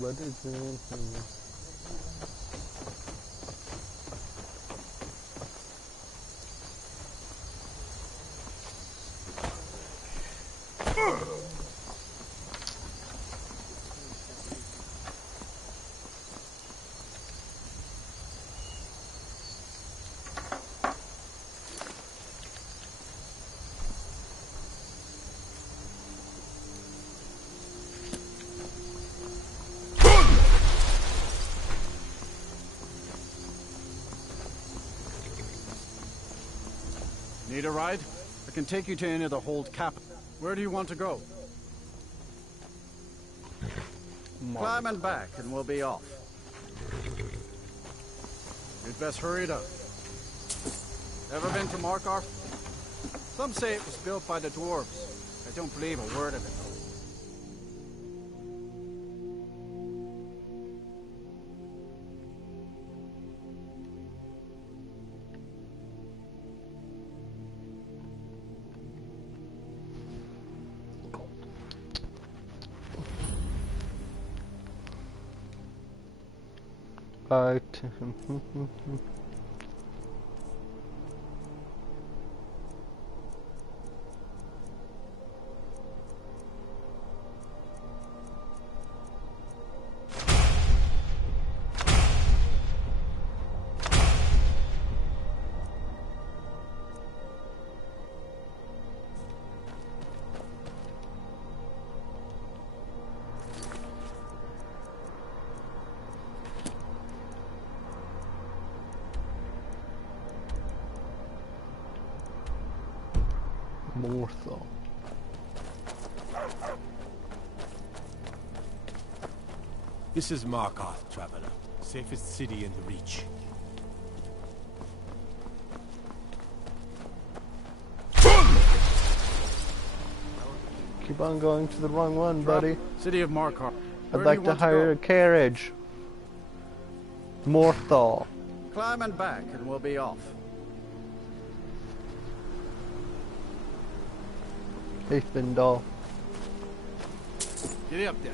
What is it? Need a ride? I can take you to any of the hold capital. Where do you want to go? Climb and back and we'll be off. You'd best hurry it up. Ever been to Markarth? Some say it was built by the dwarves. I don't believe a word of it, though. Morthal. This is Markarth, traveler. Safest city in the Reach. Keep on going to the wrong one, buddy. City of Markarth. I'd like to hire a carriage. Morthal. Climb and back and we'll be off. Eifendal. Get up there.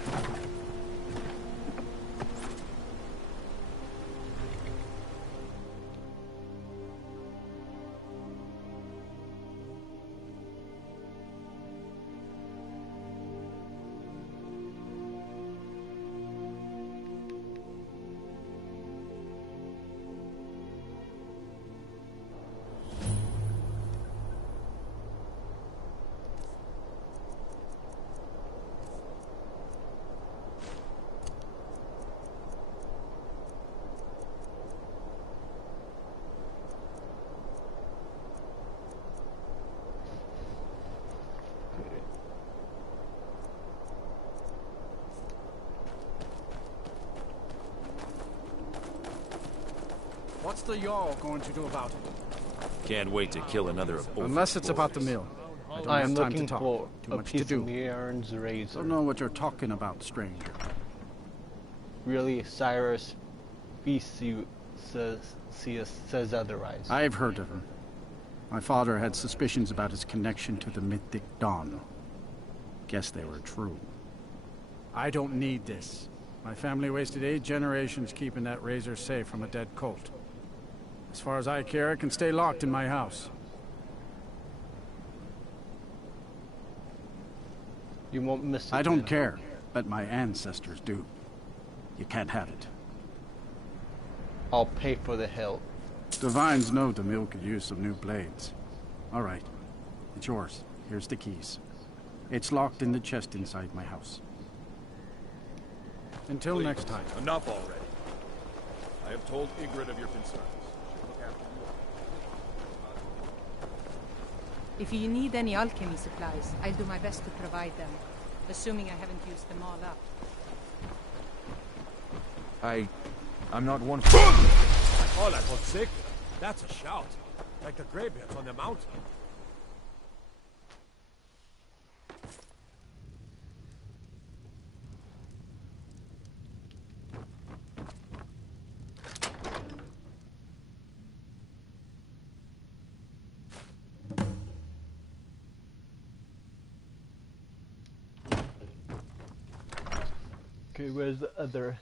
What's the Jarl going to do about it? Can't wait to kill another of both. Unless it's about the mill. I don't have time to talk. For Too a much piece to do. of Aaron's razor. Don't know what you're talking about, stranger. Really, Cyrus Theseus says otherwise. I've heard of him. My father had suspicions about his connection to the mythic Dawn. Guess they were true. I don't need this. My family wasted 8 generations keeping that razor safe from a dead cult. As far as I care, it can stay locked in my house. You won't miss it. I don't care, but my ancestors do. You can't have it. I'll pay for the hilt. Divines know the mill could use some new blades. All right, it's yours. Here's the keys. It's locked in the chest inside my house. Until Please, next time. Enough already. I have told Ygritte of your concerns. If you need any alchemy supplies, I'll do my best to provide them, assuming I haven't used them all up. I'm not one. Oh, that was sick. That's a shout. Like the greybeards on the mountain. Okay, where's the other?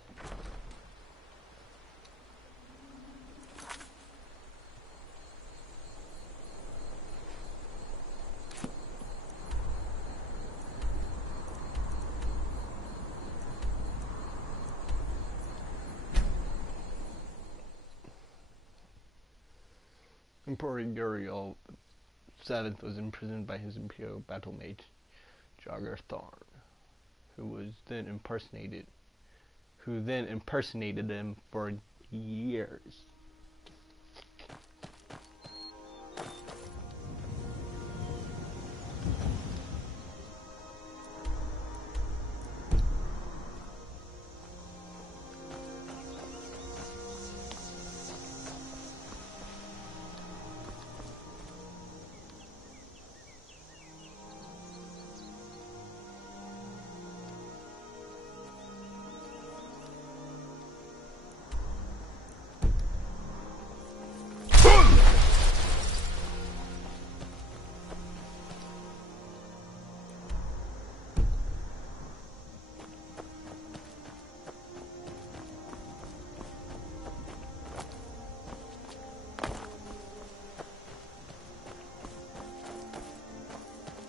Emperor Uriel VII was imprisoned by his imperial battlemate, Jogger Thorn, who then impersonated him for years.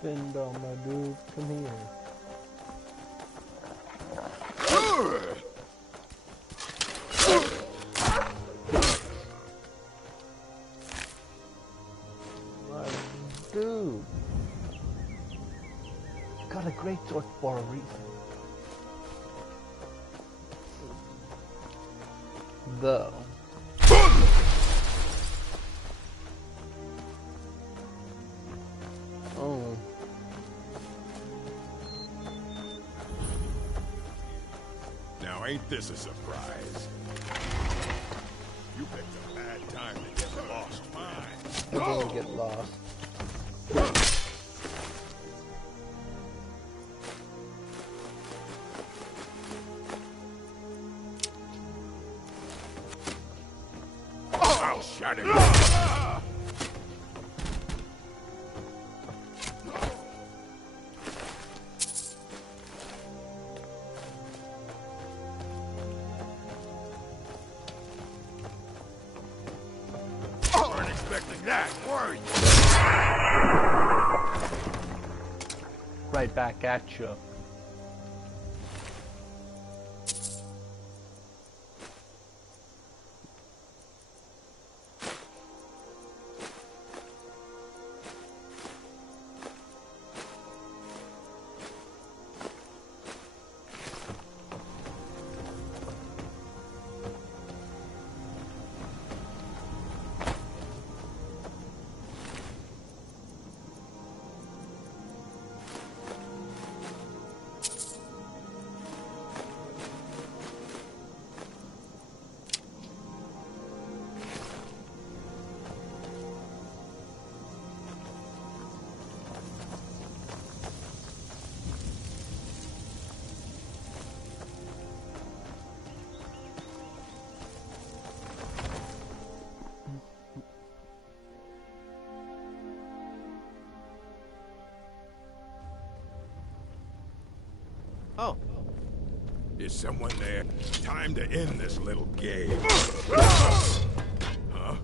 Bend down, my dude. Come here. My dude. Got a great sword for a reason. Though. Oh. Now ain't this a surprise? You picked a bad time to get lost, mine. I didn't get lost. I'll shut it. Weren't expecting that, were you? Right back at you. Oh. Is someone there? Time to end this little game. Huh?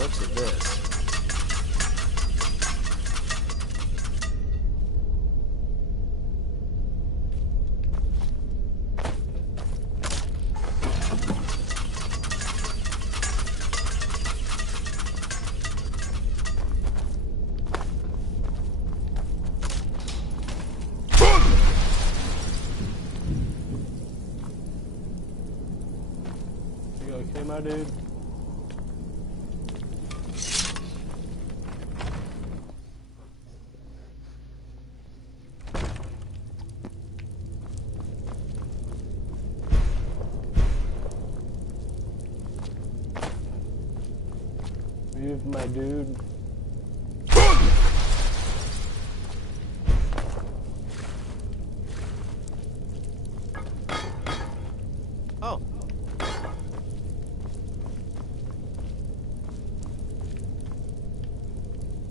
looks of this. You okay, my dude? Move, my dude. Oh.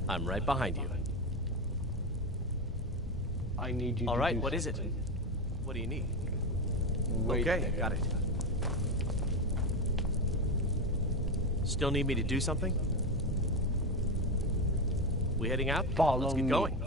I'm right behind you. I need you All to right, do what is it? something. What do you need? Wait Okay, there. got it. Still need me to do something? We heading out? Follow Let's get me. going.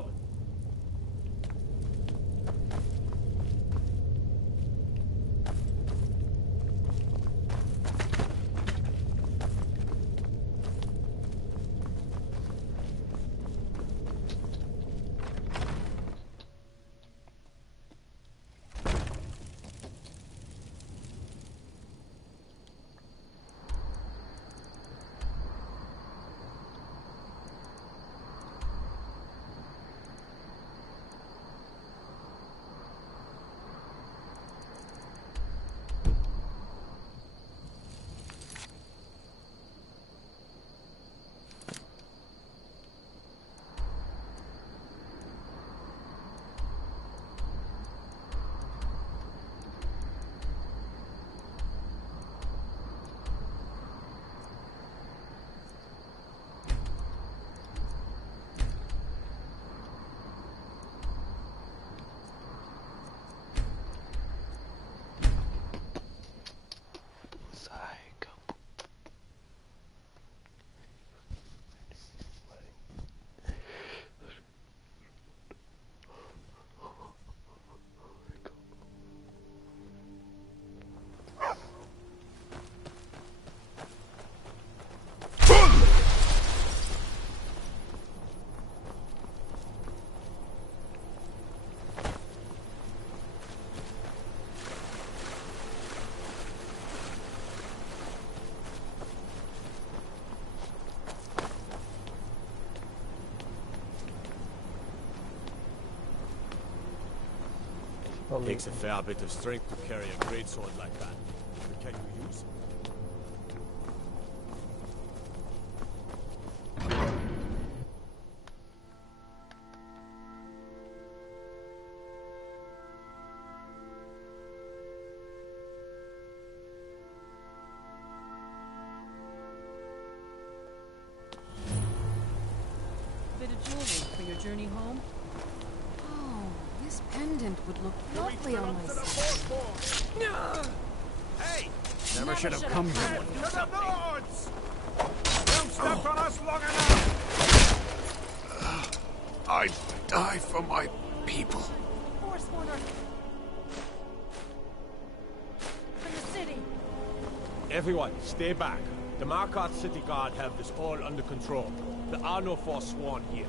Takes a fair bit of strength to carry a great sword like that. But can you use it? Bit of jewelry for your journey home? Oh, this pendant would look lovely on my side. Hey! Never should have come here. To the lords! Don't step on us long enough! I'd die for my people. Force order. From the city. Everyone, stay back. The Marquardt City Guard have this all under control. There are no Forsworn here.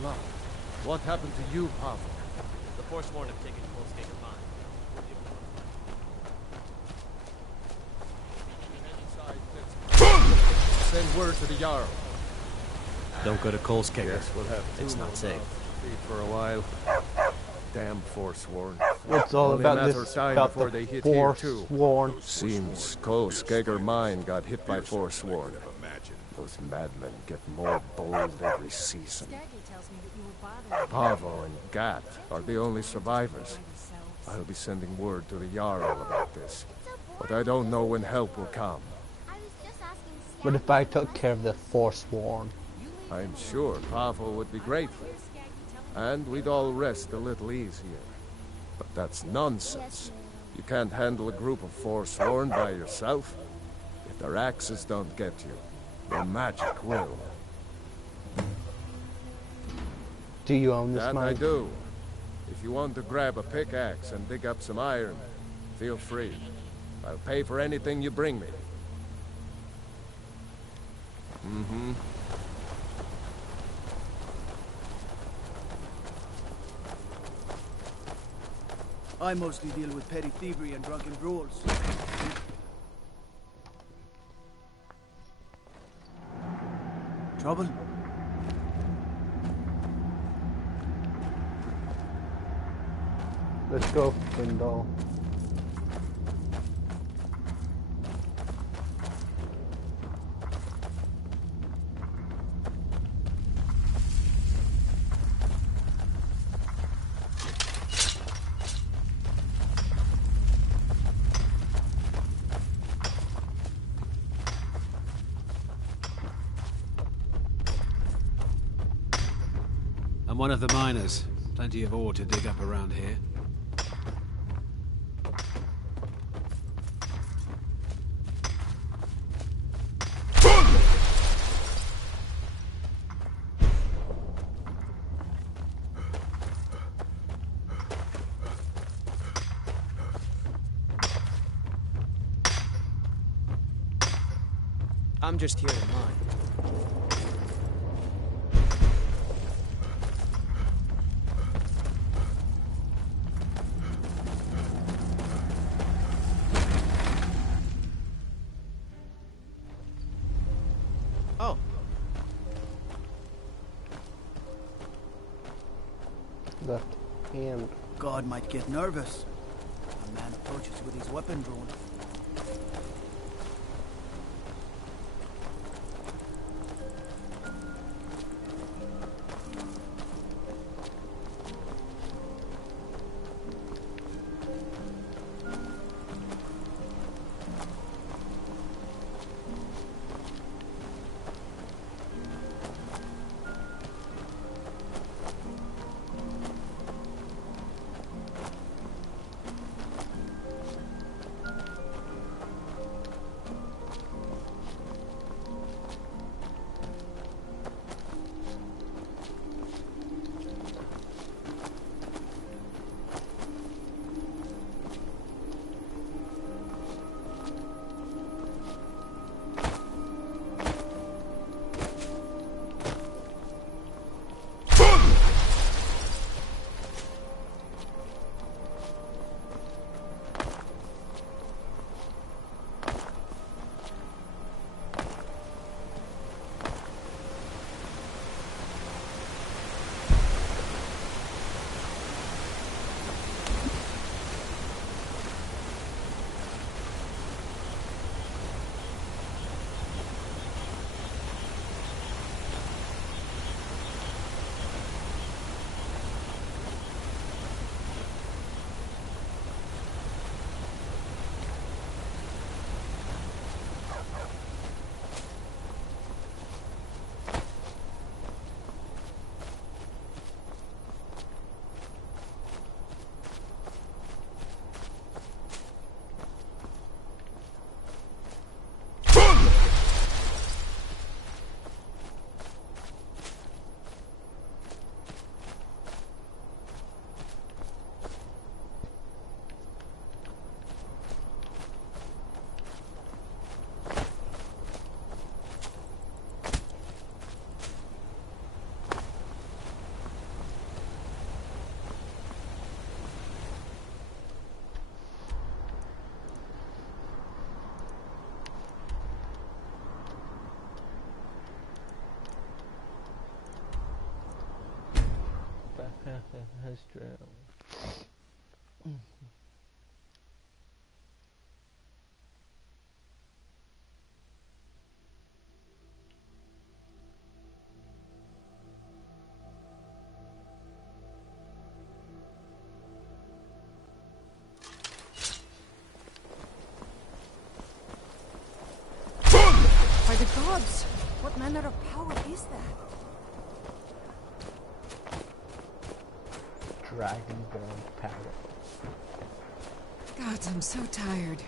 blood. What happened to you, Pavel? The Forsworn have taken Skyrim Modded. Send word to the Jarl. Don't go to Skyrim. Yes, we'll have It's two not more safe. mouths to feed for a while. Damn Forsworn. What's all Only about matter this of time about before the they hit here, too. Forsworn? Seems Skeger Mine got hit by Forsworn. Imagine. Those madmen get more bold every season. Skaggy tells me that you were bothering Pavo and Gat are the only survivors. yourselves. I'll be sending word to the Jarl about this. But I don't know when help will come. What if I took care of the Forsworn? I'm sure Pavo would be grateful. And we'd all rest a little easier. But that's nonsense. You can't handle a group of Forsworn by yourself. If their axes don't get you, your magic will. Do you own this That I mine? do. If you want to grab a pickaxe and dig up some iron, feel free. I'll pay for anything you bring me. Mm-hmm. I mostly deal with petty thievery and drunken brawls. Trouble? Let's go, Windall. I'm one of the miners. Plenty of ore to dig up around here. I'm just here in mine. Oh, Left hand. God might get nervous. A man approaches with his weapon drawn. That's true. By the gods! What manner of power is that? Dragonborn power. God, I'm so tired.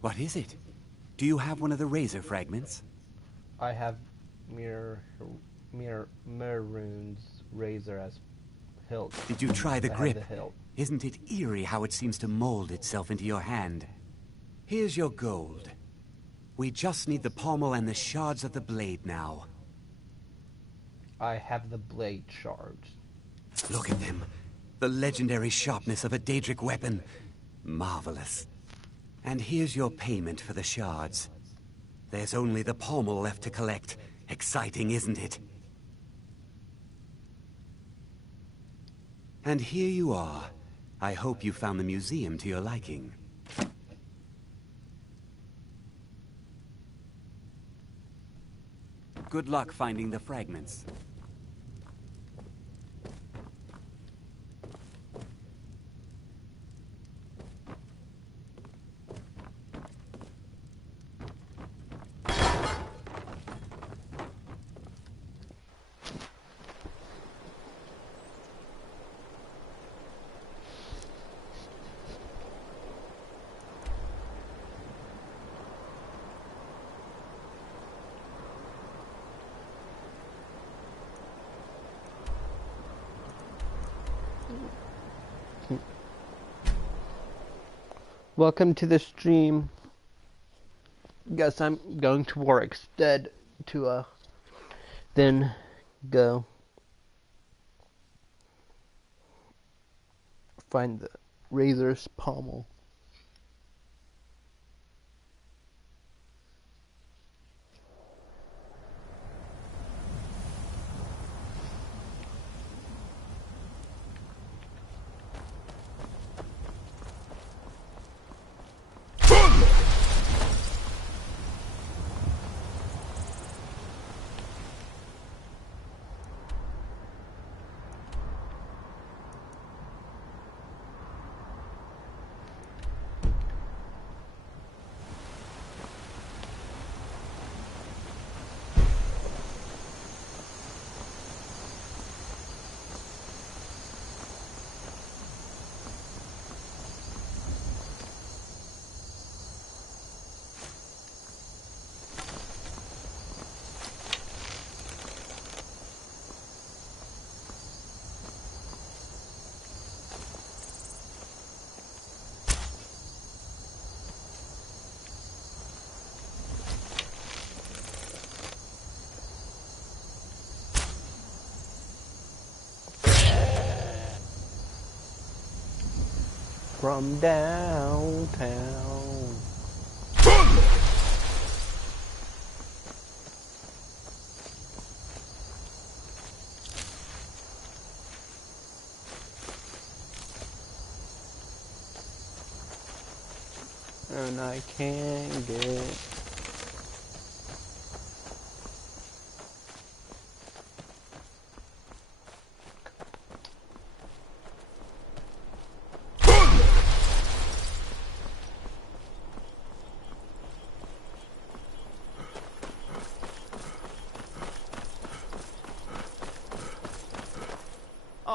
What is it? Do you have one of the razor fragments? I have Maroon's razor as hilt. Did you try the I have grip? the hilt. Isn't it eerie how it seems to mold itself into your hand? Here's your gold. We just need the pommel and the shards of the blade now. I have the blade shards. Look at them. The legendary sharpness of a Daedric weapon. Marvelous. And here's your payment for the shards. There's only the pommel left to collect. Exciting, isn't it? And here you are. I hope you found the museum to your liking. Good luck finding the fragments. Welcome to the stream. Guess I'm going to work instead to then go find the razor's pommel. From downtown. And I can't get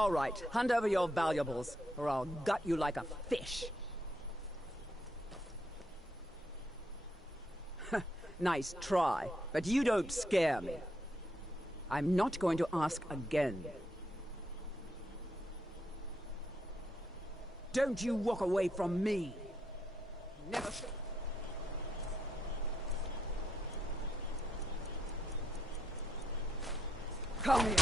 All right, hand over your valuables, or I'll gut you like a fish. Nice try, but you don't scare me. I'm not going to ask again. Don't you walk away from me. Never... Come here.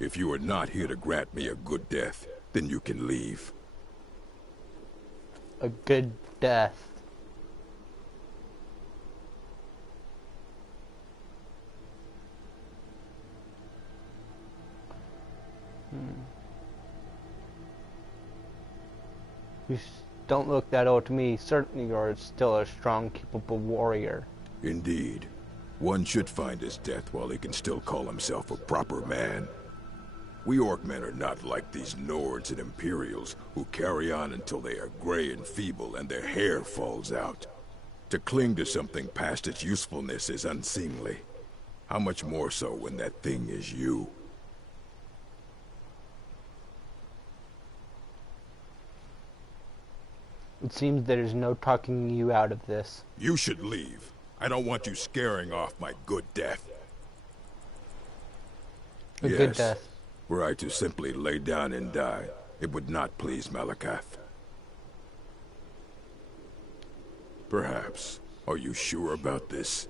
If you are not here to grant me a good death, then you can leave. A good death. You don't look that old to me. Certainly you're still a strong, capable warrior. Indeed. One should find his death while he can still call himself a proper man. We Orcmen are not like these Nords and Imperials who carry on until they are gray and feeble and their hair falls out. To cling to something past its usefulness is unseemly. How much more so when that thing is you? It seems there's no talking you out of this. You should leave. I don't want you scaring off my good death. A good death. Were I to simply lay down and die, it would not please Malakath. Perhaps. Are you sure about this?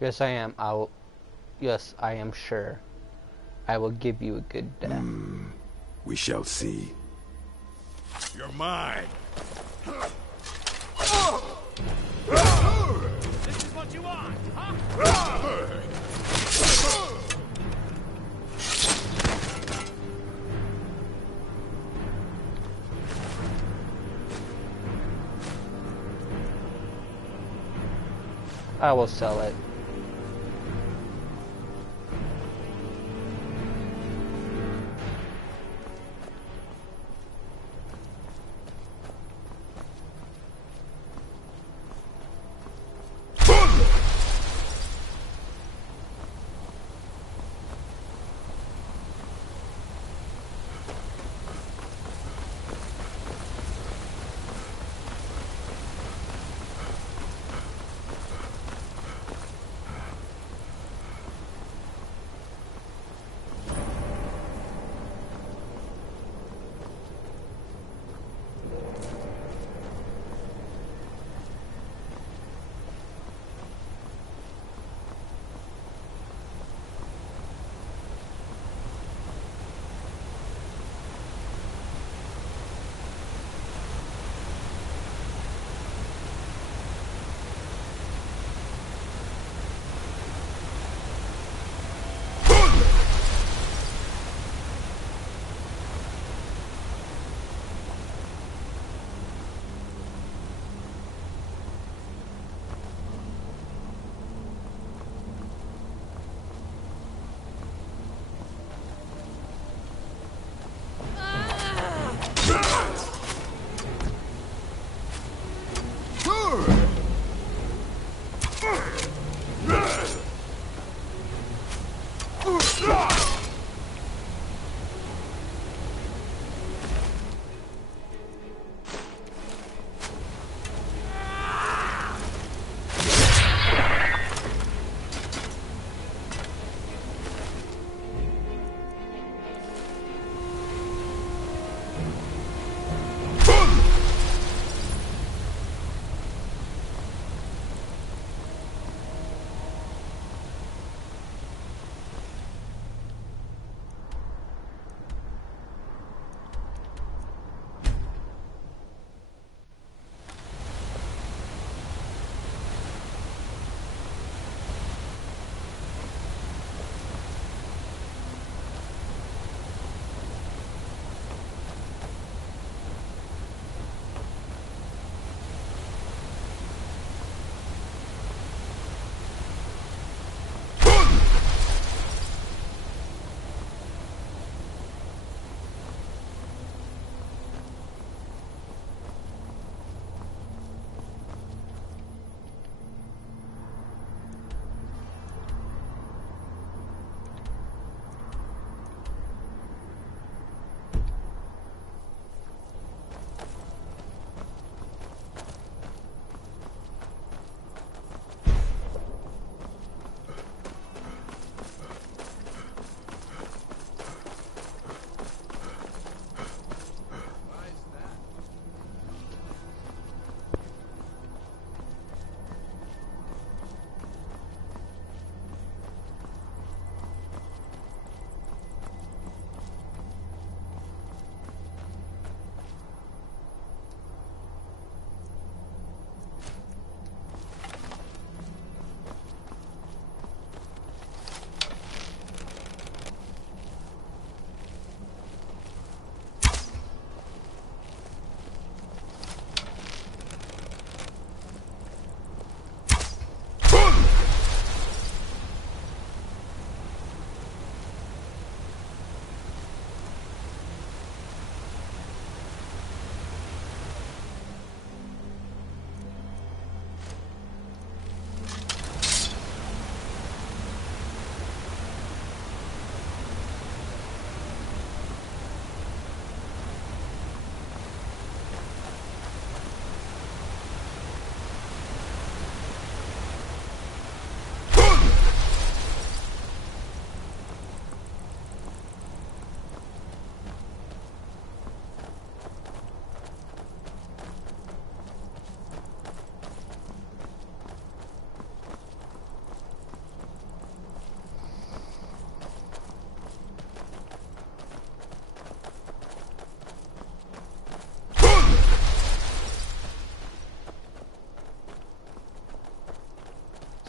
Yes, I am. Yes, I am sure. I will give you a good death. We shall see. You're mine! This is what you want, huh? I will sell it.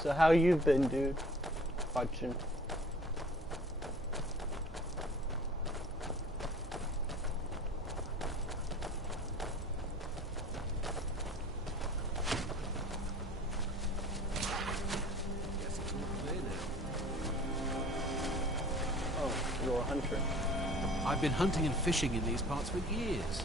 So how you been, dude? Watching. Oh, you're a hunter. I've been hunting and fishing in these parts for years.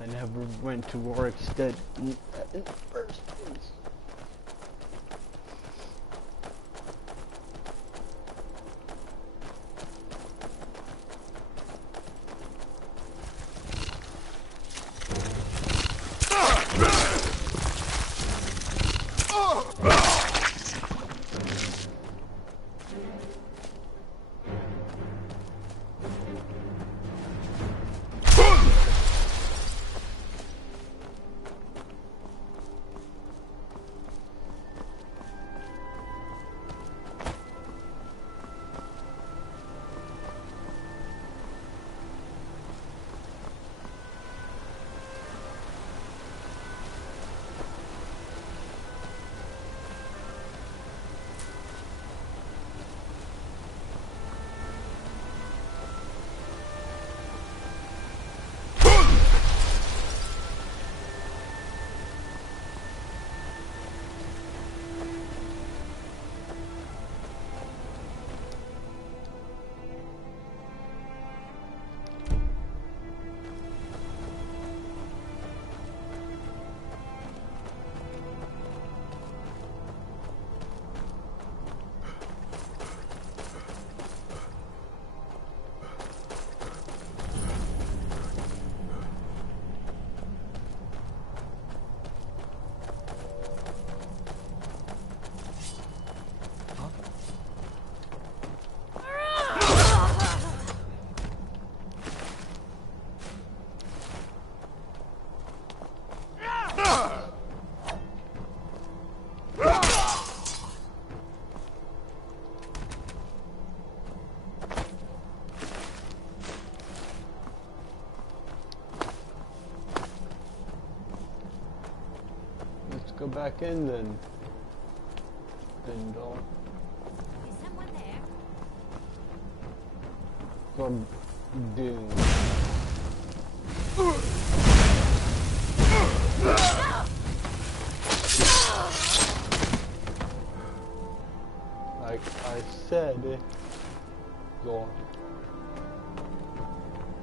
I never went to Warwickstead in the first place. Go back in then. Dindal. Is someone there? From Doom. Like I said, go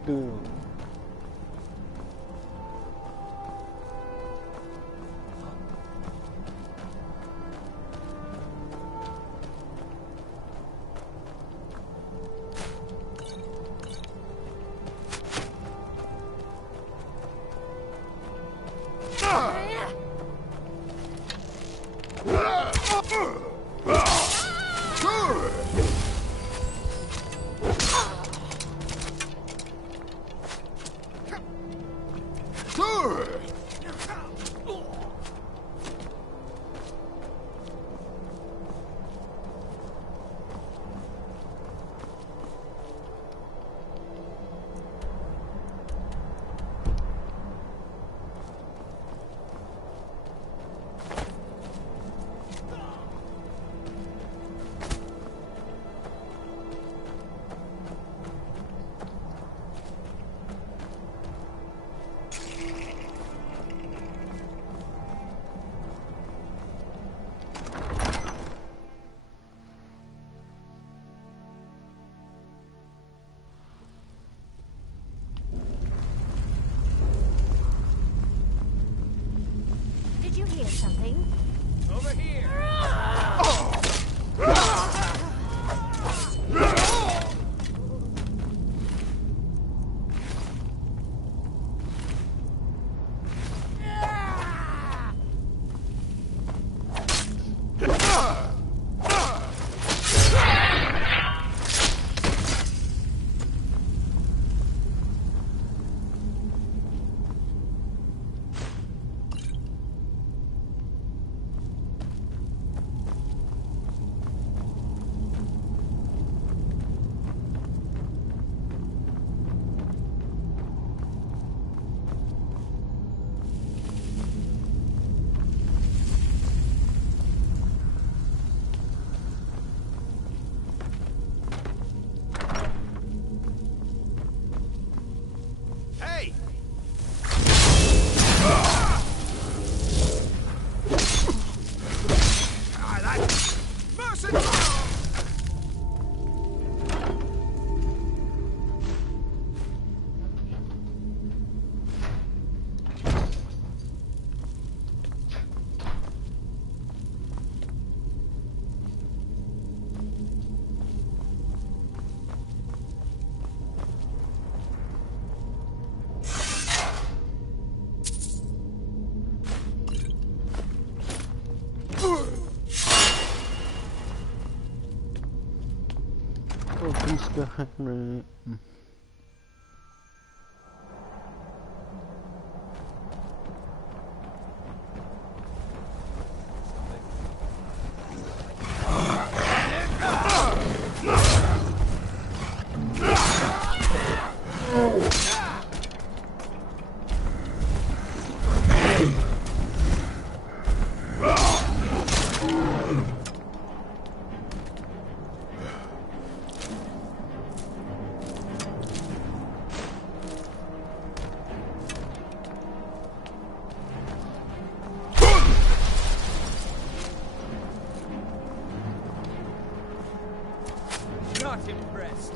Doom. Open Skyrim. Not impressed.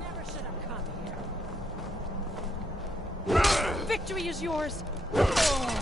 Never should have come here. Victory is yours. Oh.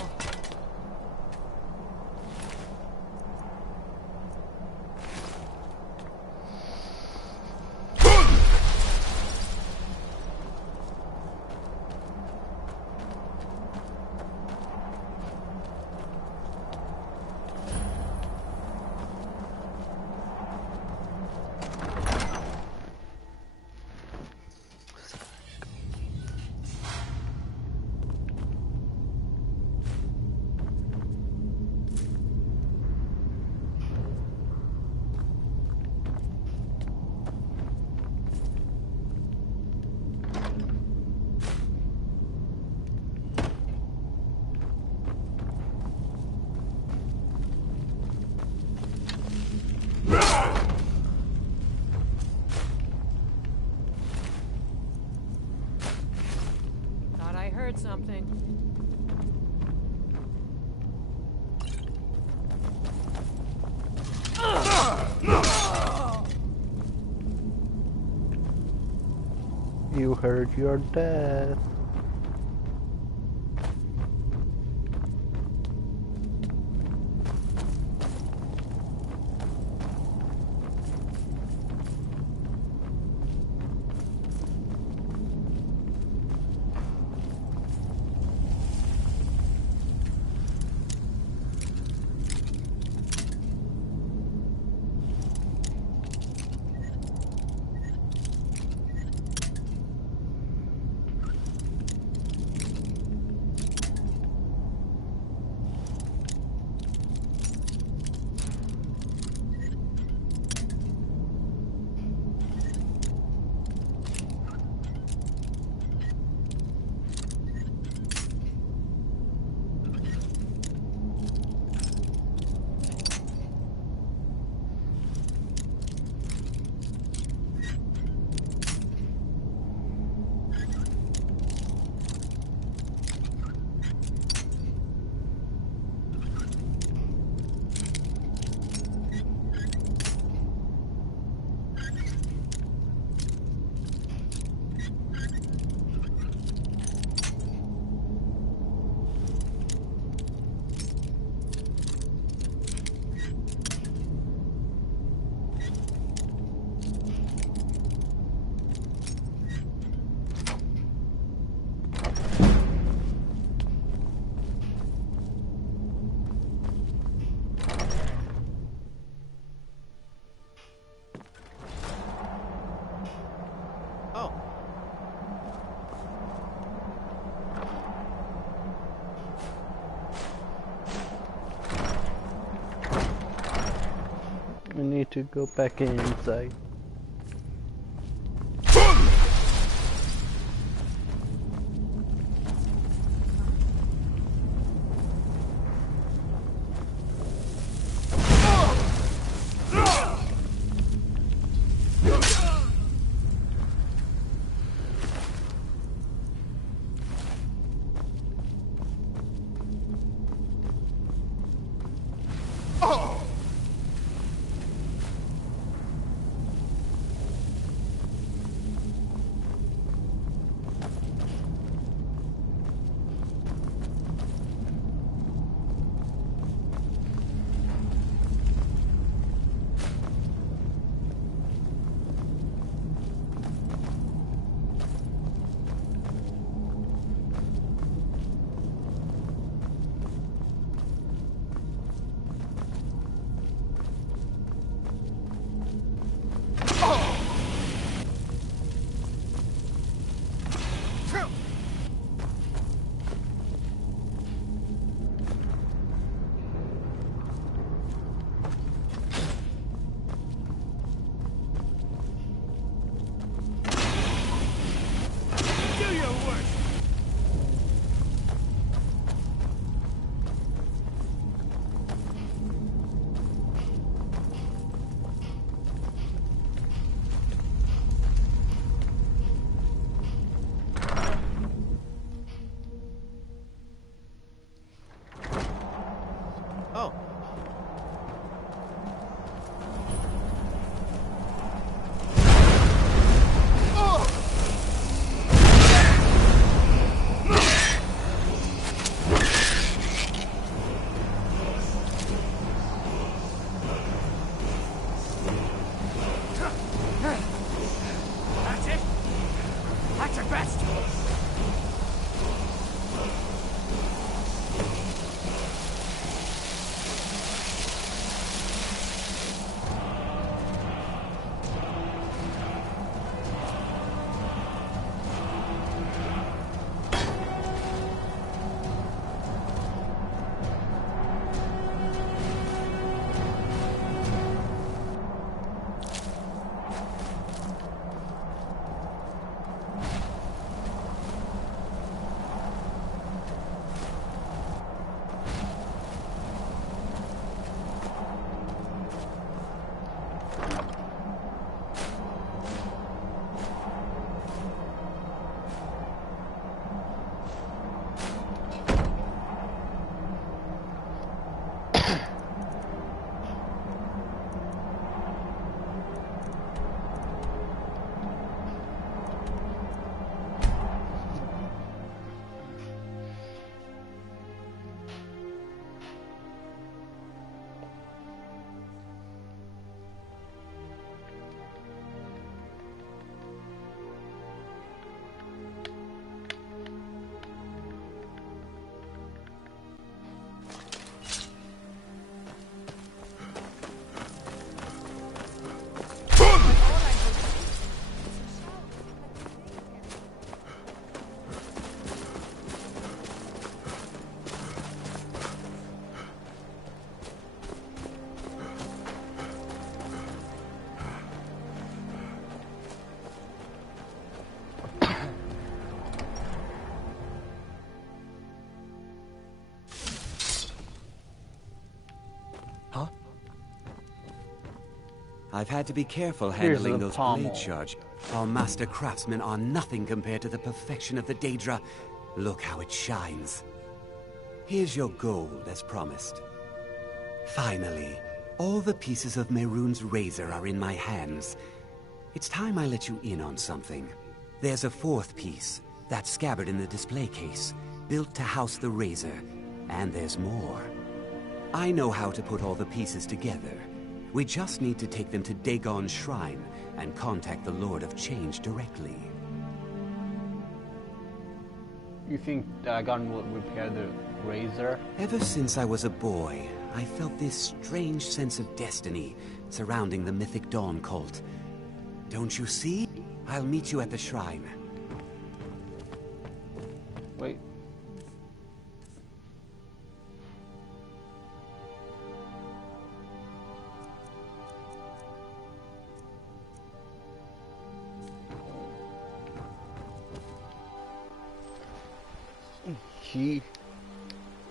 Thought I heard something. You heard your death. I need to go back inside. I've had to be careful Here's handling the those pommel. blade shards. Our master craftsmen are nothing compared to the perfection of the Daedra. Look how it shines. Here's your gold, as promised. Finally, all the pieces of Mehrunes' razor are in my hands. It's time I let you in on something. There's a fourth piece, that scabbard in the display case, built to house the razor. And there's more. I know how to put all the pieces together. We just need to take them to Dagon's shrine and contact the Lord of Change directly. You think Dagon will repair the razor? Ever since I was a boy, I felt this strange sense of destiny surrounding the Mythic Dawn cult. Don't you see? I'll meet you at the shrine. Wait.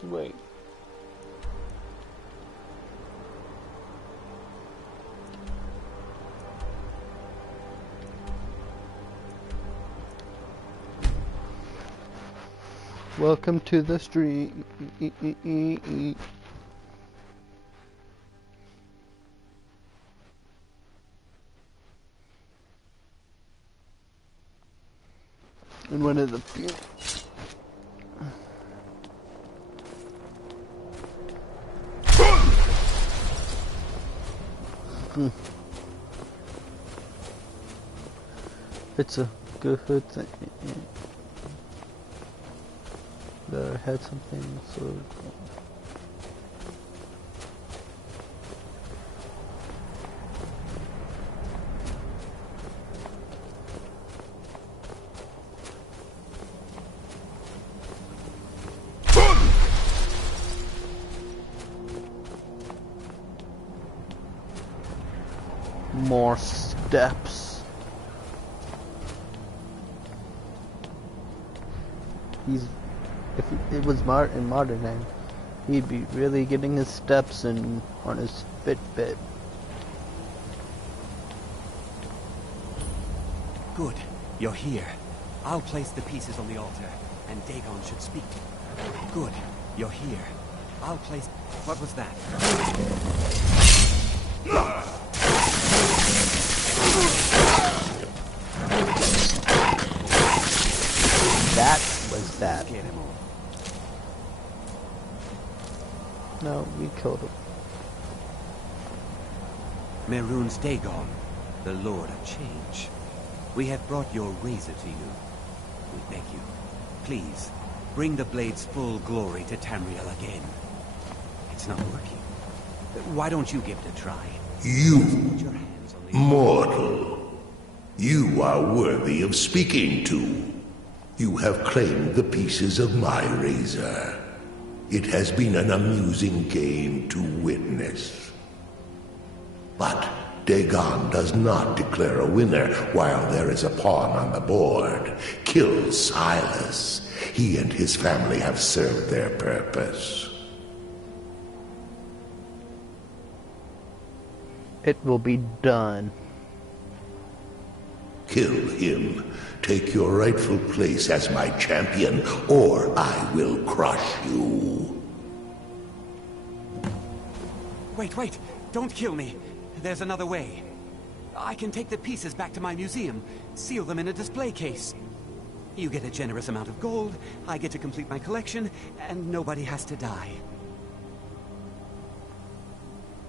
Wait. Welcome to the stream. And one of the few. It's a good thing that I had something so. More steps. If it was in modern time, he'd be really getting his steps in on his Fitbit. Good, you're here. I'll place the pieces on the altar, and Dagon should speak to you. Good, you're here. I'll place... What was that? That was that. Get him all. No, we killed him. Mehrunes Dagon, the Lord of Change. We have brought your razor to you. We beg you, please, bring the blade's full glory to Tamriel again. It's not working. Why don't you give it a try? You, Put your hands on the... mortal, you are worthy of speaking to. You have claimed the pieces of my razor. It has been an amusing game to witness. But Dagon does not declare a winner while there is a pawn on the board. Kill Silas. He and his family have served their purpose. It will be done. Kill him. Take your rightful place as my champion, or I will crush you. Wait, don't kill me. There's another way. I can take the pieces back to my museum, seal them in a display case. You get a generous amount of gold, I get to complete my collection, and nobody has to die.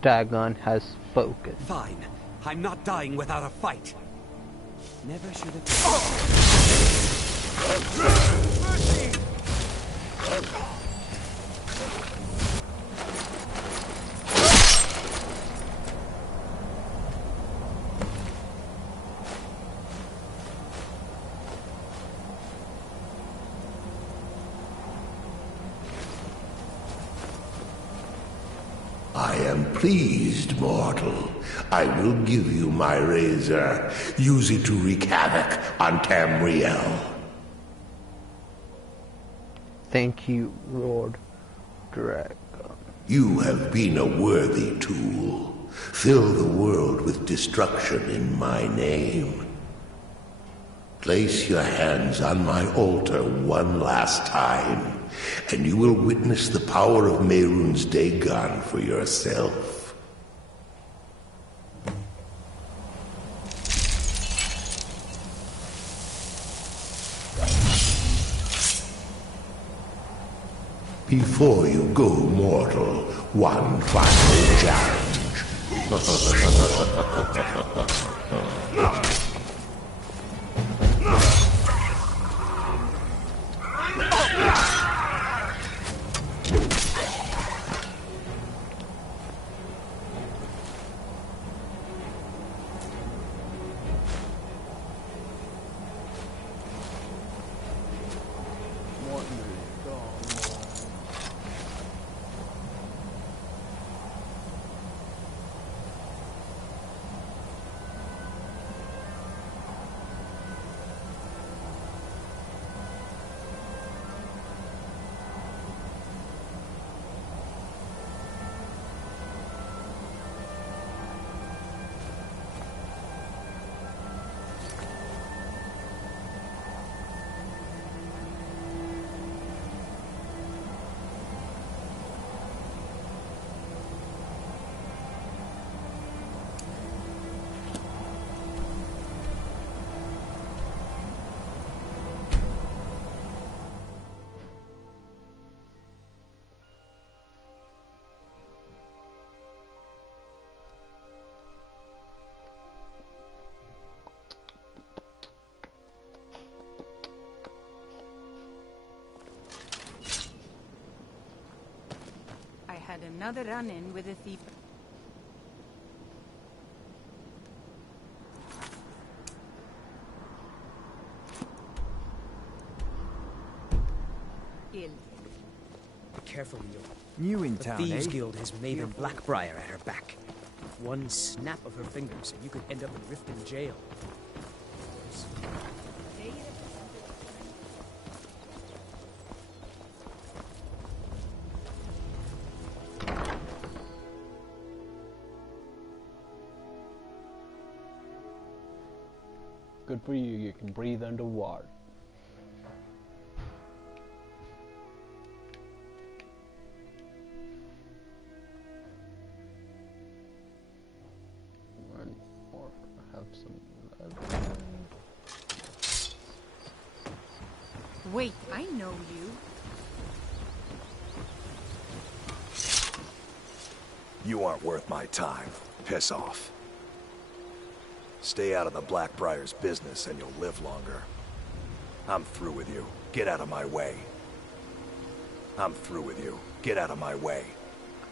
Dagon has spoken. Fine. I'm not dying without a fight. Never should have... I am pleased, mortal. I will give you my razor. Use it to wreak havoc on Tamriel. Thank you, Lord Dragon. You have been a worthy tool. fill the world with destruction in my name. Place your hands on my altar one last time, and you will witness the power of Mehrunes Dagon for yourself. Before you go, mortal, one final challenge. Had another run-in with a thief. Be careful, Leo. New in The town, Thieves eh? Guild has Maven Blackbriar at her back. One snap of her fingers, and you could end up in Riften jail. Good for you, you can breathe underwater. One more, have some leather. Wait, I know you. You aren't worth my time. Piss off. Stay out of the Blackbriar's business and you'll live longer. I'm through with you. Get out of my way. I'm through with you. Get out of my way.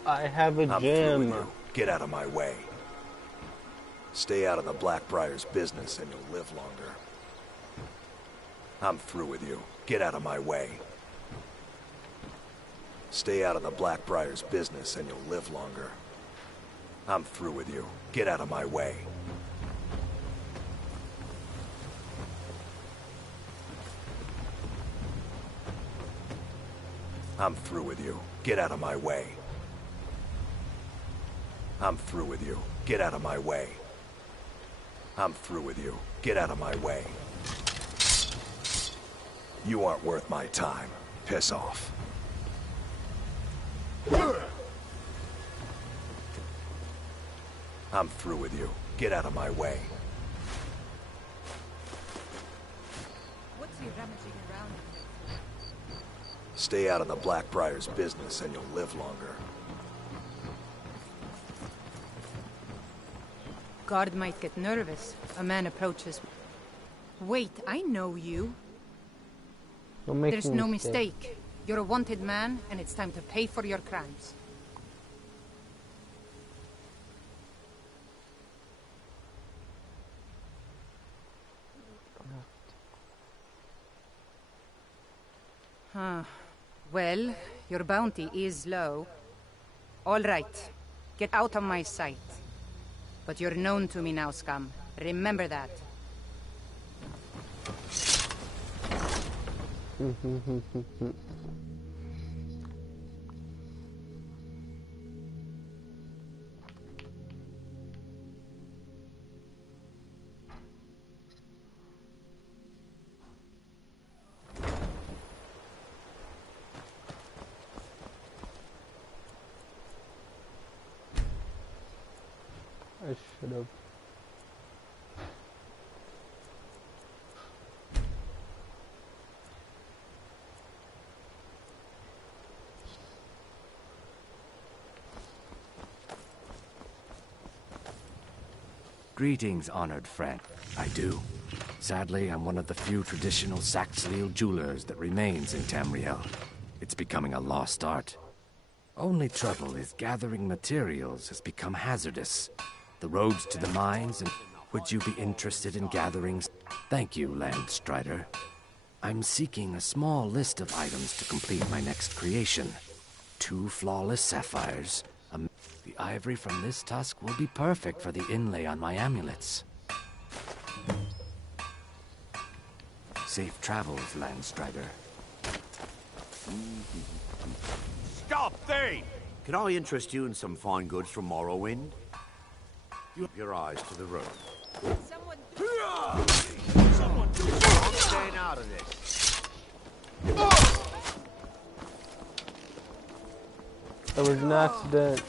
I have a I'm gem. through with you. Get out of my way. Stay out of the Blackbriar's business and you'll live longer. I'm through with you. Get out of my way. Stay out of the Blackbriar's business and you'll live longer. I'm through with you. Get out of my way. I'm through with you. Get out of my way. I'm through with you. Get out of my way. I'm through with you. Get out of my way. You aren't worth my time. Piss off. I'm through with you. Get out of my way. What's he rummaging around with? Stay out of the Blackbriar's business and you'll live longer. Guard might get nervous. A man approaches. Wait, I know you. Don't make There's a no mistake. You're a wanted man, and it's time to pay for your crimes. Huh. Well, your bounty is low. All right. Get out of my sight. But you're known to me now, scum. Remember that. Shut up. Greetings, honored friend. I do. Sadly, I'm one of the few traditional Saxhleel jewelers that remains in Tamriel. It's becoming a lost art. Only trouble is gathering materials has become hazardous. The roads to the mines and... Would you be interested in gatherings? Thank you, Landstrider. I'm seeking a small list of items to complete my next creation. 2 flawless sapphires. The ivory from this tusk will be perfect for the inlay on my amulets. Safe travels, Landstrider. Stop, thief! Can I interest you in some fine goods from Morrowind? You have your eyes to the road. Someone do something! I'm staying out of this. That was an accident.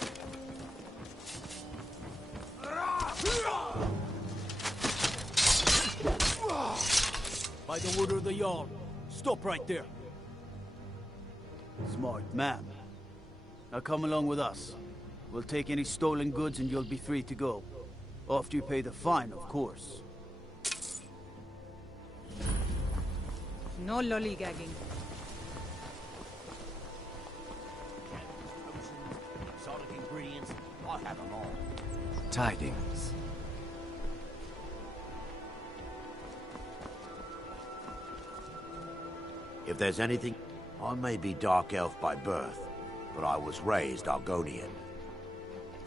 By the wood or the yard. Stop right there. Smart man. Now come along with us. We'll take any stolen goods and you'll be free to go. After you pay the fine, of course. No lollygagging. Exotic ingredients, I have them all. Tidings. If there's anything... I may be Dark Elf by birth, but I was raised Argonian.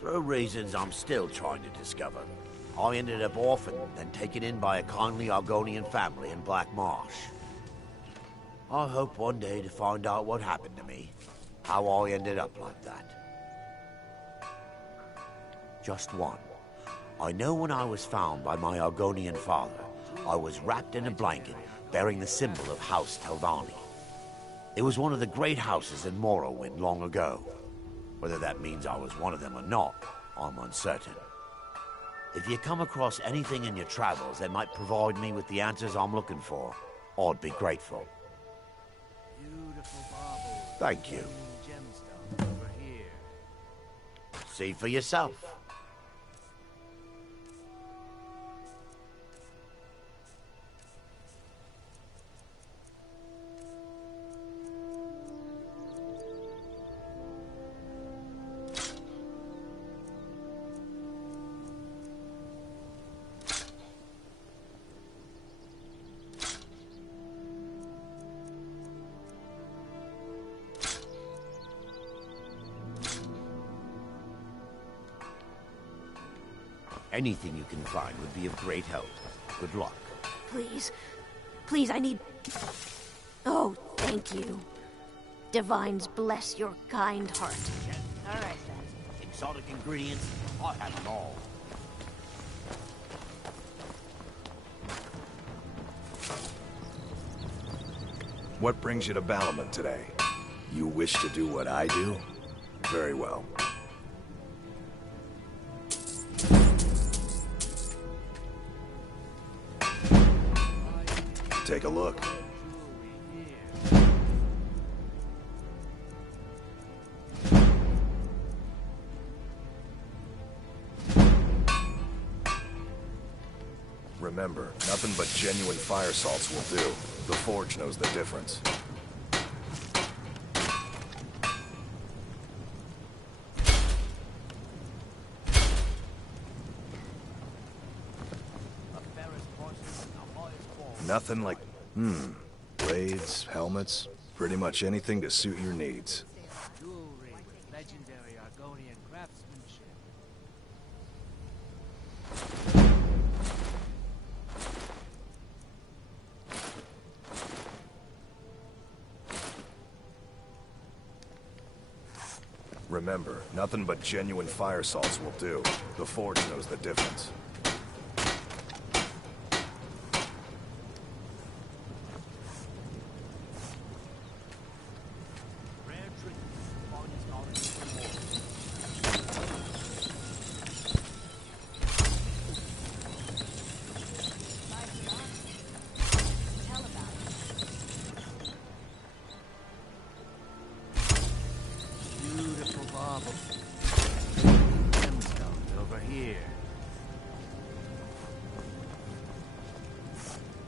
Through reasons I'm still trying to discover, I ended up orphaned, then taken in by a kindly Argonian family in Black Marsh. I hope one day to find out what happened to me, how I ended up like that. Just one. I know when I was found by my Argonian father, I was wrapped in a blanket bearing the symbol of House Telvanni. It was one of the great houses in Morrowind long ago. Whether that means I was one of them or not, I'm uncertain. If you come across anything in your travels that might provide me with the answers I'm looking for, I'd be grateful. Thank you. See for yourself. Anything you can find would be of great help. Good luck. Please. Please, I need... Oh, thank you. Divines bless your kind heart. All right, then. Exotic ingredients, I have them all. What brings you to Balamon today? You wish to do what I do? Very well. Take a look. Remember, nothing but genuine fire salts will do. The Forge knows the difference. Nothing like... blades, helmets, pretty much anything to suit your needs. Jewelry with legendary Argonian craftsmanship. Remember, nothing but genuine fire salts will do. The Forge knows the difference.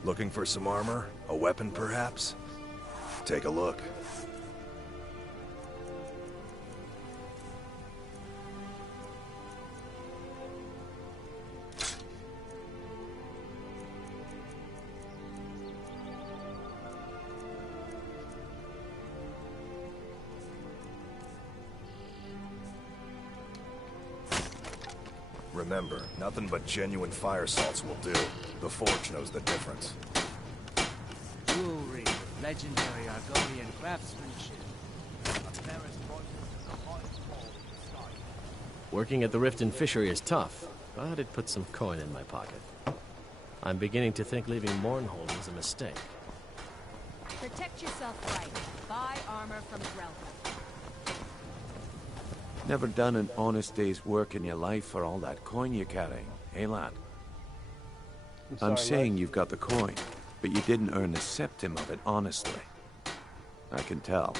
Looking for some armor? A weapon, perhaps? Take a look. Remember, nothing but genuine fire salts will do. The Forge knows the difference. Jewelry, legendary Argonian craftsmanship. Working at the Riften Fishery is tough, but it puts some coin in my pocket. I'm beginning to think leaving Mournhold was a mistake. Protect yourself right. Buy armor from Grelka. Never done an honest day's work in your life for all that coin you're carrying, eh, lad? I'm saying you've got the coin, but you didn't earn a septim of it honestly. I can tell.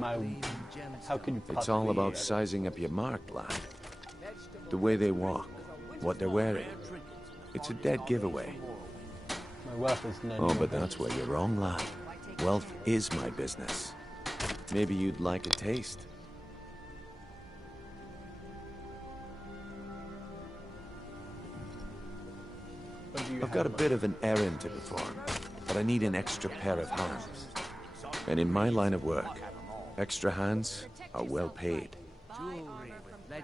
How could you It's all about sizing up your mark, lad. The way they walk, what they're wearing. It's a dead giveaway. My wealth is none. Oh, but that's where you're wrong, lad. Wealth is my business. Maybe you'd like a taste. I've got a bit of an errand to perform, but I need an extra pair of hands. And in my line of work, extra hands are well paid.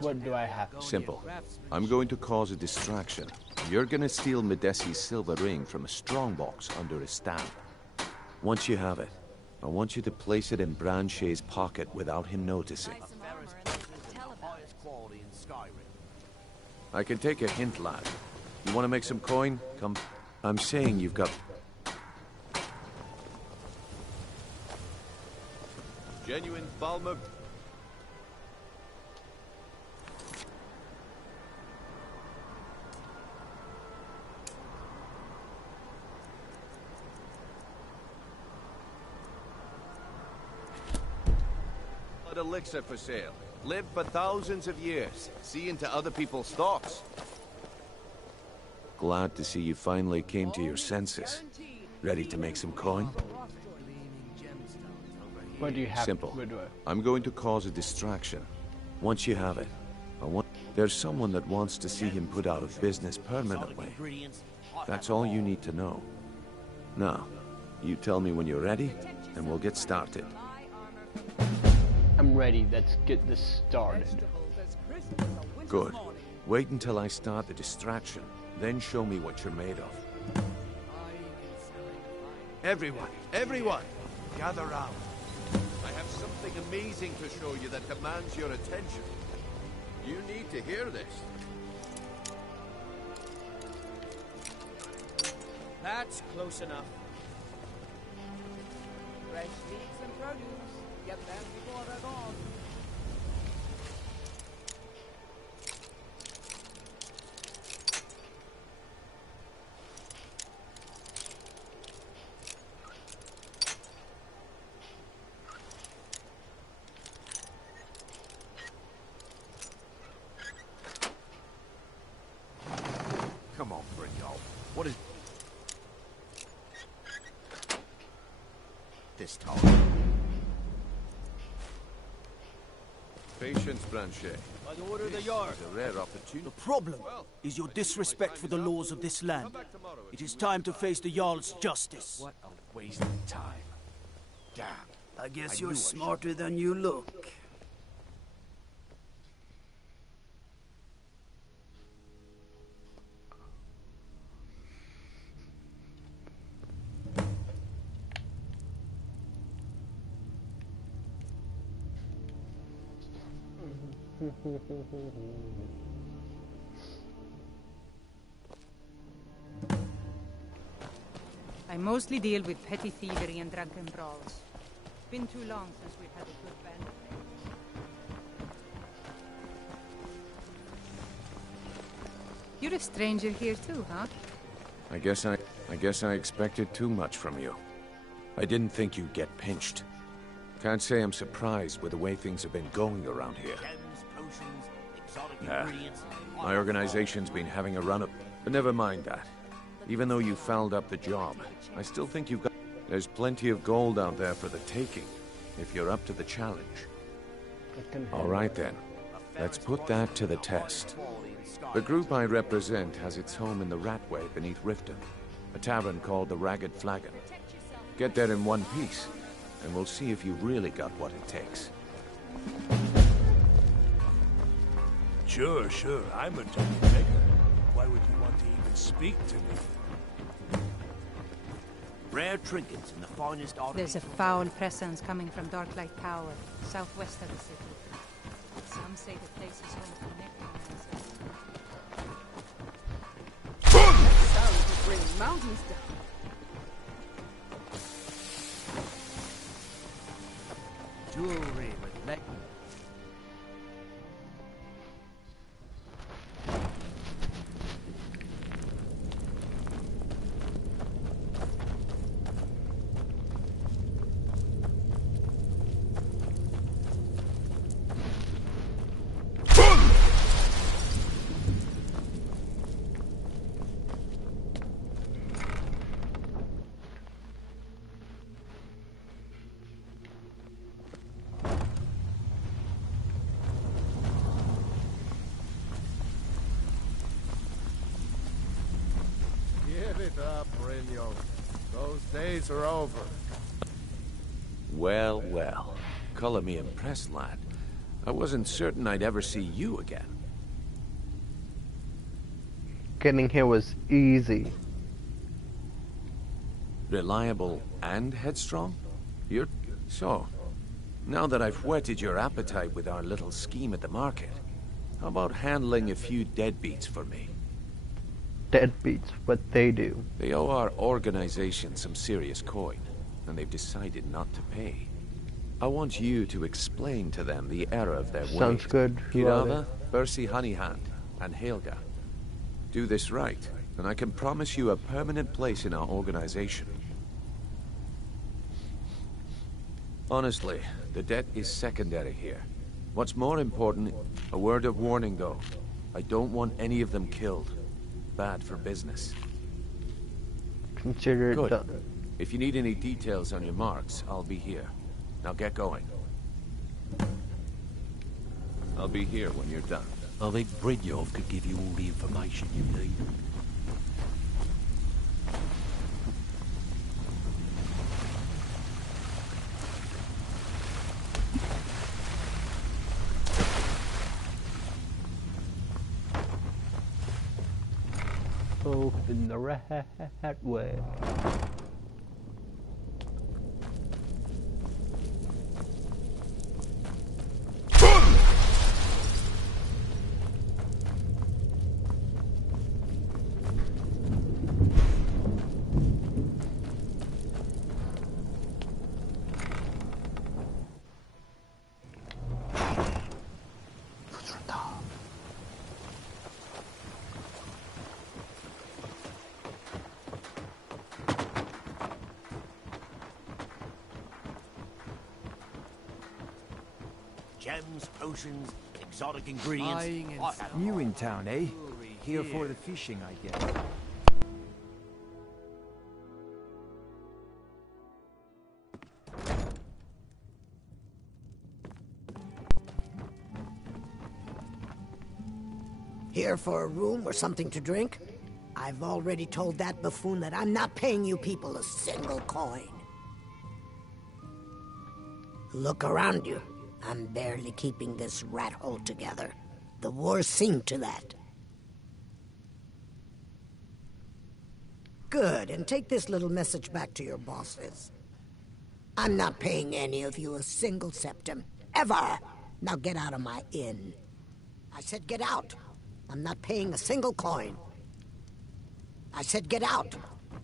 What do I have? Simple. I'm going to cause a distraction. You're gonna steal Medesi's silver ring from a strongbox under a stamp. Once you have it, I want you to place it in Branche's pocket without him noticing. I can take a hint, lad. You want to make some coin? Come. I'm saying you've got... Genuine Balmer. Elixir for sale. Live for thousands of years. See into other people's thoughts. Glad to see you finally came to your senses. Ready to make some coin? What do you have? Simple. I'm going to cause a distraction. Once you have it, there's someone that wants to see him put out of business permanently. That's all you need to know. Now, you tell me when you're ready, and we'll get started. I'm ready. Let's get this started. Good. Wait until I start the distraction, then show me what you're made of. Everyone, gather round. I have something amazing to show you that demands your attention. You need to hear this. That's close enough. Fresh meats and produce. Get them before they're gone. Come on, Brynjolf. What is this tower? Patience, Branche. I'd order the yard. A rare opportunity. The problem is your disrespect for the laws of this land. It is time to face the Jarl's justice. What a waste of time. Damn. I guess you're smarter than you look. I mostly deal with petty thievery and drunken brawls. Been too long since we've had a good band. You're a stranger here too, huh? I guess I expected too much from you. I didn't think you'd get pinched. Can't say I'm surprised with the way things have been going around here. Nah, my organization's been having a run-up, but never mind that. Even though you fouled up the job, I still think you've got... There's plenty of gold out there for the taking, if you're up to the challenge. All right then. Let's put that to the test. The group I represent has its home in the Ratway beneath Riften, a tavern called the Ragged Flagon. Get there in one piece, and we'll see if you really got what it takes. Sure. I'm a total beggar. Why would you want to even speak to me? Rare trinkets and the finest art. There's a foul presence coming from Darklight Tower, southwest of the city. Some say the place is home to necromancers. That sound will bring mountains down. Jewelry with leg. Give it up, Brynjo. Those days are over. Well. Color me impressed, lad. I wasn't certain I'd ever see you again. Getting here was easy. Reliable and headstrong? You're... So, now that I've whetted your appetite with our little scheme at the market, how about handling a few deadbeats for me? Deadbeats, what they do. They owe our organization some serious coin, and they've decided not to pay. I want you to explain to them the error of their ways. Sounds good. Who are Kirava, Bersi Honeyhand, and Helga. Do this right, and I can promise you a permanent place in our organization. Honestly, the debt is secondary here. What's more important, a word of warning though. I don't want any of them killed. Bad for business. Consider it Good. done. If you need any details on your marks, I'll be here. Now get going. I'll be here when you're done. I think Brynjolf could give you all the information you need. Open the Ratway. Gems, potions, exotic ingredients. New in town, eh? Here for the fishing, I guess. Here for a room or something to drink? I've already told that buffoon that I'm not paying you people a single coin. Look around you. I'm barely keeping this rat hole together. The war's seen to that. Good, and take this little message back to your bosses. I'm not paying any of you a single septim. Ever! Now get out of my inn. I said get out. I'm not paying a single coin. I said get out.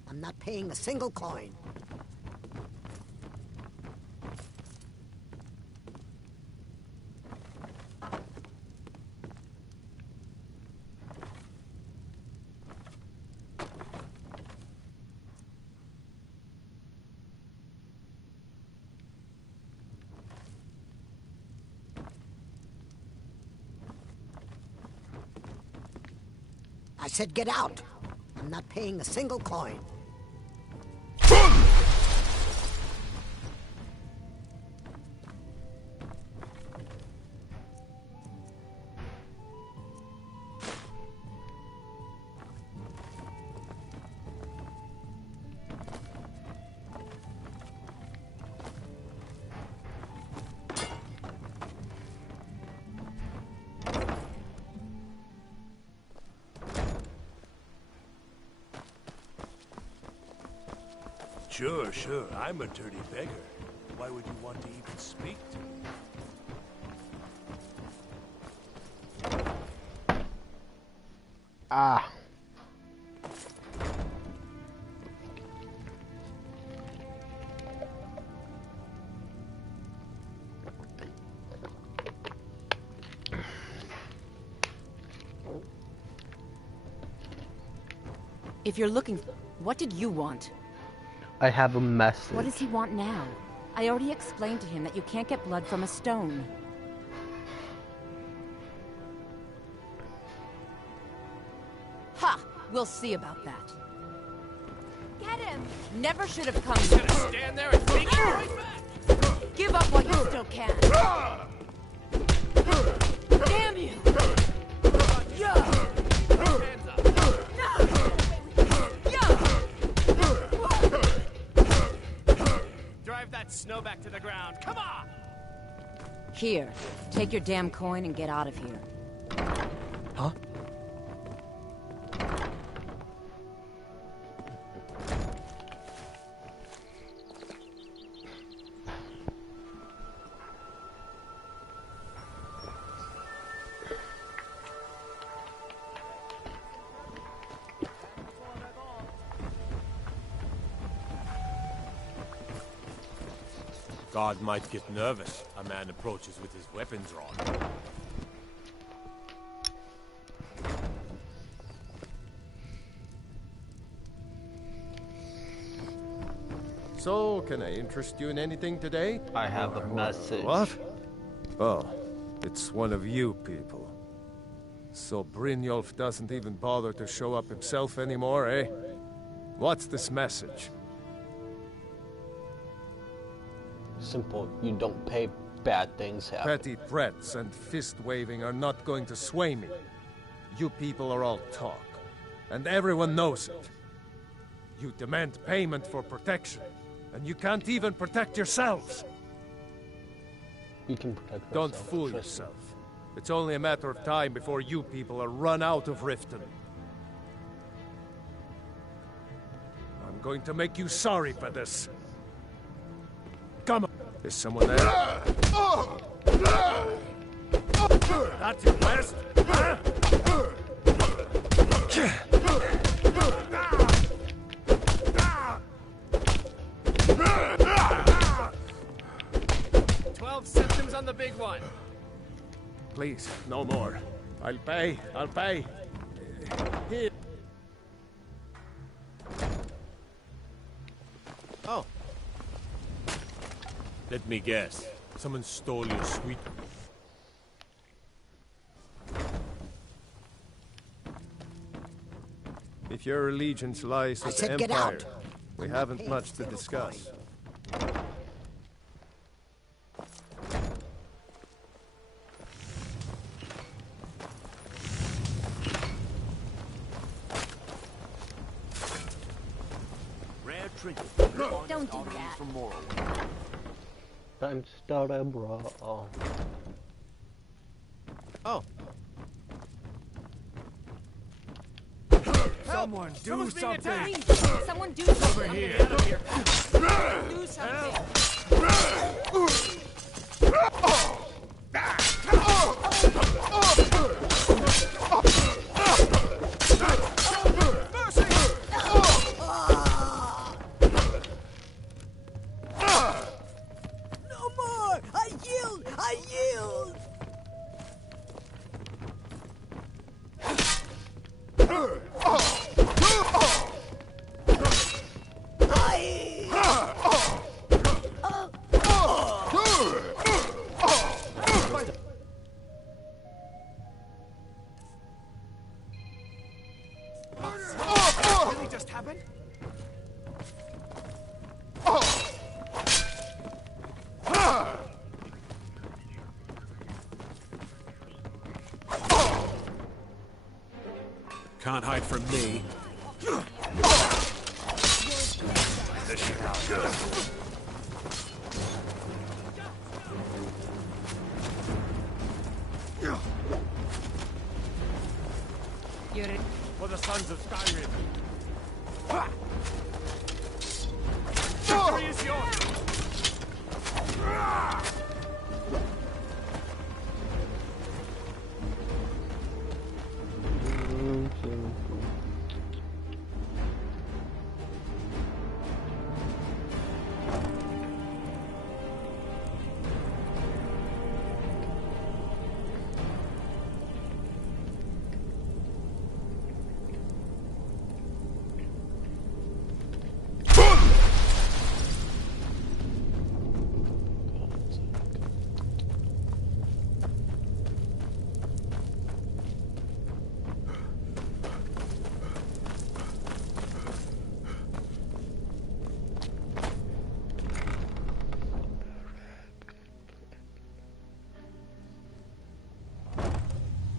I'm not paying a single coin. I said get out. I'm I'm not paying a single coin. Sure, I'm a dirty beggar. Why would you want to even speak to me? Ah. If you're looking... What did you want? I have a message. What does he want now? I already explained to him that you can't get blood from a stone. Ha! We'll see about that. Get him! Never should have come. You're gonna stand there and take it right back! Give up while you still can. Damn you! Yeah! Drive that snow back to the ground. Come on! Here, take your damn coin and get out of here. Huh? God might get nervous. A man approaches with his weapons drawn. So, can I interest you in anything today? I have a message. What? Oh, it's one of you people. So Brynjolf doesn't even bother to show up himself anymore, eh? What's this message? Simple. You don't pay, bad things happen. Petty threats and fist-waving are not going to sway me. You people are all talk, and everyone knows it. You demand payment for protection, and you can't even protect yourselves. You can protect Don't yourself. fool Trust yourself. It's only a matter of time before you people are run out of Riften. I'm going to make you sorry for this. Come on. Is someone there? That's your best? Huh? 12 symptoms on the big one. Please, no more. I'll pay. Here. Oh. Let me guess. Someone stole your sweet... If your allegiance lies with the get Empire, out. we haven't much to discuss. Rare trinket. Don't do that. From Morrow. Time to start a brawl. Oh. Someone do something! Someone do something! Over here! Do something! No more! I yield! I yield! just happened? Can't hide from me. This should help good. You're... For the sons of Skyrim. Victory is yours!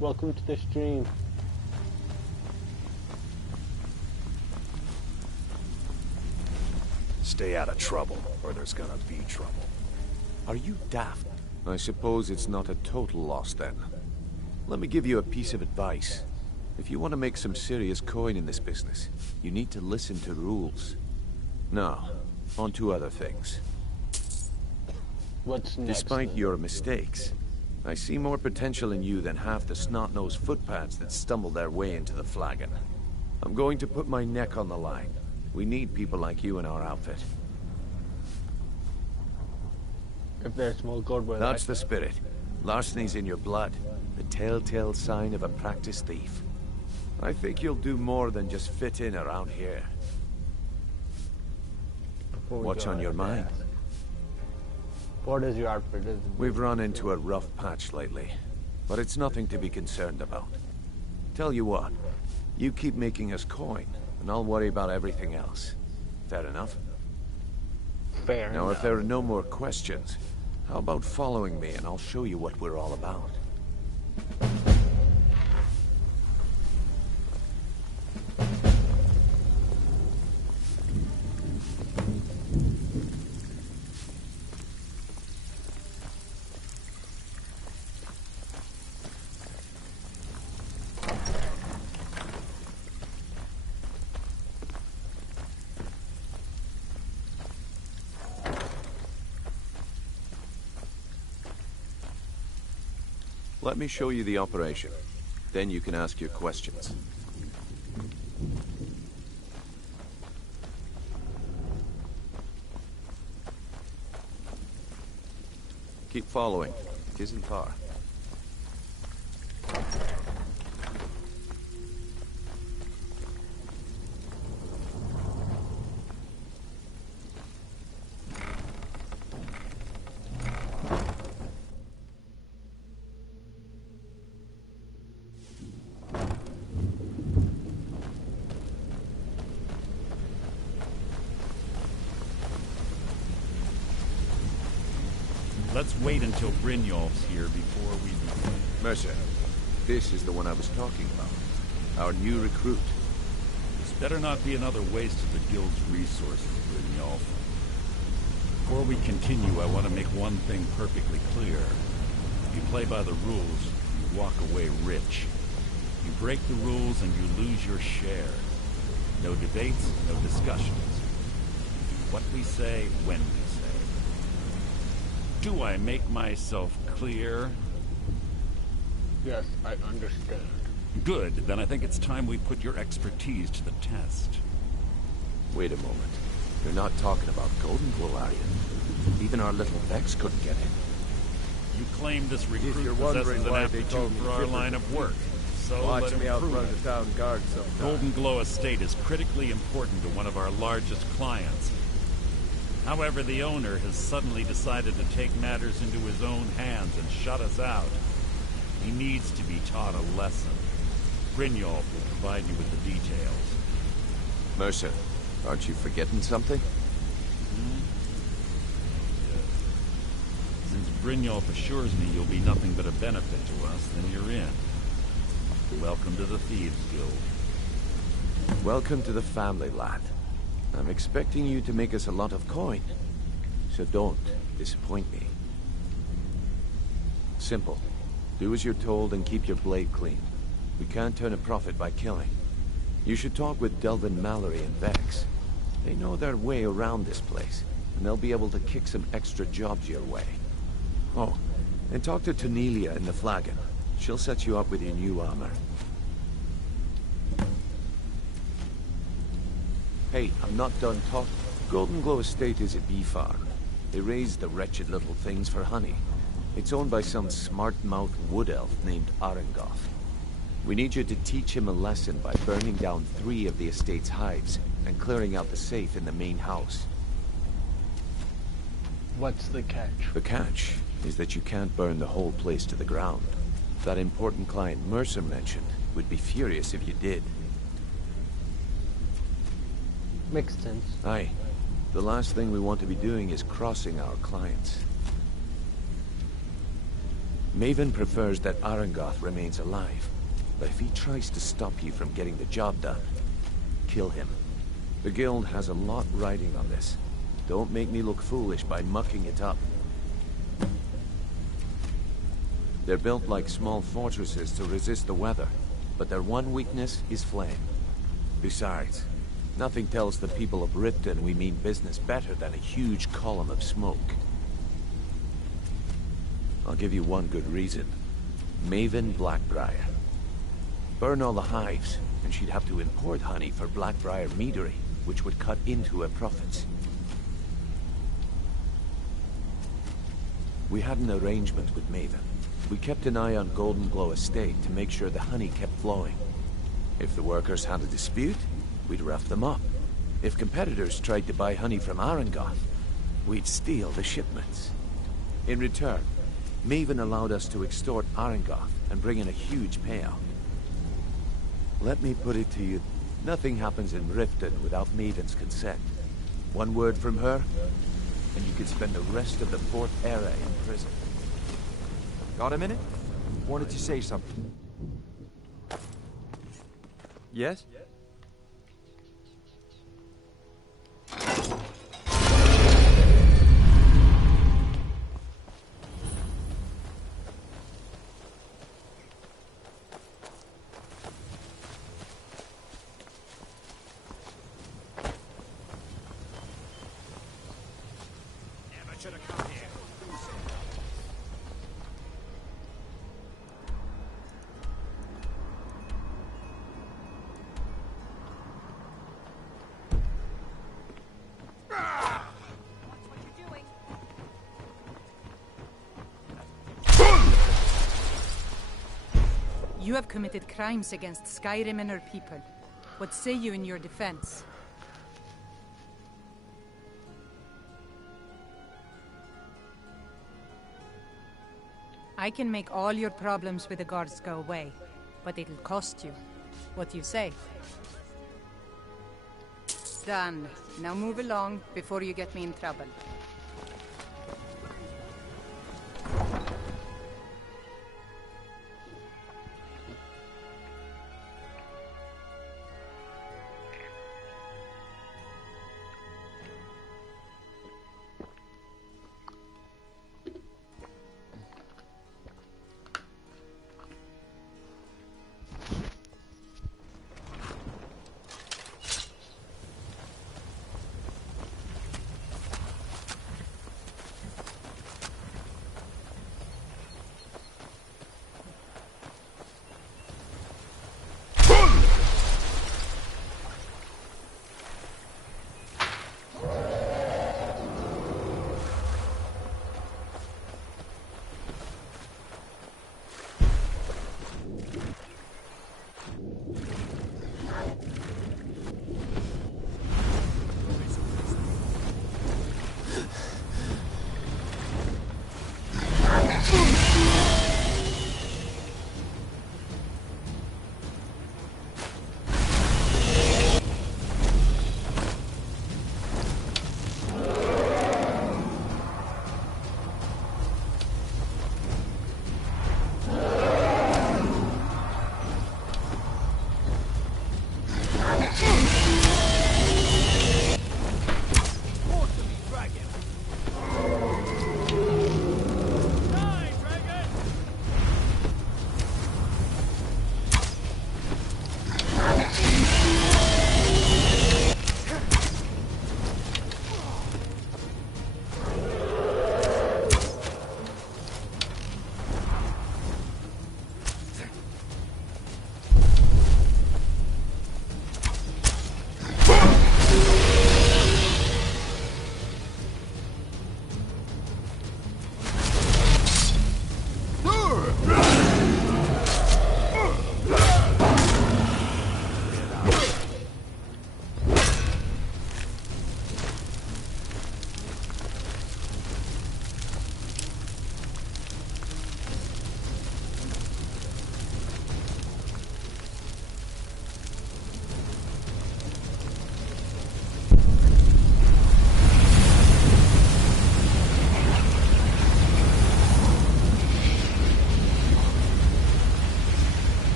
Welcome to the stream. Stay out of trouble, or there's gonna be trouble. Are you daft? I suppose it's not a total loss then. Let me give you a piece of advice. If you want to make some serious coin in this business, you need to listen to rules. Now, on to other things. What's next? Despite your mistakes, I see more potential in you than half the snot-nosed footpads that stumble their way into the flagon. I'm going to put my neck on the line. We need people like you in our outfit. If there's more gold, where that's the spirit. Larceny's in your blood. The telltale sign of a practiced thief. I think you'll do more than just fit in around here. What's on your mind? What is your outfit? We've run into a rough patch lately, but it's nothing to be concerned about. Tell you what, you keep making us coin, and I'll worry about everything else. Fair enough? Fair enough. Now, if there are no more questions, how about following me and I'll show you what we're all about? Let me show you the operation. Then you can ask your questions. Keep following. It isn't far. Let's wait until Brynjolf's here before we begin. Mercer, this is the one I was talking about. Our new recruit. This better not be another waste of the guild's resources, Brynjolf. Before we continue, I want to make one thing perfectly clear. If you play by the rules, you walk away rich. You break the rules and you lose your share. No debates, no discussions. Do what we say, when we say. Do I make myself clear? Yes, I understand. Good, then I think it's time we put your expertise to the test. Wait a moment. You're not talking about Golden Glow, are you? Even our little Vex couldn't get in. You claim this recruit possesses an aptitude for our line of work. So watch let me him outrun prove the town guard sometime. Golden Glow Estate is critically important to one of our largest clients. However, the owner has suddenly decided to take matters into his own hands and shut us out. He needs to be taught a lesson. Brynjolf will provide you with the details. Mercer, aren't you forgetting something? Since Brynjolf assures me you'll be nothing but a benefit to us, then you're in. Welcome to the Thieves Guild. Welcome to the family, lad. I'm expecting you to make us a lot of coin. So don't disappoint me. Simple. Do as you're told and keep your blade clean. We can't turn a profit by killing. You should talk with Delvin Mallory and Vex. They know their way around this place, and they'll be able to kick some extra jobs your way. Oh, and talk to Tanelia in the Flagon. She'll set you up with your new armor. Hey, I'm not done talking. Golden Glow Estate is a bee farm. They raise the wretched little things for honey. It's owned by some smart-mouthed wood elf named Arengoth. We need you to teach him a lesson by burning down 3 of the estate's hives and clearing out the safe in the main house. What's the catch? The catch is that you can't burn the whole place to the ground. That important client Mercer mentioned would be furious if you did. Makes sense. Aye. The last thing we want to be doing is crossing our clients. Maven prefers that Arengoth remains alive, but if he tries to stop you from getting the job done, kill him. The guild has a lot riding on this. Don't make me look foolish by mucking it up. They're built like small fortresses to resist the weather, but their one weakness is flame. Besides, nothing tells the people of Riften we mean business better than a huge column of smoke. I'll give you one good reason. Maven Blackbriar. Burn all the hives, and she'd have to import honey for Blackbriar meadery, which would cut into her profits. We had an arrangement with Maven. We kept an eye on Golden Glow Estate to make sure the honey kept flowing. If the workers had a dispute, we'd rough them up. If competitors tried to buy honey from Arengoth, we'd steal the shipments. In return, Maven allowed us to extort Arengoth and bring in a huge payout. Let me put it to you, nothing happens in Riften without Maven's consent. One word from her, and you can spend the rest of the 4th era in prison. Got a minute? Wanted to say something. Yes? You have committed crimes against Skyrim and her people. What say you in your defense? I can make all your problems with the guards go away, but it'll cost you. What do you say? Done. Now move along before you get me in trouble.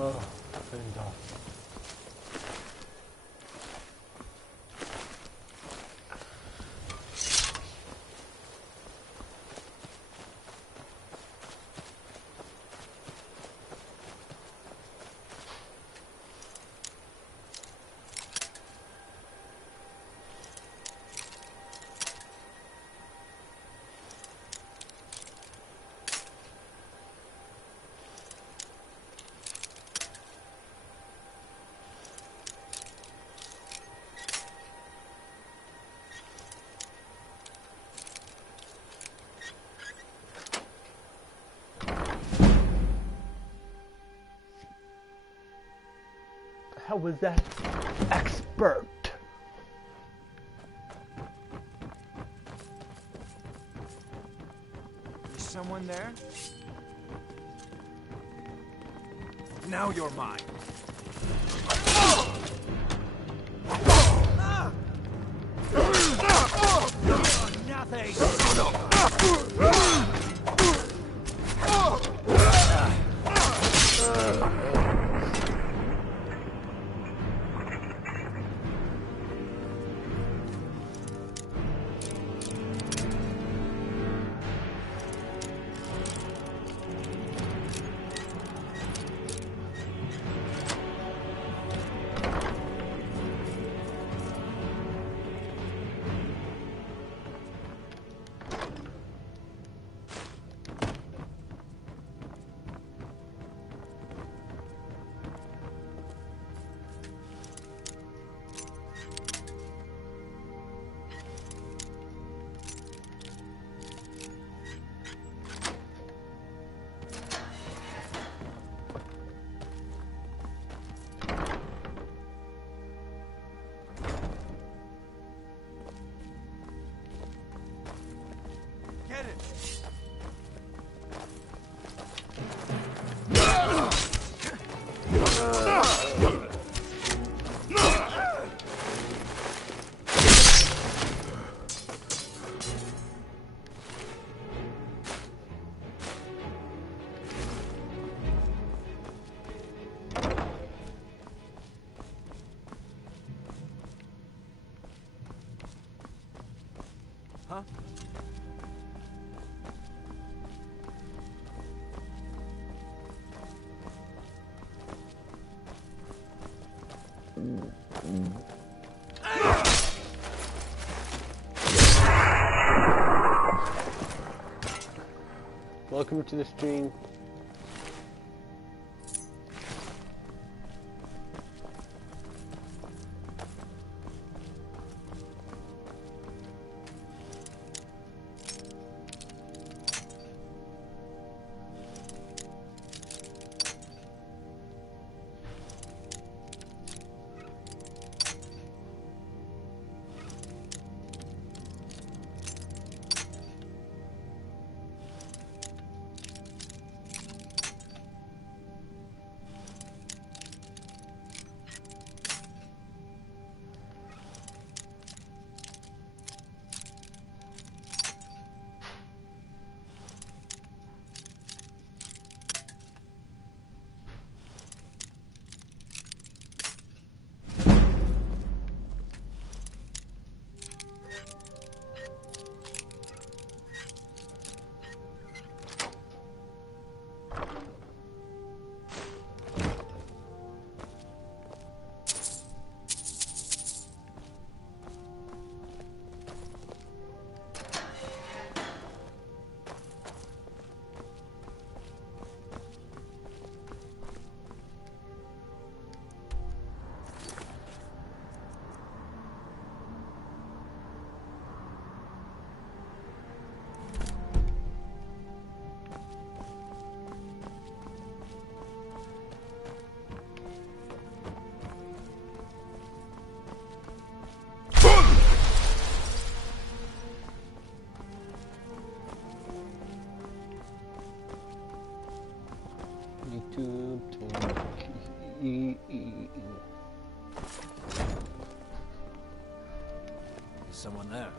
Oh, turned off. How was that expert? Is someone there? Now you're mine. Nothing. Get it! Huh? Welcome to the stream. someone there.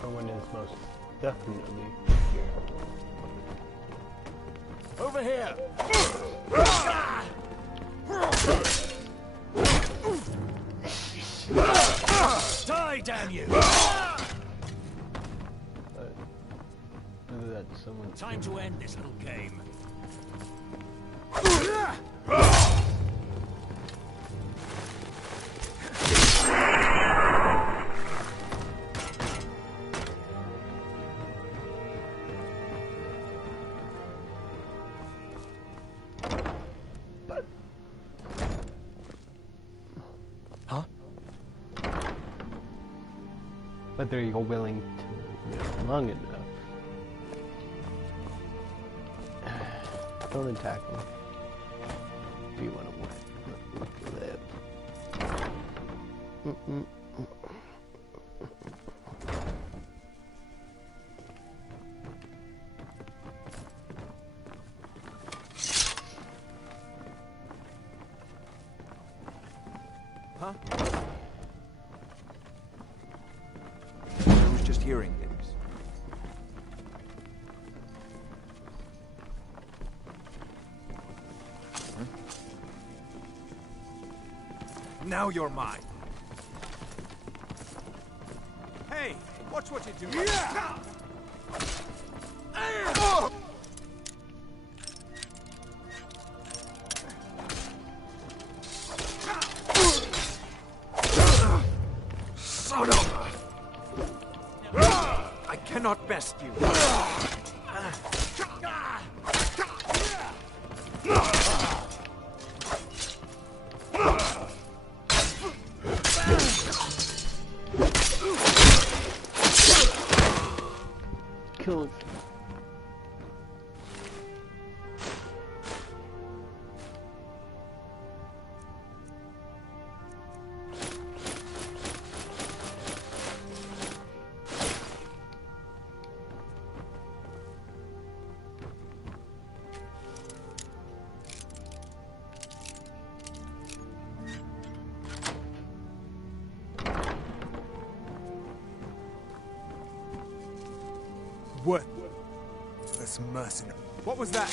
Someone is most definitely here. Over here! Die, damn you! Whether that's someone. Time to end this little game. Whether you're willing to live long enough. Don't attack him. If you want to live. Huh? I was just hearing things. Now you're mine. Hey, watch what you do. Yeah! Son of a... I cannot best you. Kill. What? This mercenary. What was that?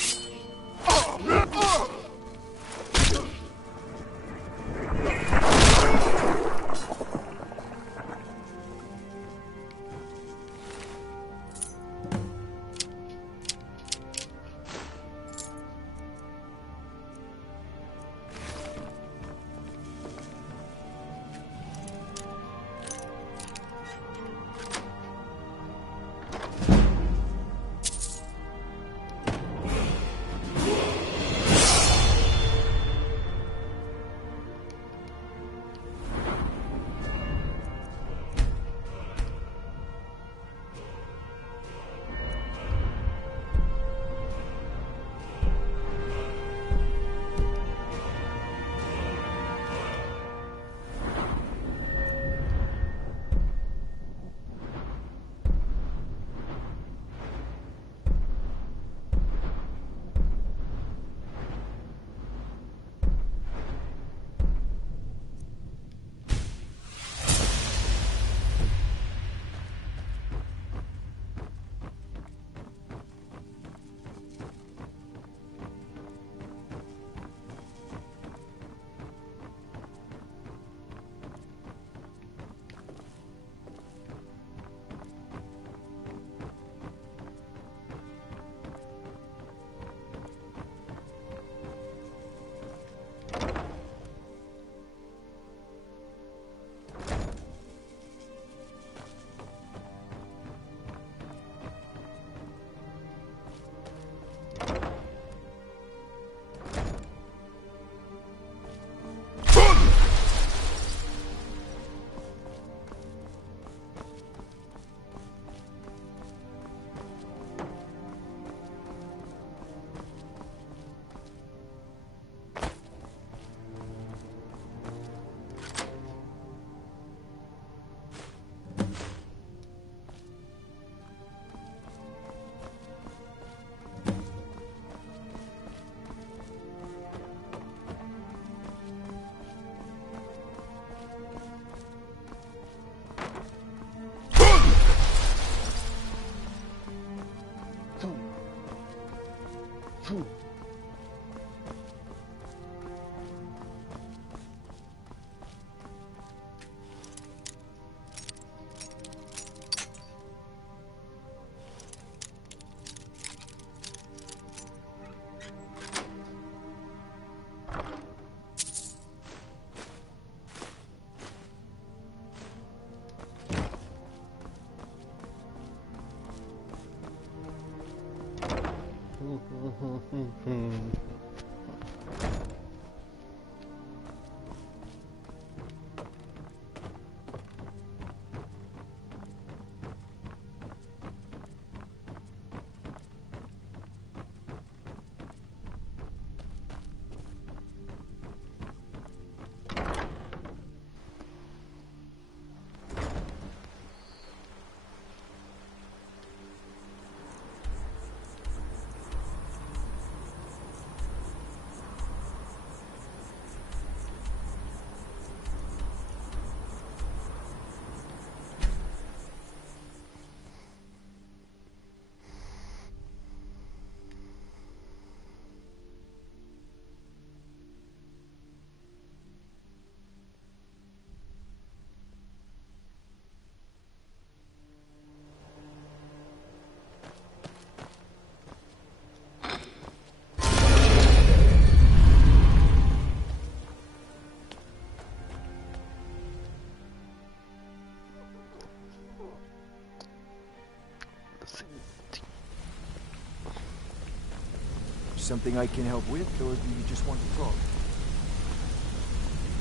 Something I can help with, or do you just want to talk?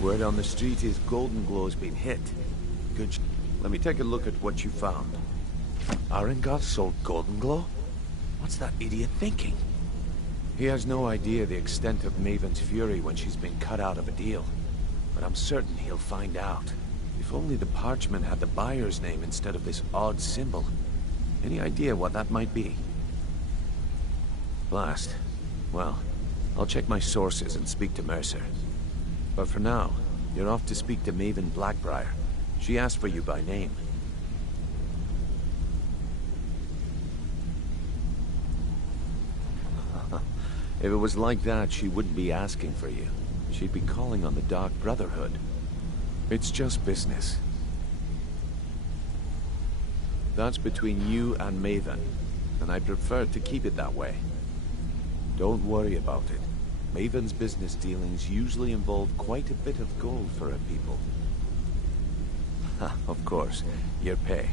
Word on the street is Golden Glow's been hit. Good. Let me take a look at what you found. Arengoth sold Golden Glow? What's that idiot thinking? He has no idea the extent of Maven's fury when she's been cut out of a deal. But I'm certain he'll find out. If only the parchment had the buyer's name instead of this odd symbol. Any idea what that might be? Blast. Well, I'll check my sources and speak to Mercer. But for now, you're off to speak to Maven Blackbriar. She asked for you by name. If it was like that, she wouldn't be asking for you. She'd be calling on the Dark Brotherhood. It's just business. That's between you and Maven, and I prefer to keep it that way. Don't worry about it. Maven's business dealings usually involve quite a bit of gold for her people. Of course, your pay.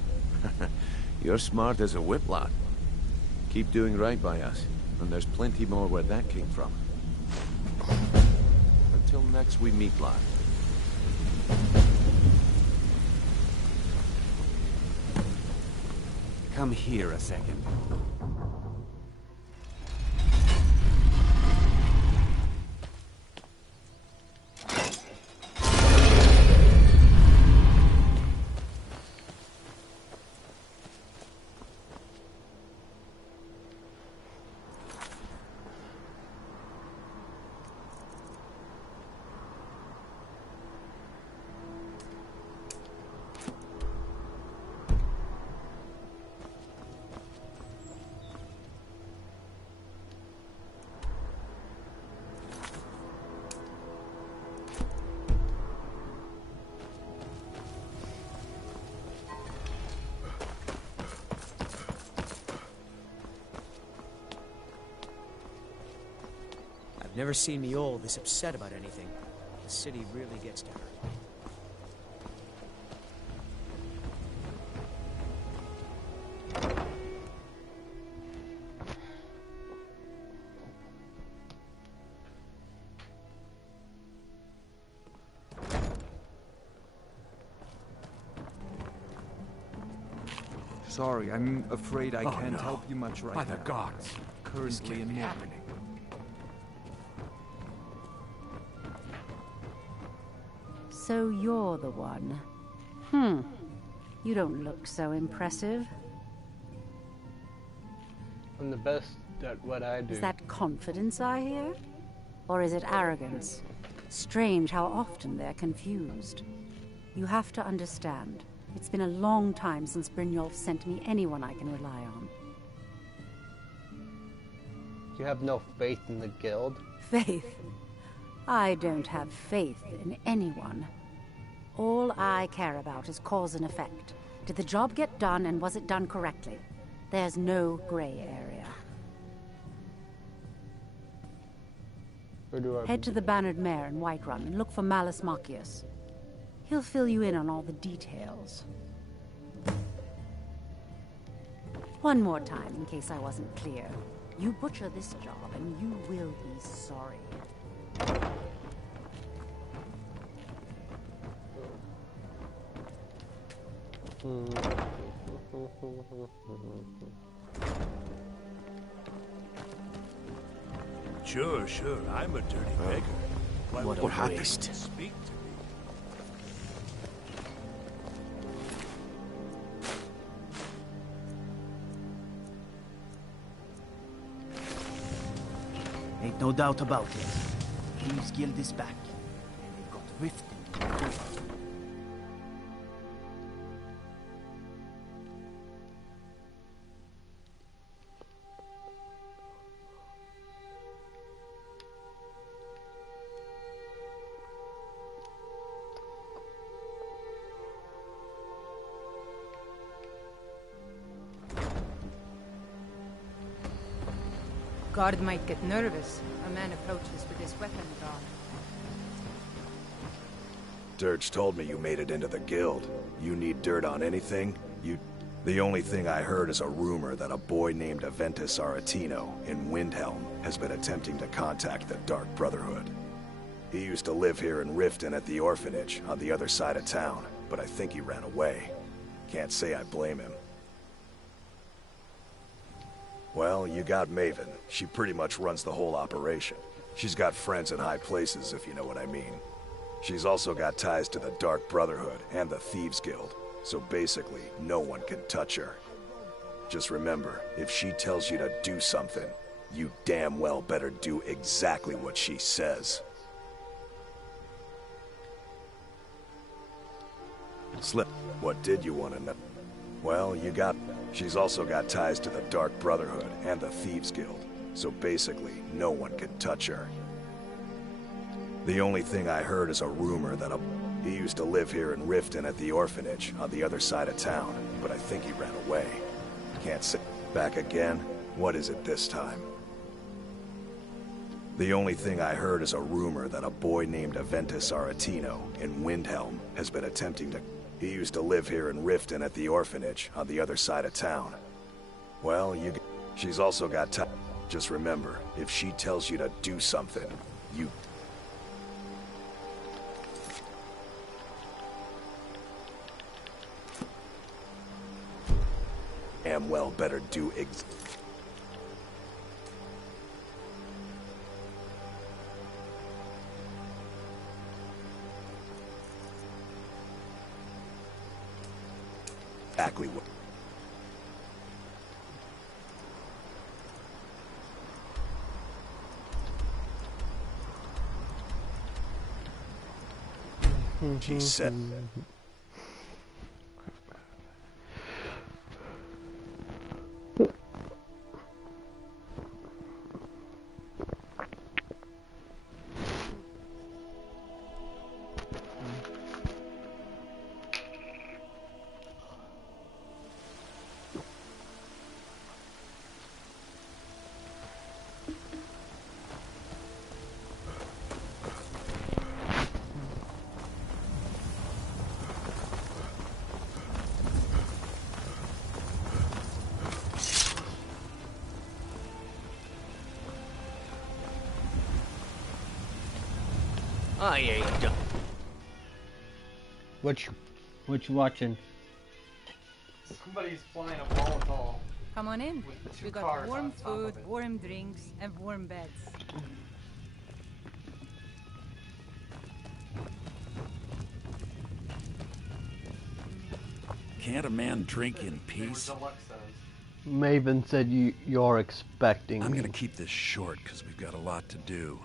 You're smart as a whip, lad. Keep doing right by us, and there's plenty more where that came from. Until next we meet, lad. Come here a second. Never seen me all this upset about anything. The city really gets to her. Sorry, I'm afraid I can't no. help you much right By now. the gods. Currently in mourning. So you're the one. You don't look so impressive. I'm the best at what I do. Is that confidence I hear? Or is it arrogance? Strange how often they're confused. You have to understand. It's been a long time since Brynjolf sent me anyone I can rely on. You have no faith in the guild? Faith? I don't have faith in anyone. All I care about is cause and effect. Did the job get done, and was it done correctly? There's no gray area. Where do I Head to the Bannered Mare in Whiterun and look for Malus Macius. He'll fill you in on all the details. One more time, in case I wasn't clear. You butcher this job and you will be sorry. Sure, I'm a dirty beggar. Why What would a you waste. speak to me? Ain't no doubt about it. Thieves' Guild is back, and they've got rift in the door. Guard might get nervous. A man approaches with his weapon drawn. Dirge told me you made it into the guild. You need dirt on anything? The only thing I heard is a rumor that a boy named Aventus Aretino in Windhelm has been attempting to contact the Dark Brotherhood. He used to live here in Riften at the orphanage on the other side of town, but I think he ran away. Can't say I blame him. Well, you got Maven. She pretty much runs the whole operation. She's got friends in high places, if you know what I mean. She's also got ties to the Dark Brotherhood and the Thieves Guild, so basically, no one can touch her. Just remember, if she tells you to do something, you damn well better do exactly what she says. Slip, what did you want to know? Well, she's also got ties to the Dark Brotherhood and the Thieves Guild, so basically, no one can touch her. The only thing I heard is a rumor that he used to live here in Riften at the orphanage on the other side of town, but I think he ran away. Can't say. Back again? What is it this time? The only thing I heard is a rumor that a boy named Aventus Aretino in Windhelm has been attempting to... He used to live here in Riften at the orphanage on the other side of town. Well, she's also got time. Just remember, if she tells you to do something, you... damn well better do exactly what... she said. I ain't done. What you watching? Somebody's flying a Molotov. Come on in. With two We got cars warm on top food, of it. warm drinks, and warm beds. Can't a man drink in peace? Maven said you're expecting. I'm gonna keep this short because we've got a lot to do.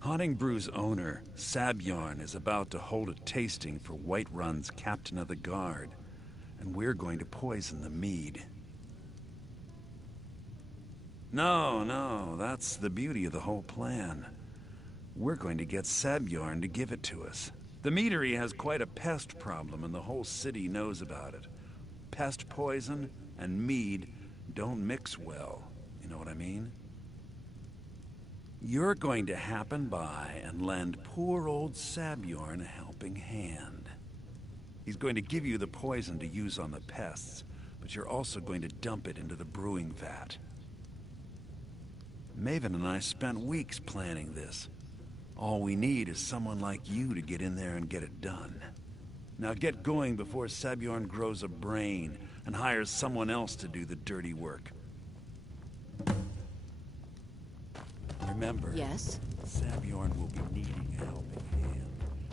Haunting Brew's owner, Sabjorn, is about to hold a tasting for Whiterun's Captain of the Guard, and we're going to poison the mead. No, that's the beauty of the whole plan. We're going to get Sabjorn to give it to us. The meadery has quite a pest problem, and the whole city knows about it. Pest poison and mead don't mix well, you know what I mean? You're going to happen by and lend poor old Sabjorn a helping hand. He's going to give you the poison to use on the pests, but you're also going to dump it into the brewing vat. Maven and I spent weeks planning this. All we need is someone like you to get in there and get it done. Now get going before Sabjorn grows a brain and hires someone else to do the dirty work. Remember, yes? Sabjorn will be needing a helping hand.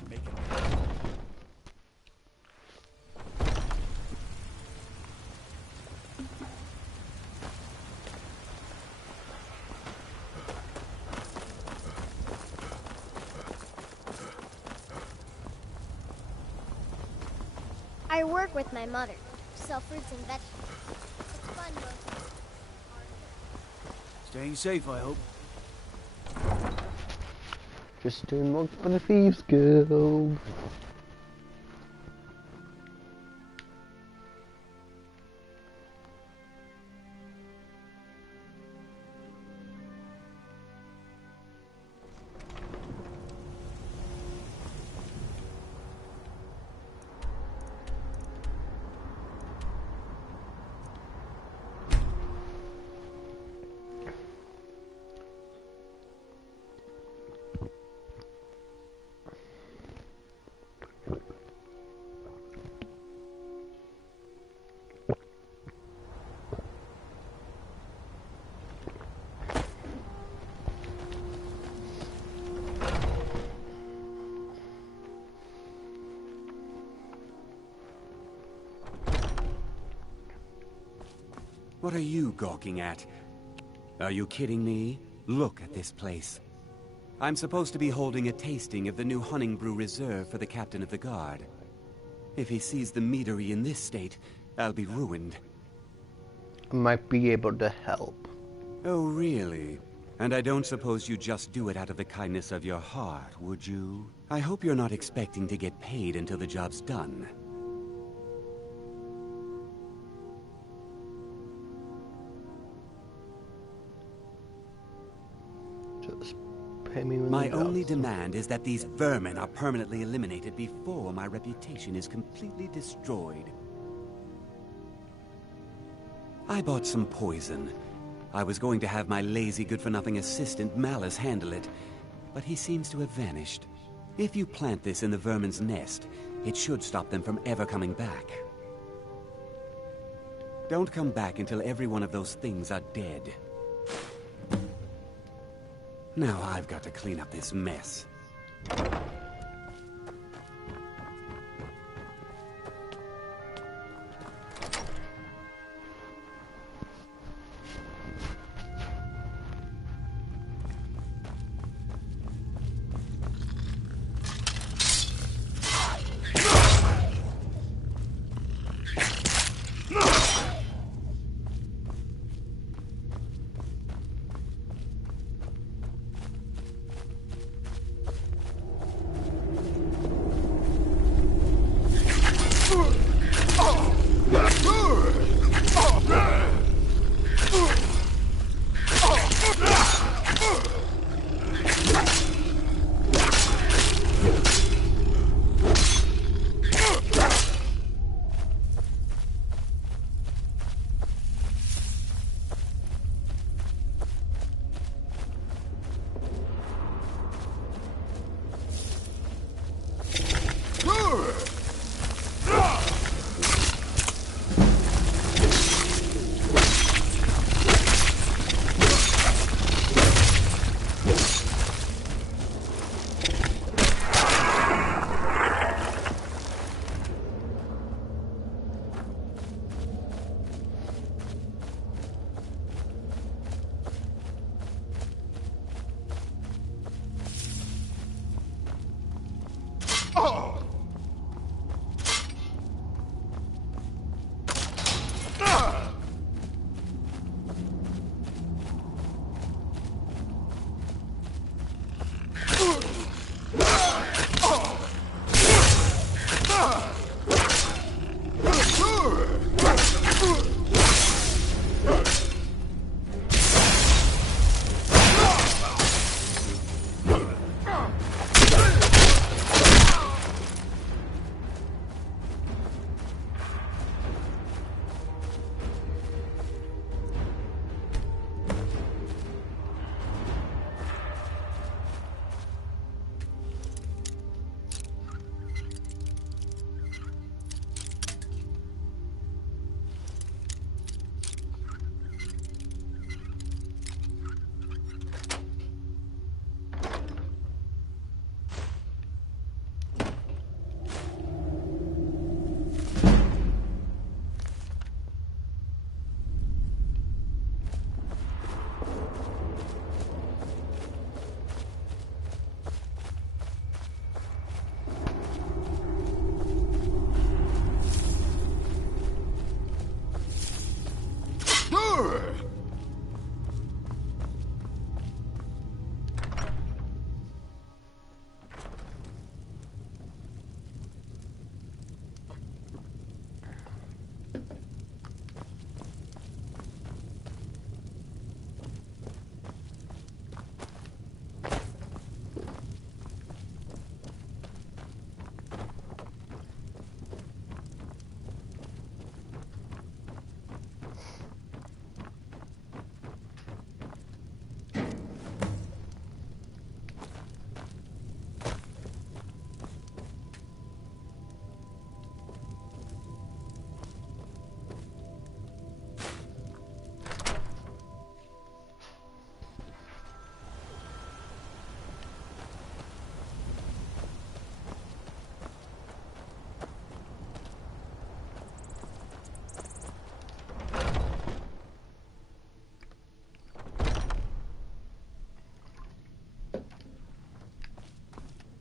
Make it... I work with my mother. Sell fruits and vegetables. It's fun most. Staying safe, I hope. Just doing work for the Thieves Guild. What are you gawking at? Are you kidding me? Look at this place. I'm supposed to be holding a tasting of the new Honningbrew Reserve for the captain of the guard. If he sees the meadery in this state, I'll be ruined. I might be able to help. Oh, really? And I don't suppose you just do it out of the kindness of your heart, would you? I hope you're not expecting to get paid until the job's done. Just pay me when My only demand is that these vermin are permanently eliminated before my reputation is completely destroyed. I bought some poison. I was going to have my lazy, good-for-nothing assistant Malice handle it, but he seems to have vanished. If you plant this in the vermin's nest, it should stop them from ever coming back. Don't come back until every one of those things are dead. Now I've got to clean up this mess.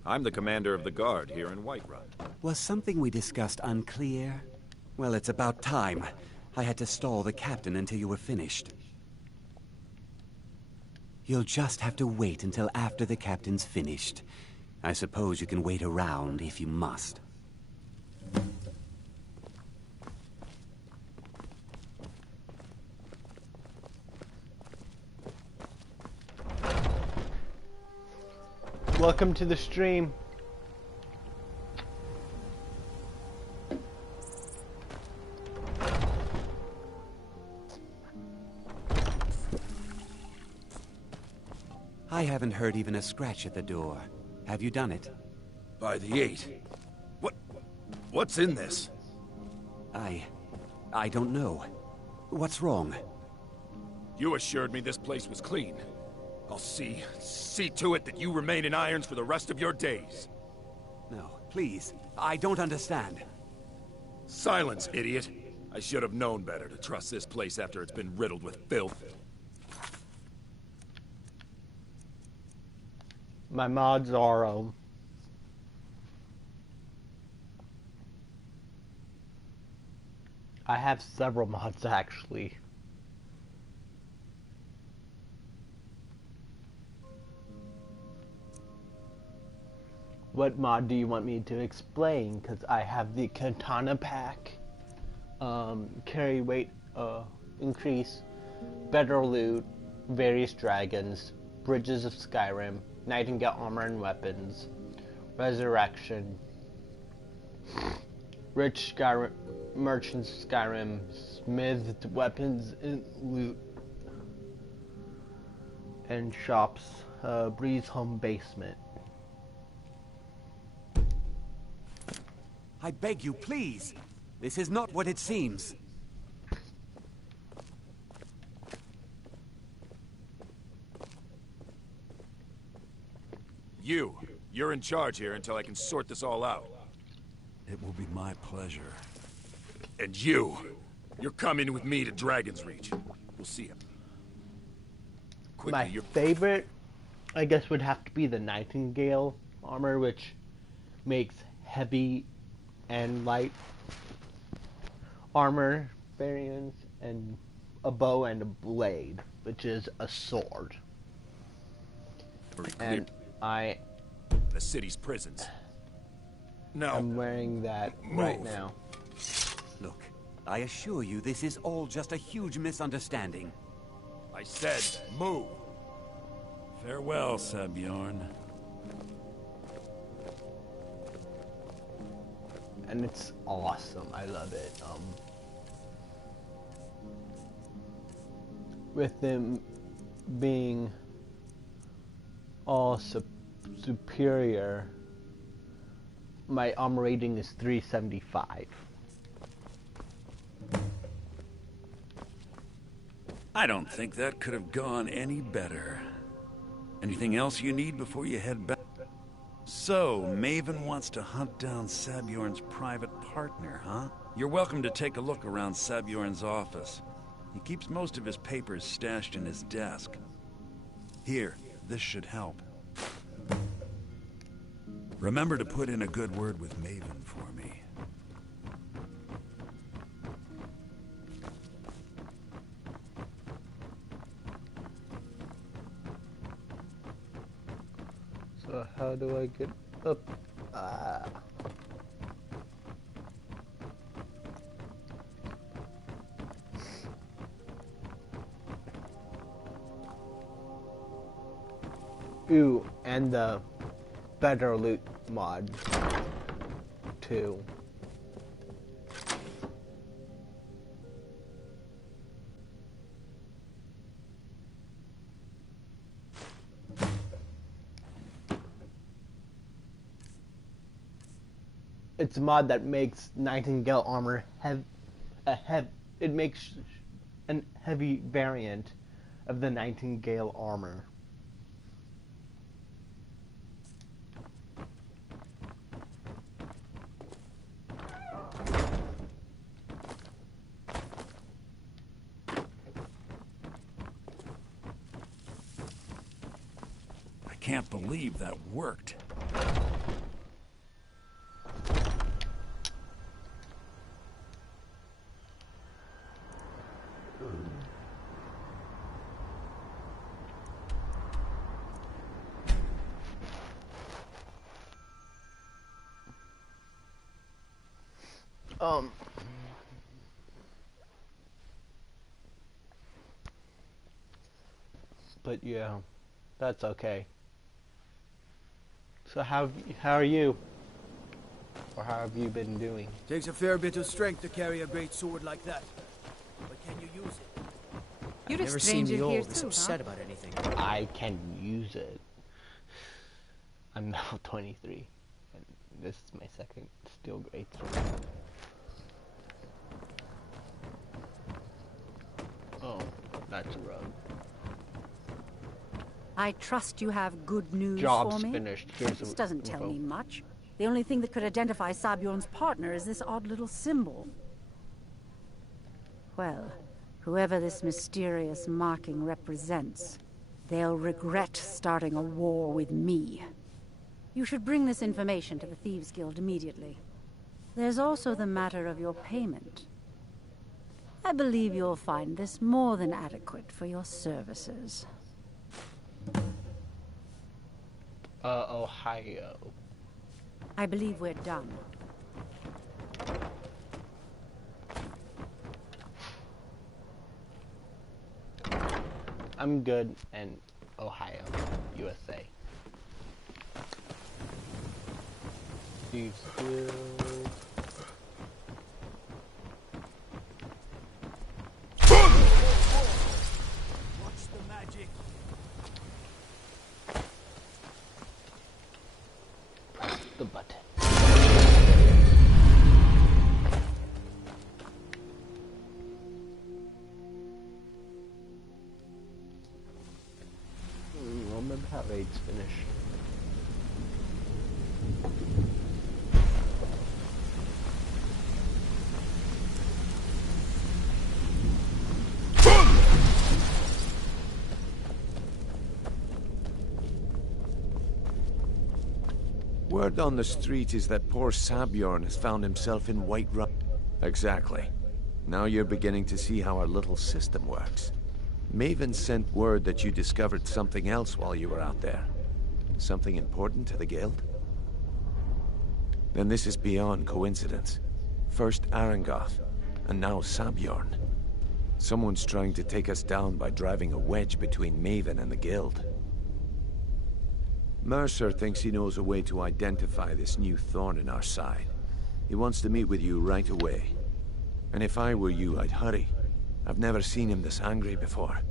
I'm the commander of the guard here in Whiterun. Was something we discussed unclear? Well, it's about time. I had to stall the captain until you were finished. You'll just have to wait until after the captain's finished. I suppose you can wait around if you must. Welcome to the stream. I haven't heard even a scratch at the door. Have you done it? By the 8. What's in this? I don't know. What's wrong? You assured me this place was clean. I'll see to it that you remain in irons for the rest of your days. No, please. I don't understand. Silence, idiot. I should have known better to trust this place after it's been riddled with filth. My mods are, I have several mods, actually. What mod do you want me to explain? Because I have the Katana Pack, carry weight increase, better loot, various dragons, Bridges of Skyrim, Nightingale armor and weapons, Resurrection, Rich Skyrim, Merchants Skyrim, Smithed weapons and loot, and shops, Breeze Home Basement. I beg you, please. This is not what it seems. You're in charge here until I can sort this all out. It will be my pleasure. And you're coming with me to Dragon's Reach. We'll see him. My favorite, I guess, would have to be the Nightingale armor, which makes heavy and light armor variants, and a bow and a blade, which is a sword. And the city's prisons. No. I'm wearing that right now. Look, I assure you this is all just a huge misunderstanding. I said move. Farewell, Sabjorn. And it's awesome. I love it. With them being all superior, my armor rating is 375. I don't think that could have gone any better. Anything else you need before you head back? So, Maven wants to hunt down Sabjorn's private partner, huh? You're welcome to take a look around Sabjorn's office. He keeps most of his papers stashed in his desk. Here, this should help. Remember to put in a good word with Maven for me. So how do I get up? Ooh, and the better loot mod too. It's a mod that makes Nightingale armor it makes a heavy variant of the Nightingale armor. I can't believe that worked. But yeah, that's okay. So how are you? Or how have you been doing? Takes a fair bit of strength to carry a great sword like that. But can you use it? You're I've a never seen stranger you here all this too, upset huh? about anything. I can use it. I'm now 23. And this is my second steel great sword. Oh, that's a rug. I trust you have good news Job's for me. finished. Here's This a doesn't tell info. me much. The only thing that could identify Sabjorn's partner is this odd little symbol. Well, whoever this mysterious marking represents, they'll regret starting a war with me. You should bring this information to the Thieves Guild immediately. There's also the matter of your payment. I believe you'll find this more than adequate for your services. Ohio. I believe we're done. I'm good in Ohio, USA. Thieves Guild. Watch the magic. Press the button. Remember how raids finish. Word on the street is that poor Sabjorn has found himself in Whiterun. Exactly. Now you're beginning to see how our little system works. Maven sent word that you discovered something else while you were out there. Something important to the guild? Then this is beyond coincidence. First Arangoth, and now Sabjorn. Someone's trying to take us down by driving a wedge between Maven and the guild. Mercer thinks he knows a way to identify this new thorn in our side. He wants to meet with you right away. And if I were you, I'd hurry. I've never seen him this angry before.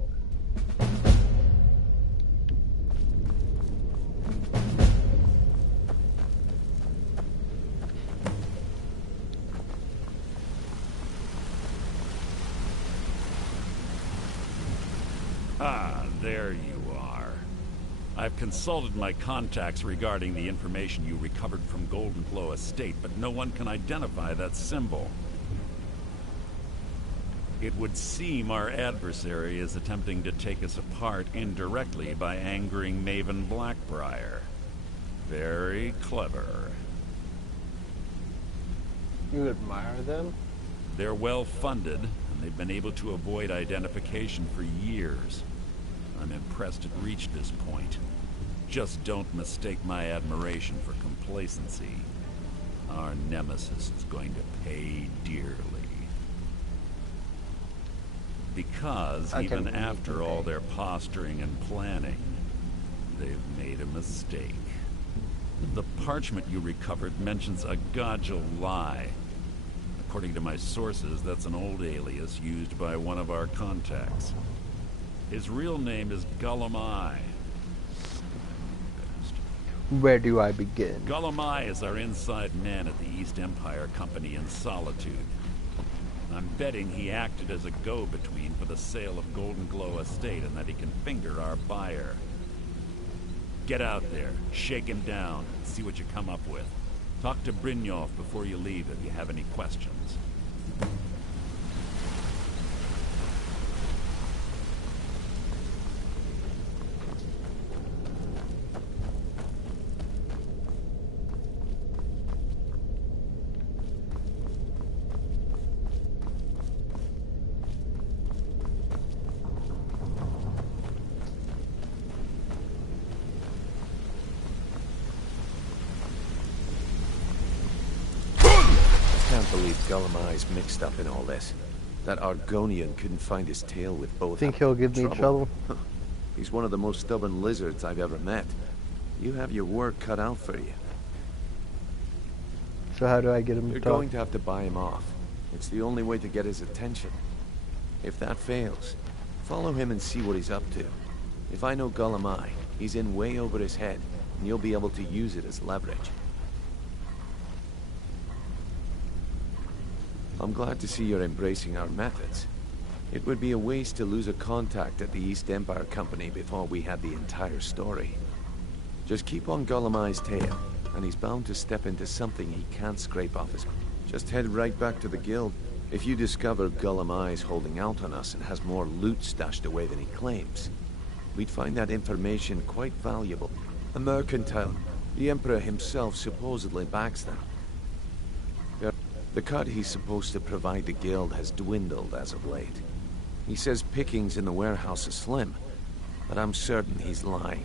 Ah, there you are. I've consulted my contacts regarding the information you recovered from Golden Glow Estate, but no one can identify that symbol. It would seem our adversary is attempting to take us apart indirectly by angering Maven Blackbriar. Very clever. You admire them? They're well funded, and they've been able to avoid identification for years. I'm impressed it reached this point. Just don't mistake my admiration for complacency. Our nemesis is going to pay dearly. Because even after all their posturing and planning, they've made a mistake. The parchment you recovered mentions a Godjal lie. According to my sources, that's an old alias used by one of our contacts. His real name is Gullumai. Where do I begin? Gullumai is our inside man at the East Empire Company in Solitude. I'm betting he acted as a go-between for the sale of Golden Glow Estate and that he can finger our buyer. Get out there, shake him down, and see what you come up with. Talk to Brynjolf before you leave if you have any questions. can't believe Gullumai's mixed up in all this. That Argonian couldn't find his tail with both. Think he'll give me trouble? He's one of the most stubborn lizards I've ever met. You have your work cut out for you. So how do I get him to You're talk? going to have to buy him off. It's the only way to get his attention. If that fails, follow him and see what he's up to. If I know Gullumai, he's in way over his head, and you'll be able to use it as leverage. I'm glad to see you're embracing our methods. It would be a waste to lose a contact at the East Empire Company before we had the entire story. Just keep on Gullumai's tail, and he's bound to step into something he can't scrape off his... Just head right back to the guild. If you discover Gullumai's holding out on us and has more loot stashed away than he claims, we'd find that information quite valuable. A mercantile. The Emperor himself supposedly backs them. The cut he's supposed to provide the guild has dwindled as of late. He says pickings in the warehouse are slim, but I'm certain he's lying.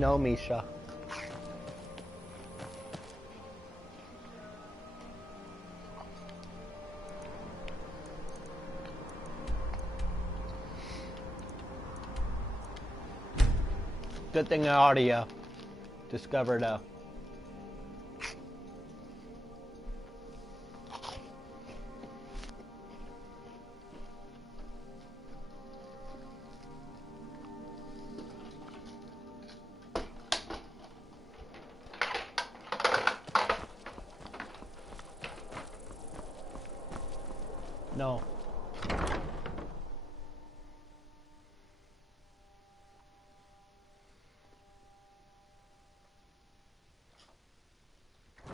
No, Misha. Good thing I already discovered no.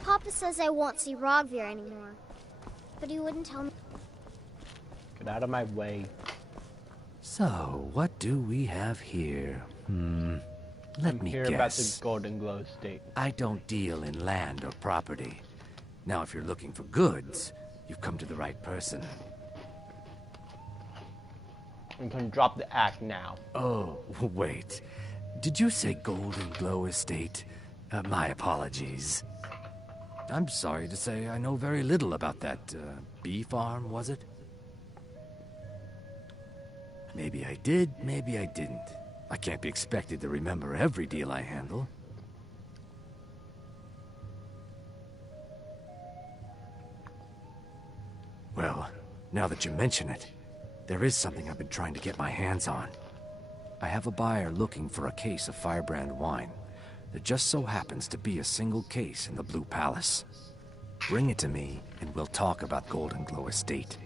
Papa says I won't see Rogvir anymore, but he wouldn't tell me. Get out of my way. So, what do we have here? Let me Hear guess. about the Golden Glow estate. I don't deal in land or property. Now, if you're looking for goods, you've come to the right person. You can drop the act now. Oh, wait. Did you say Golden Glow Estate? My apologies. I'm sorry to say I know very little about that bee farm, was it? Maybe I did, maybe I didn't. I can't be expected to remember every deal I handle. Well, now that you mention it, there is something I've been trying to get my hands on. I have a buyer looking for a case of Firebrand wine. There just so happens to be a single case in the Blue Palace. Bring it to me, and we'll talk about Golden Glow Estate.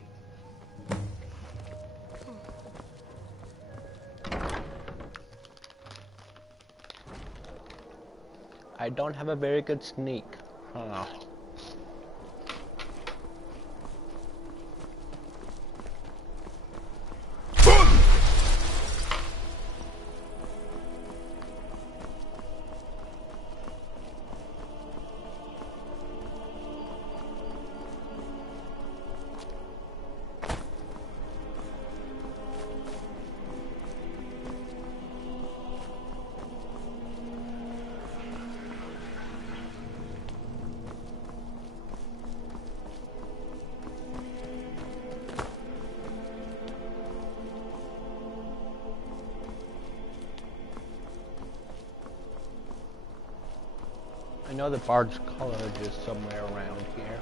I don't have a very good sneak. know the barge college is somewhere around here.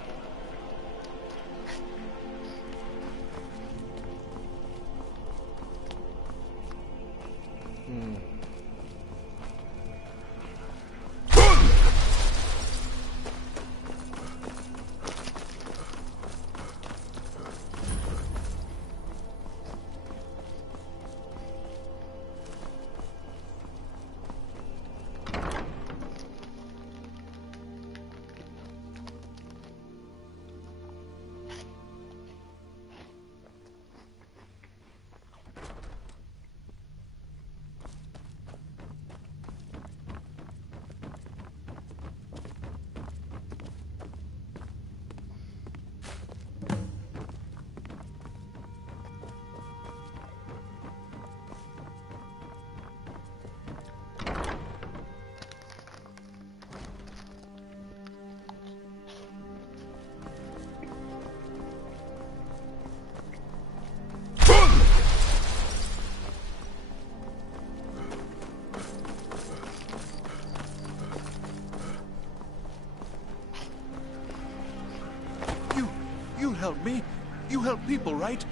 You help me. You help people, right?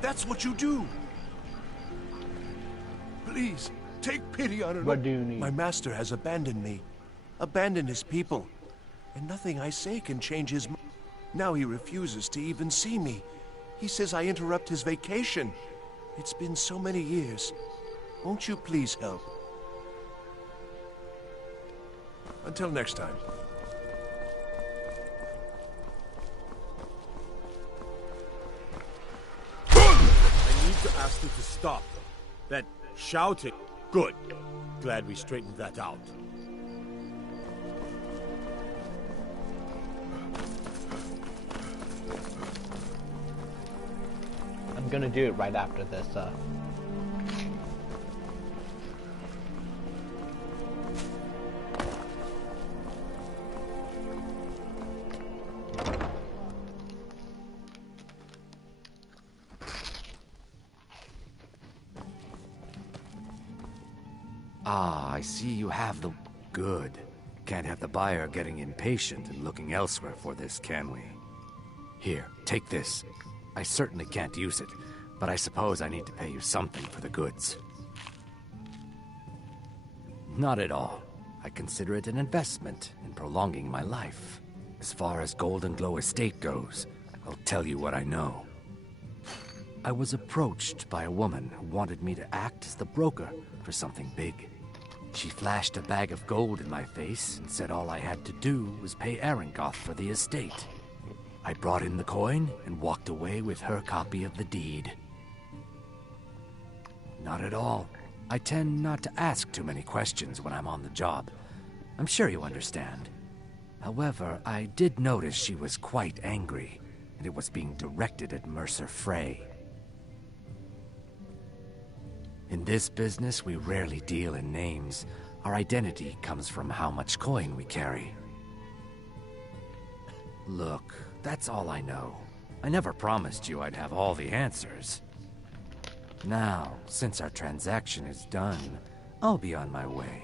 That's what you do. Please, take pity on it. What do you need? My master has abandoned me. Abandoned his people. And nothing I say can change his mind. Now he refuses to even see me. He says I interrupt his vacation. It's been so many years. Won't you please help? Until next time. I need to ask you to stop. That shouting. Good. Glad we straightened that out. I'm gonna do it right after this, Ah, I see you have the... Good. Can't have the buyer getting impatient and looking elsewhere for this, can we? Here, take this. I certainly can't use it, but I suppose I need to pay you something for the goods. Not at all. I consider it an investment in prolonging my life. As far as Golden Glow Estate goes, I'll tell you what I know. I was approached by a woman who wanted me to act as the broker for something big. She flashed a bag of gold in my face and said all I had to do was pay Arangoth for the estate. I brought in the coin and walked away with her copy of the deed. Not at all. I tend not to ask too many questions when I'm on the job. I'm sure you understand. However, I did notice she was quite angry, and it was being directed at Mercer Frey. In this business, we rarely deal in names. Our identity comes from how much coin we carry. Look, that's all I know. I never promised you I'd have all the answers. Now, since our transaction is done, I'll be on my way.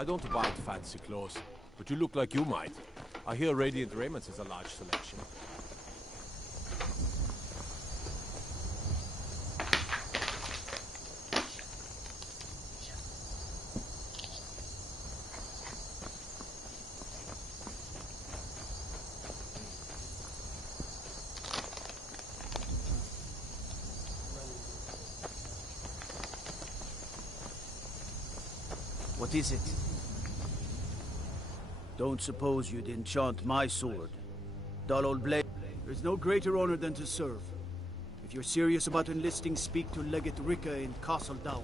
I don't buy fancy clothes, but you look like you might. I hear Radiant Raiments has a large selection. What is it? Don't suppose you'd enchant my sword. Dull old blade. There's no greater honor than to serve. If you're serious about enlisting, speak to Legate Ricca in Castle Down.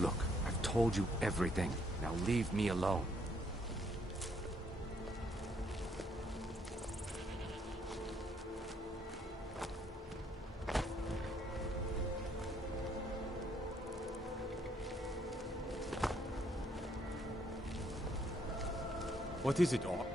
Look, I've told you everything. Now leave me alone. What is it all?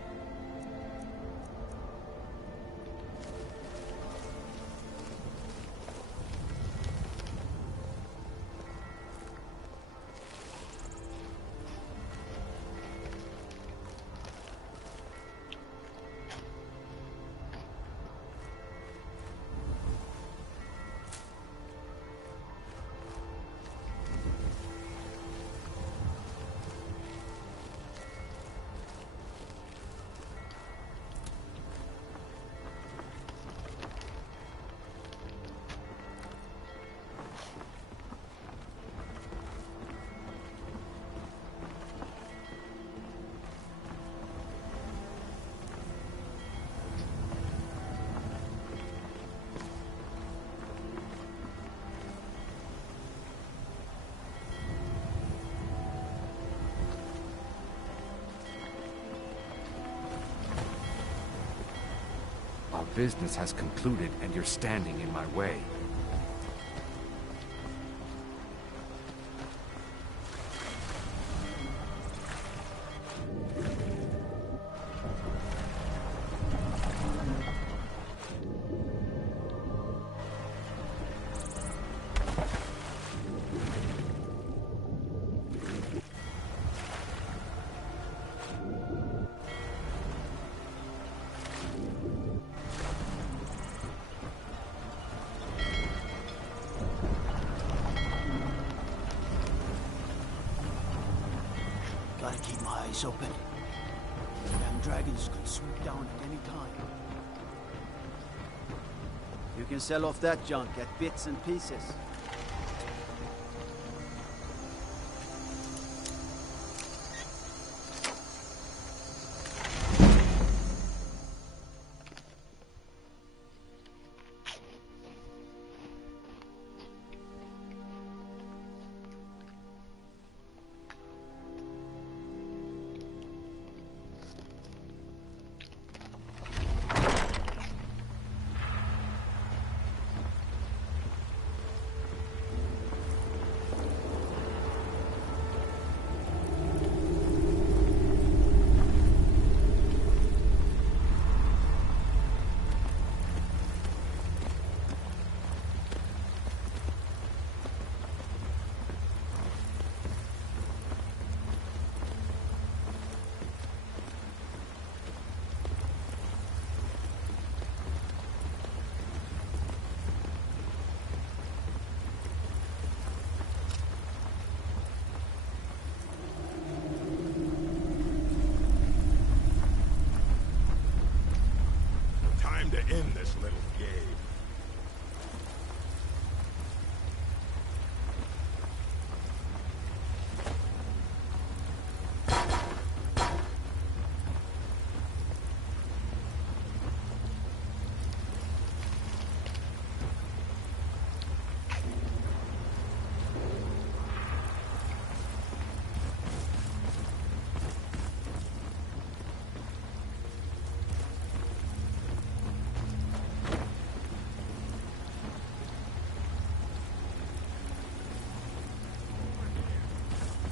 Our business has concluded and you're standing in my way. Gotta keep my eyes open. Damn dragons could swoop down at any time. You can sell off that junk at bits and pieces. Time to end this little game.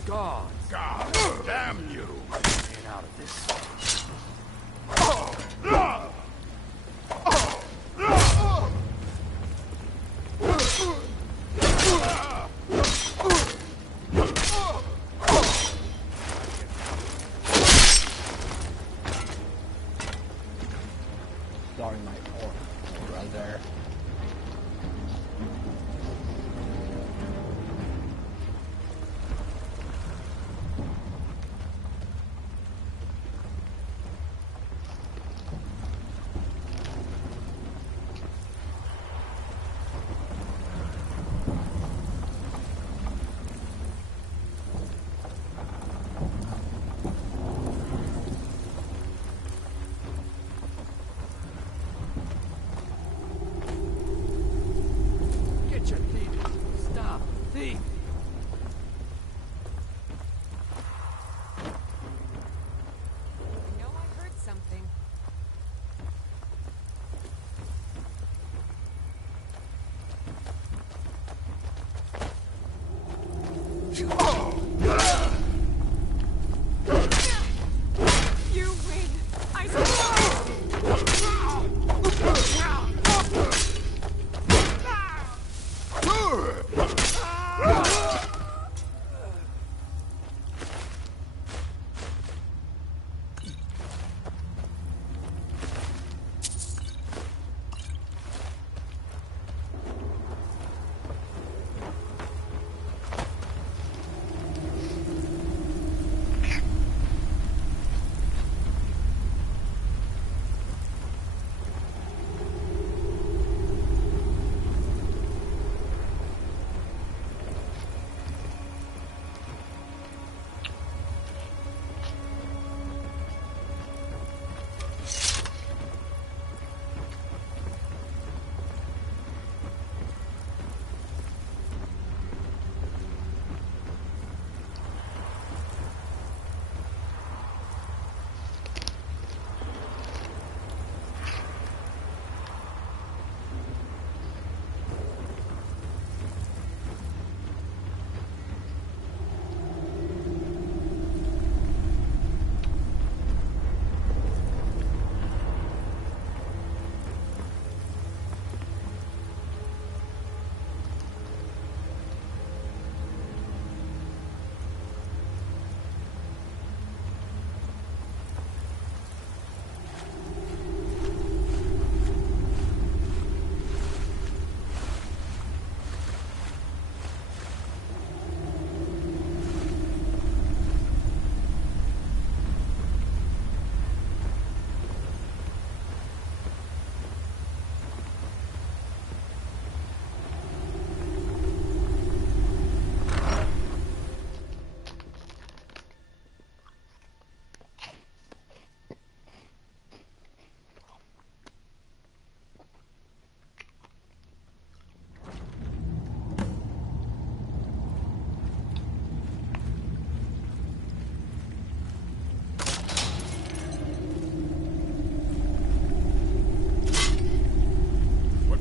God! God damn you! Get out of this. Sorry, my brother.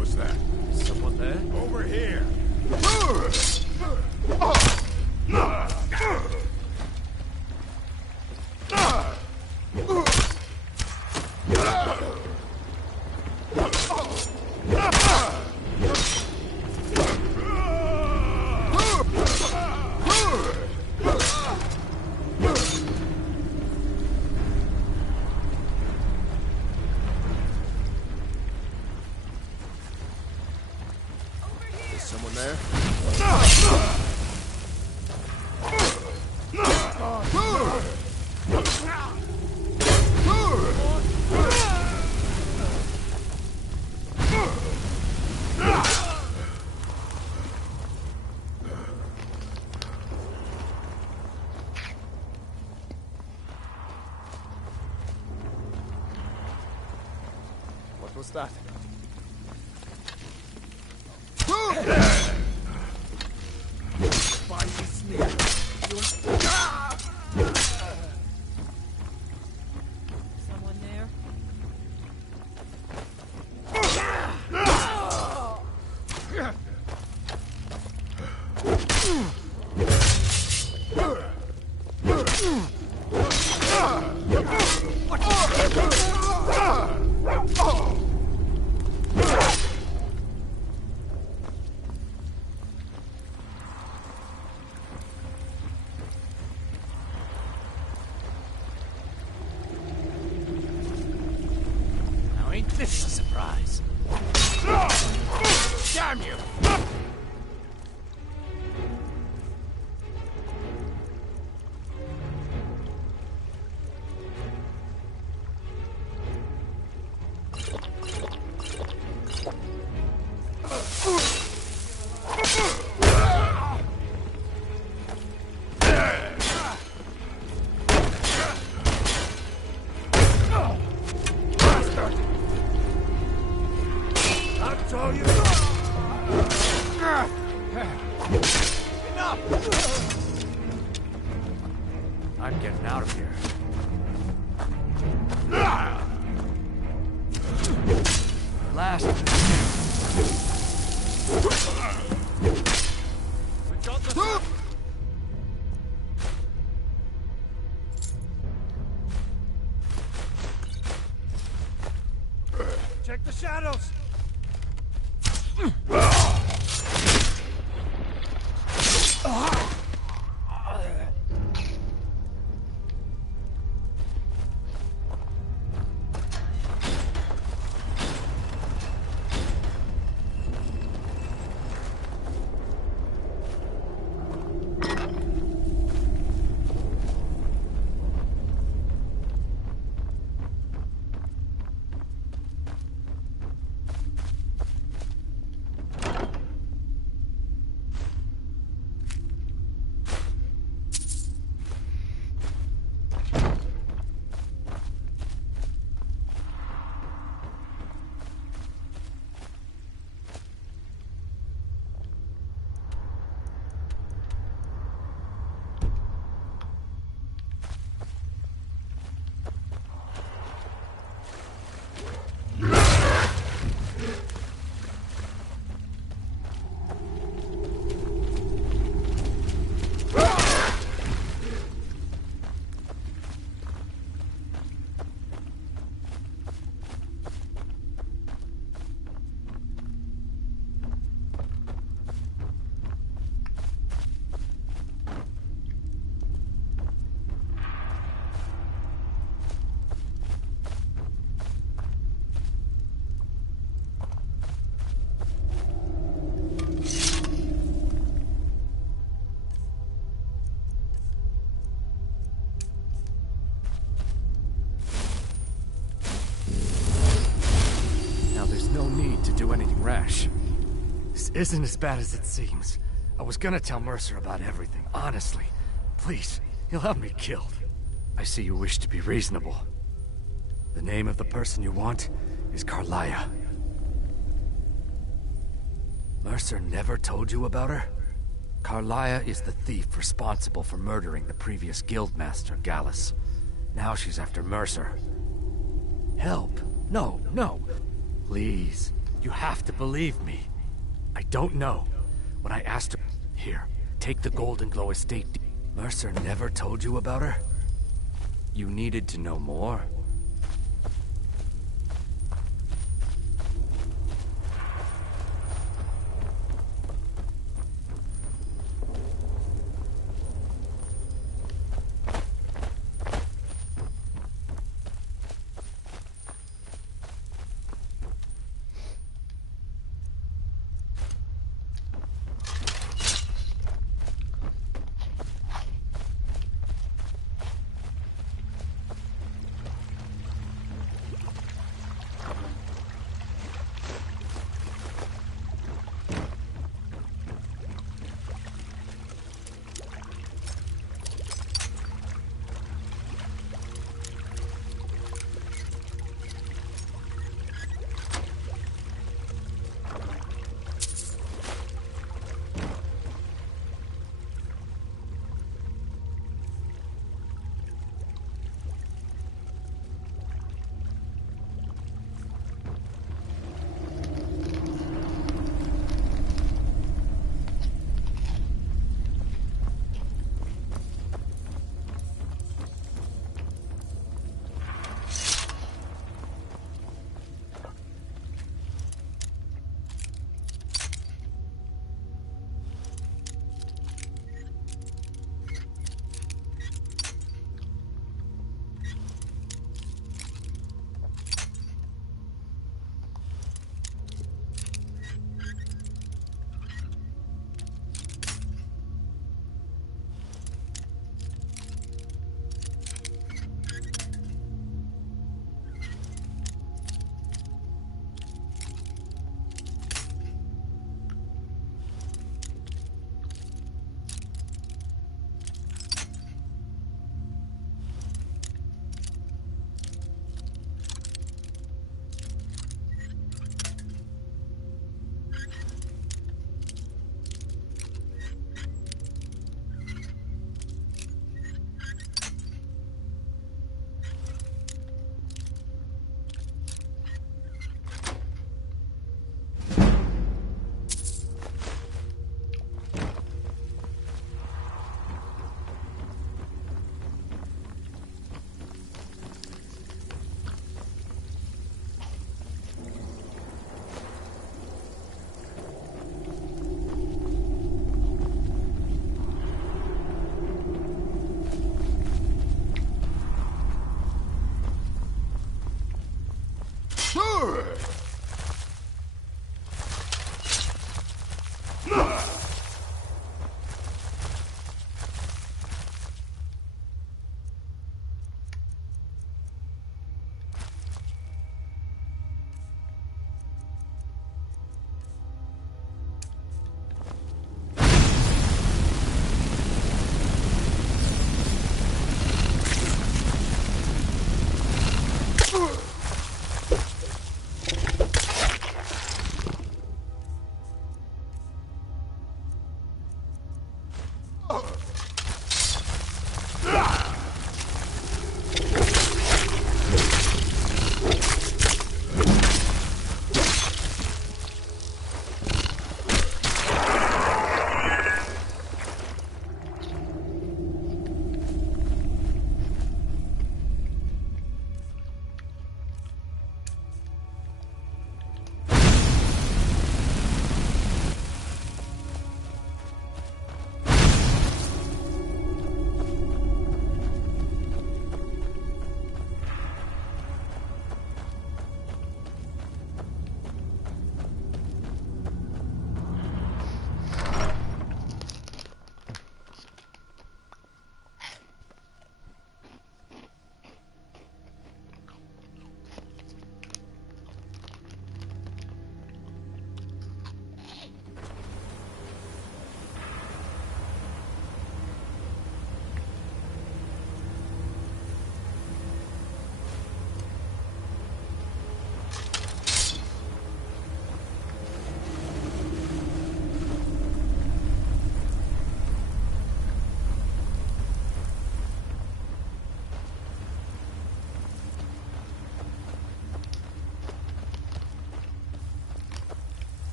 What's that? Someone there? This is a surprise. Damn you! I'm getting out of here. Last. Check the shadows! This isn't as bad as it seems. I was gonna tell Mercer about everything, honestly. Please, he'll have me killed. I see you wish to be reasonable. The name of the person you want is Carlia. Mercer never told you about her? Carlia is the thief responsible for murdering the previous guildmaster, Gallus. Now she's after Mercer. Help. No, no. Please, you have to believe me. I don't know. When I asked her... Here, take the Golden Glow estate. Mercer never told you about her? You needed to know more?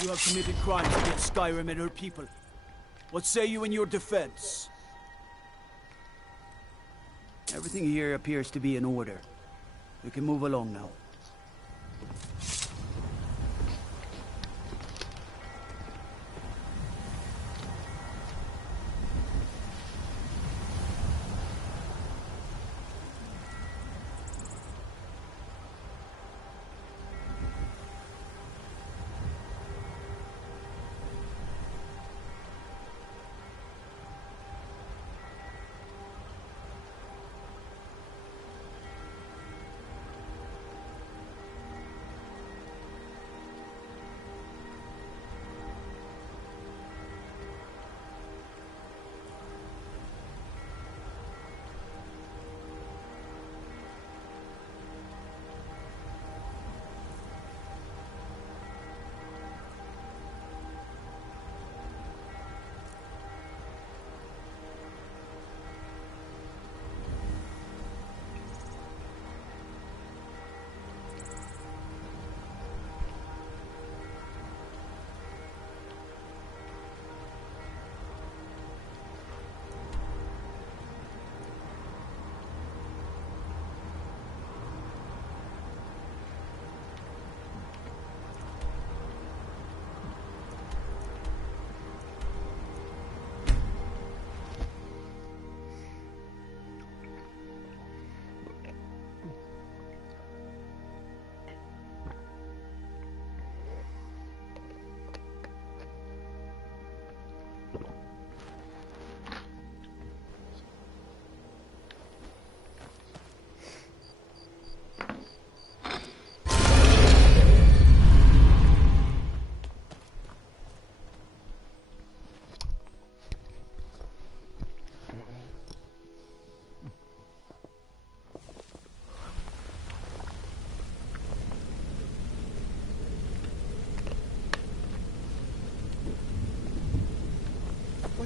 You have committed crimes against Skyrim and her people. What say you in your defense? Everything here appears to be in order. We can move along now.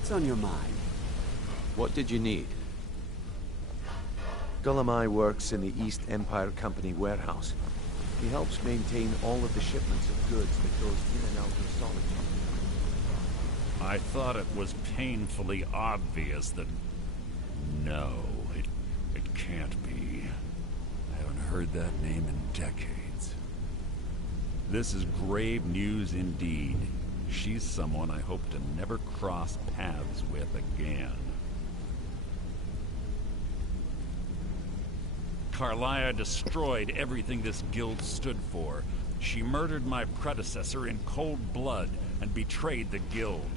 What's on your mind? What did you need? Gulamai works in the East Empire Company warehouse. He helps maintain all of the shipments of goods that goes in and out of Solitude. I thought it was painfully obvious that... No, it can't be. I haven't heard that name in decades. This is grave news indeed. She's someone I hope to never cross paths with again. Carlia destroyed everything this guild stood for. She murdered my predecessor in cold blood and betrayed the guild.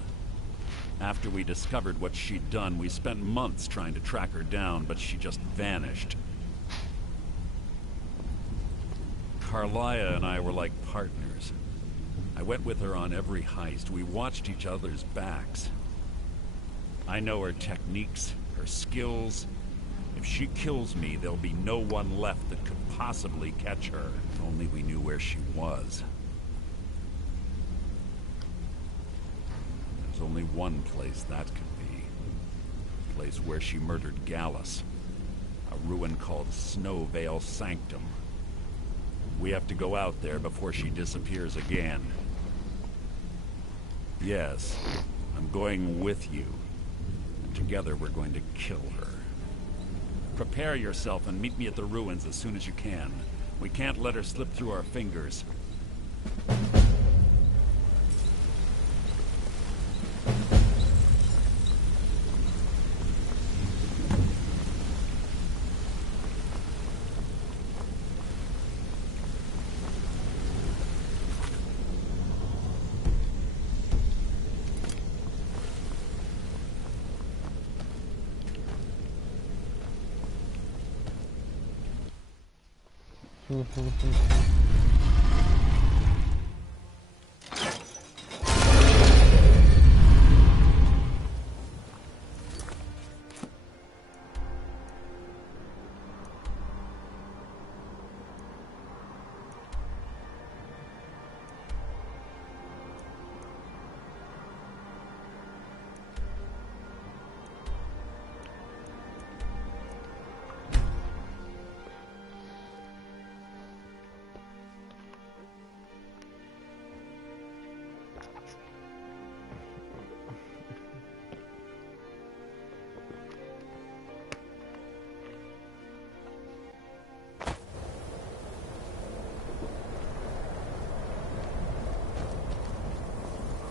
After we discovered what she'd done, we spent months trying to track her down, but she just vanished. Carlia and I were like partners. I went with her on every heist. We watched each other's backs. I know her techniques, her skills. If she kills me, there'll be no one left that could possibly catch her. If only we knew where she was. There's only one place that could be. The place where she murdered Gallus. A ruin called Snowvale Sanctum. We have to go out there before she disappears again. Yes, I'm going with you. And together we're going to kill her. Prepare yourself and meet me at the ruins as soon as you can. We can't let her slip through our fingers.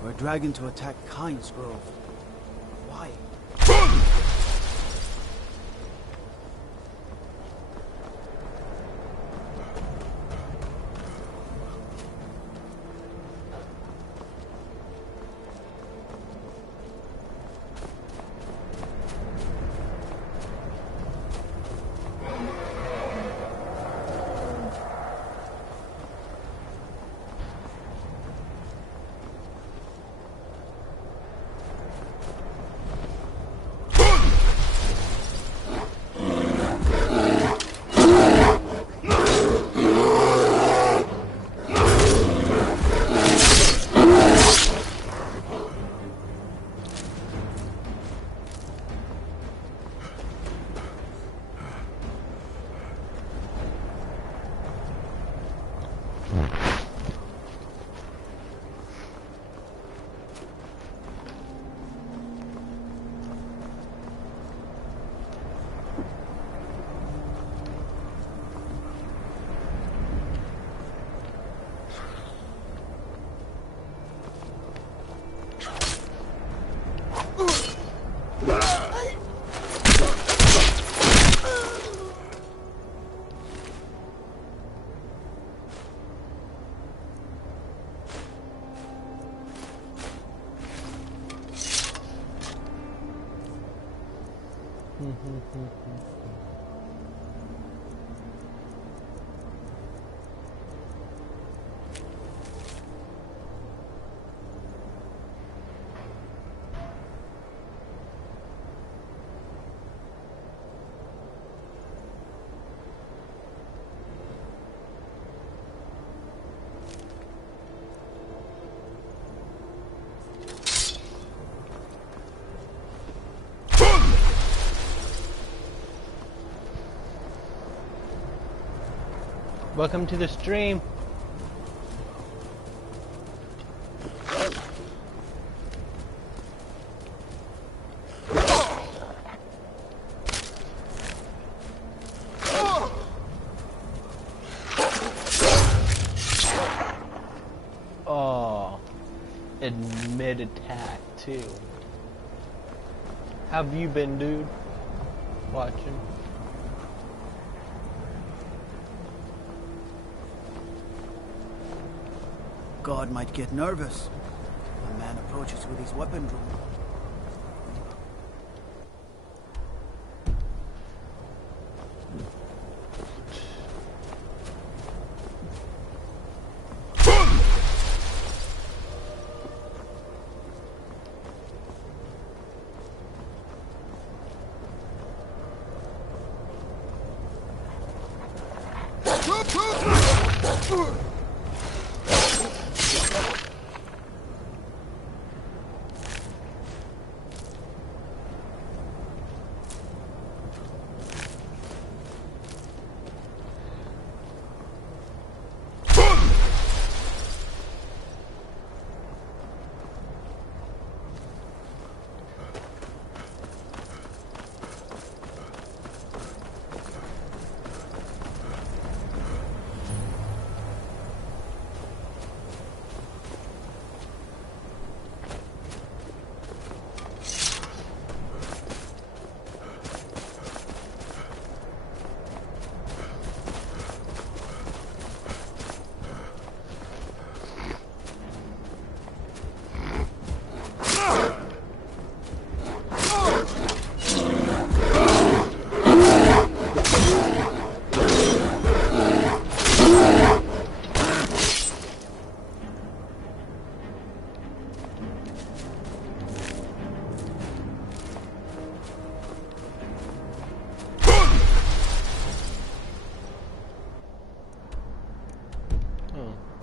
For a dragon to attack Kyne's Grove. Why? Welcome to the stream. in mid-attack, too. Have you been, dude? Watching? God might get nervous. A man approaches with his weapon drawn.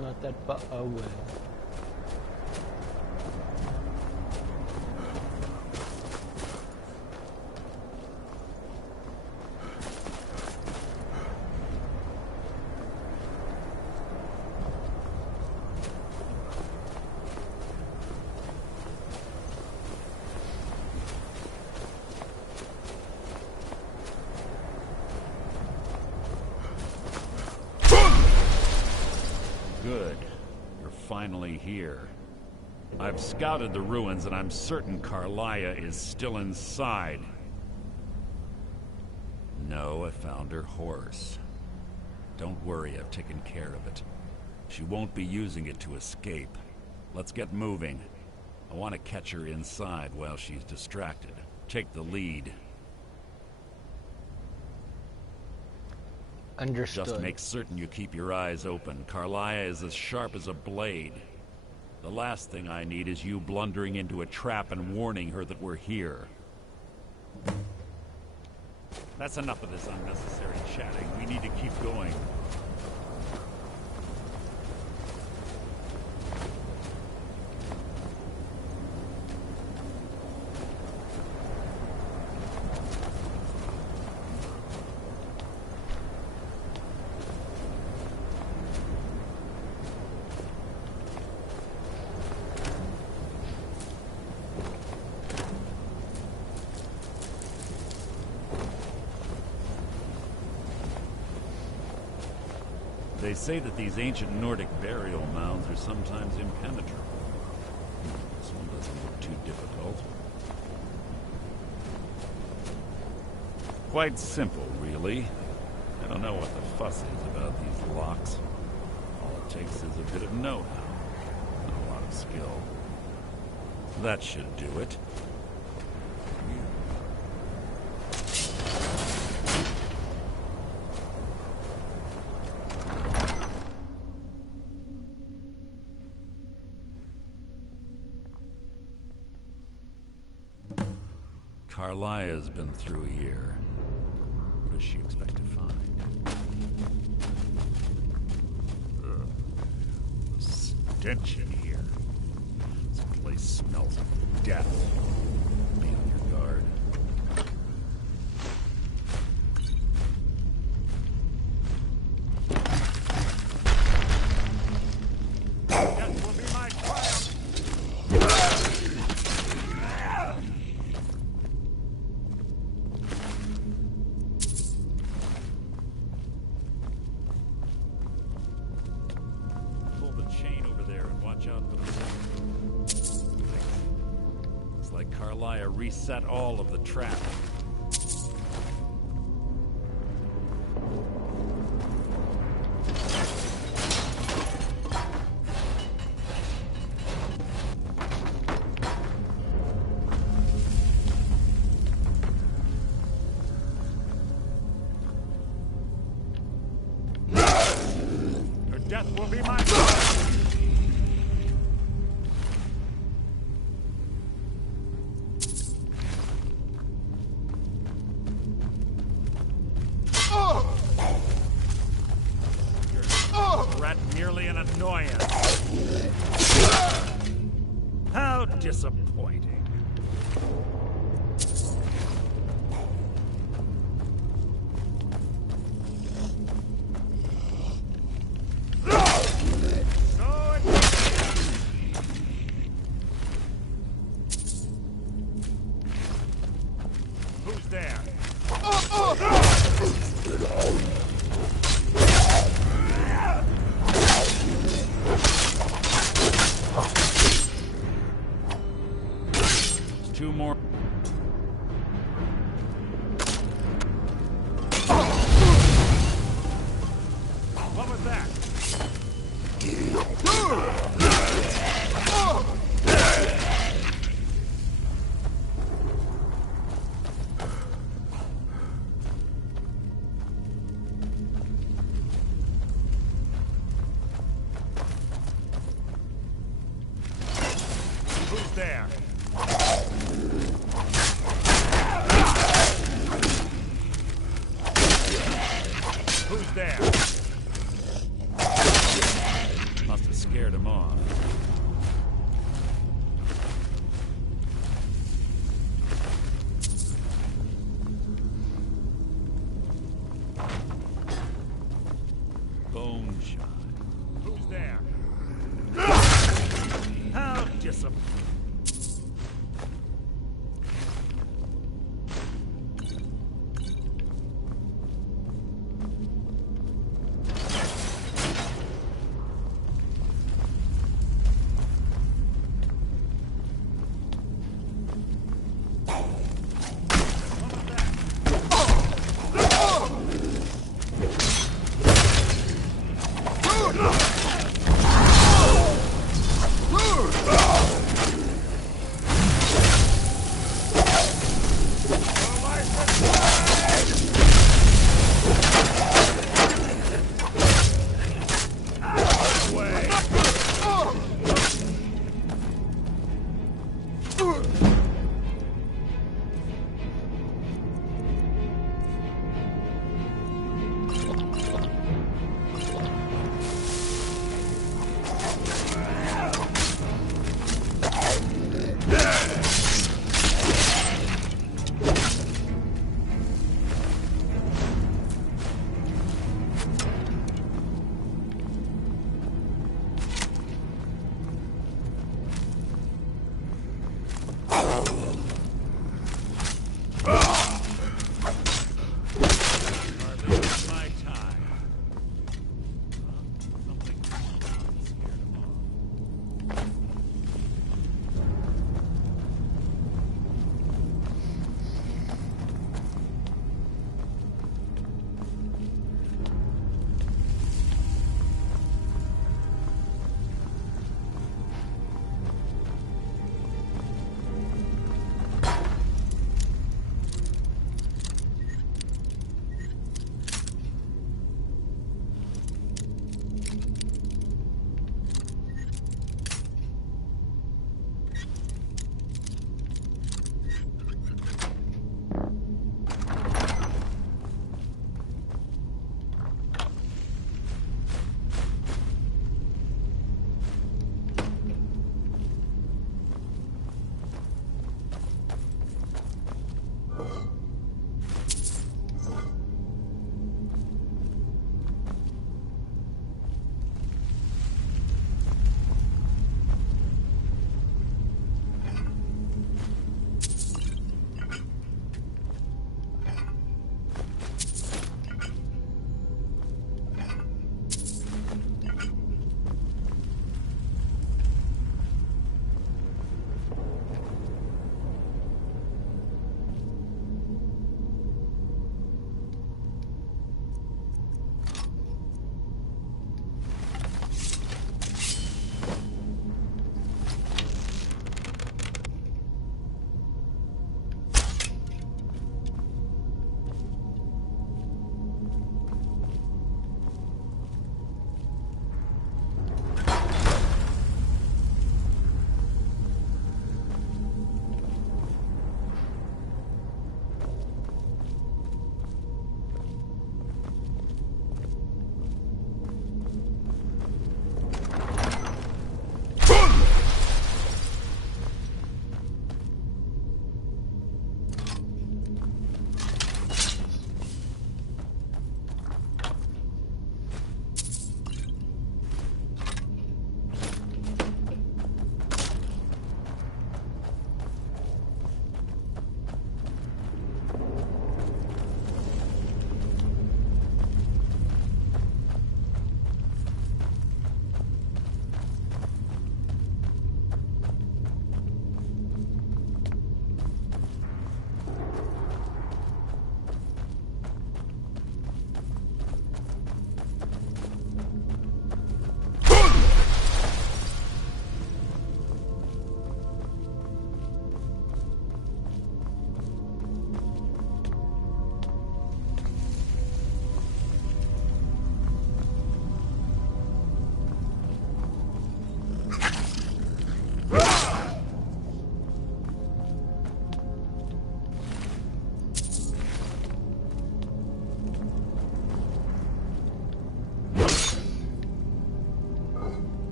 Not that far away. Good. You're finally here. I've scouted the ruins and I'm certain Carlia is still inside. No, I found her horse. Don't worry, I've taken care of it. She won't be using it to escape. Let's get moving. I want to catch her inside while she's distracted. Take the lead. Understood. Just make certain you keep your eyes open. Carlia is as sharp as a blade. The last thing I need is you blundering into a trap and warning her that we're here. That's enough of this unnecessary chatting. We need to keep going. They say that these ancient Nordic burial mounds are sometimes impenetrable. This one doesn't look too difficult. Quite simple, really. I don't know what the fuss is about these locks. All it takes is a bit of know-how, and a lot of skill. That should do it. Carlia's been through here. What does she expect to find? The stench in here. This place smells of death. Be on your guard. Death will be my triumph! Pull the chain over there and Watch out for the... Looks like Carlia reset all of the traffic. Death will be my Your threat merely an annoyance. How disappointing. Who's there? There's two more. What was that? Who's there? Who's there? Must have scared him off. Bone shot. Who's there? How disappointing.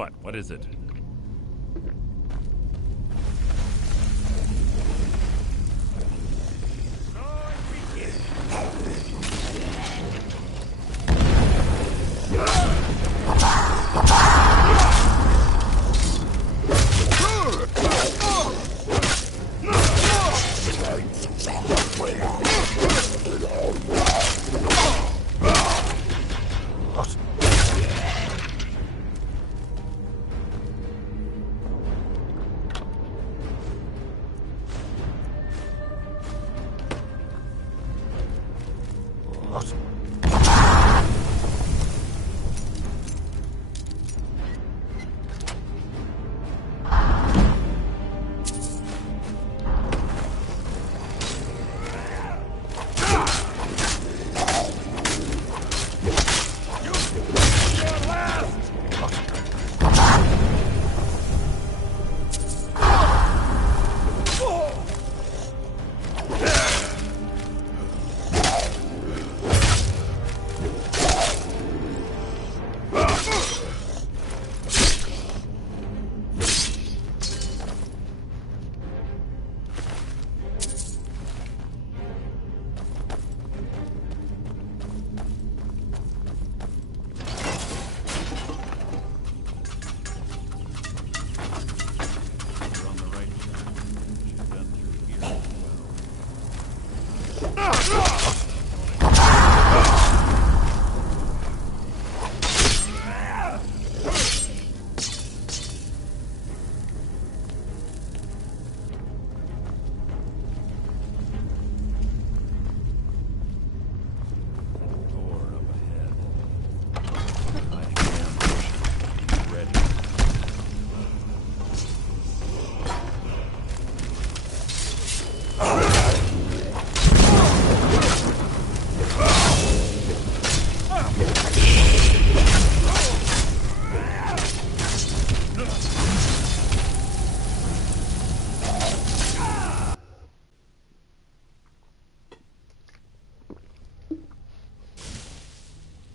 What? What is it?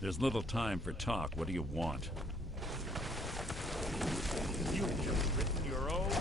There's little time for talk. What do you want? You've just written your own...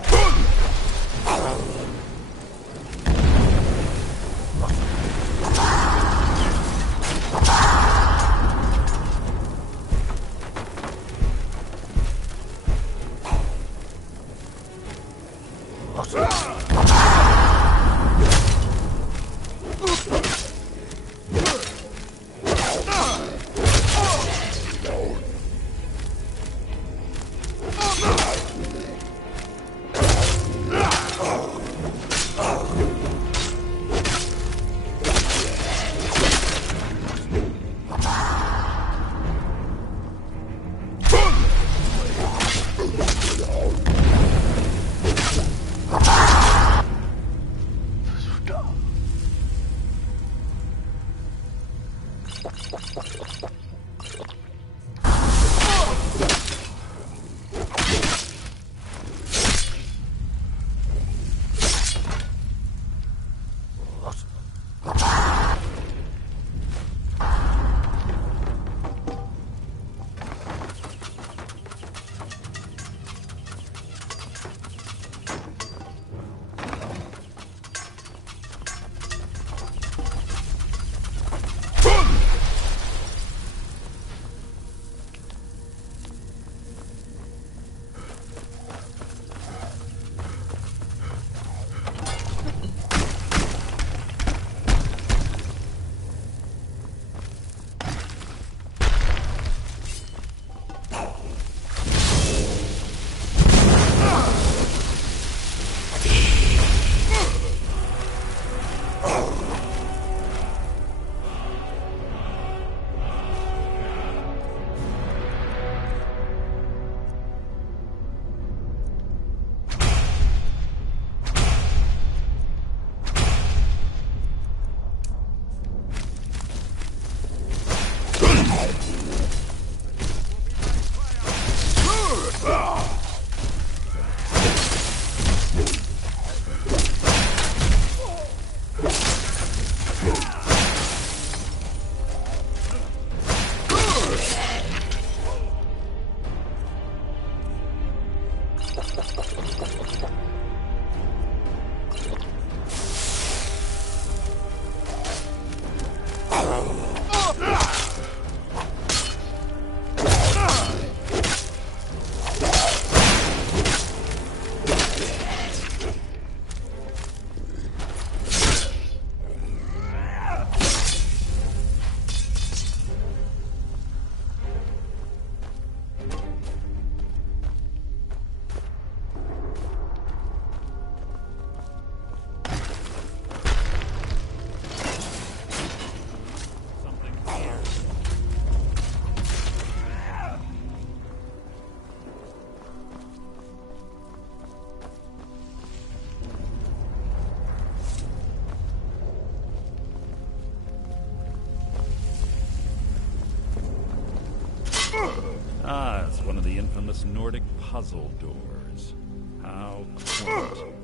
famous Nordic puzzle doors. How quaint.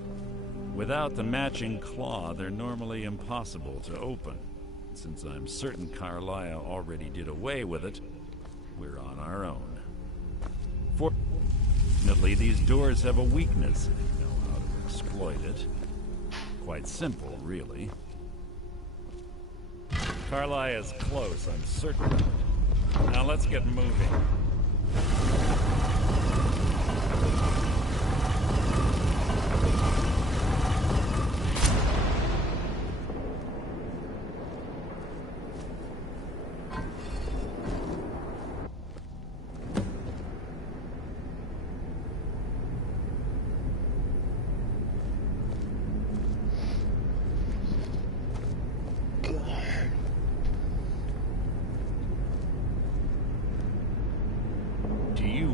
Without the matching claw, they're normally impossible to open. Since I'm certain Carlia already did away with it, we're on our own. Fortunately, these doors have a weakness if you know how to exploit it. Quite simple, really. Carlia's close, I'm certain of it. Now let's get moving.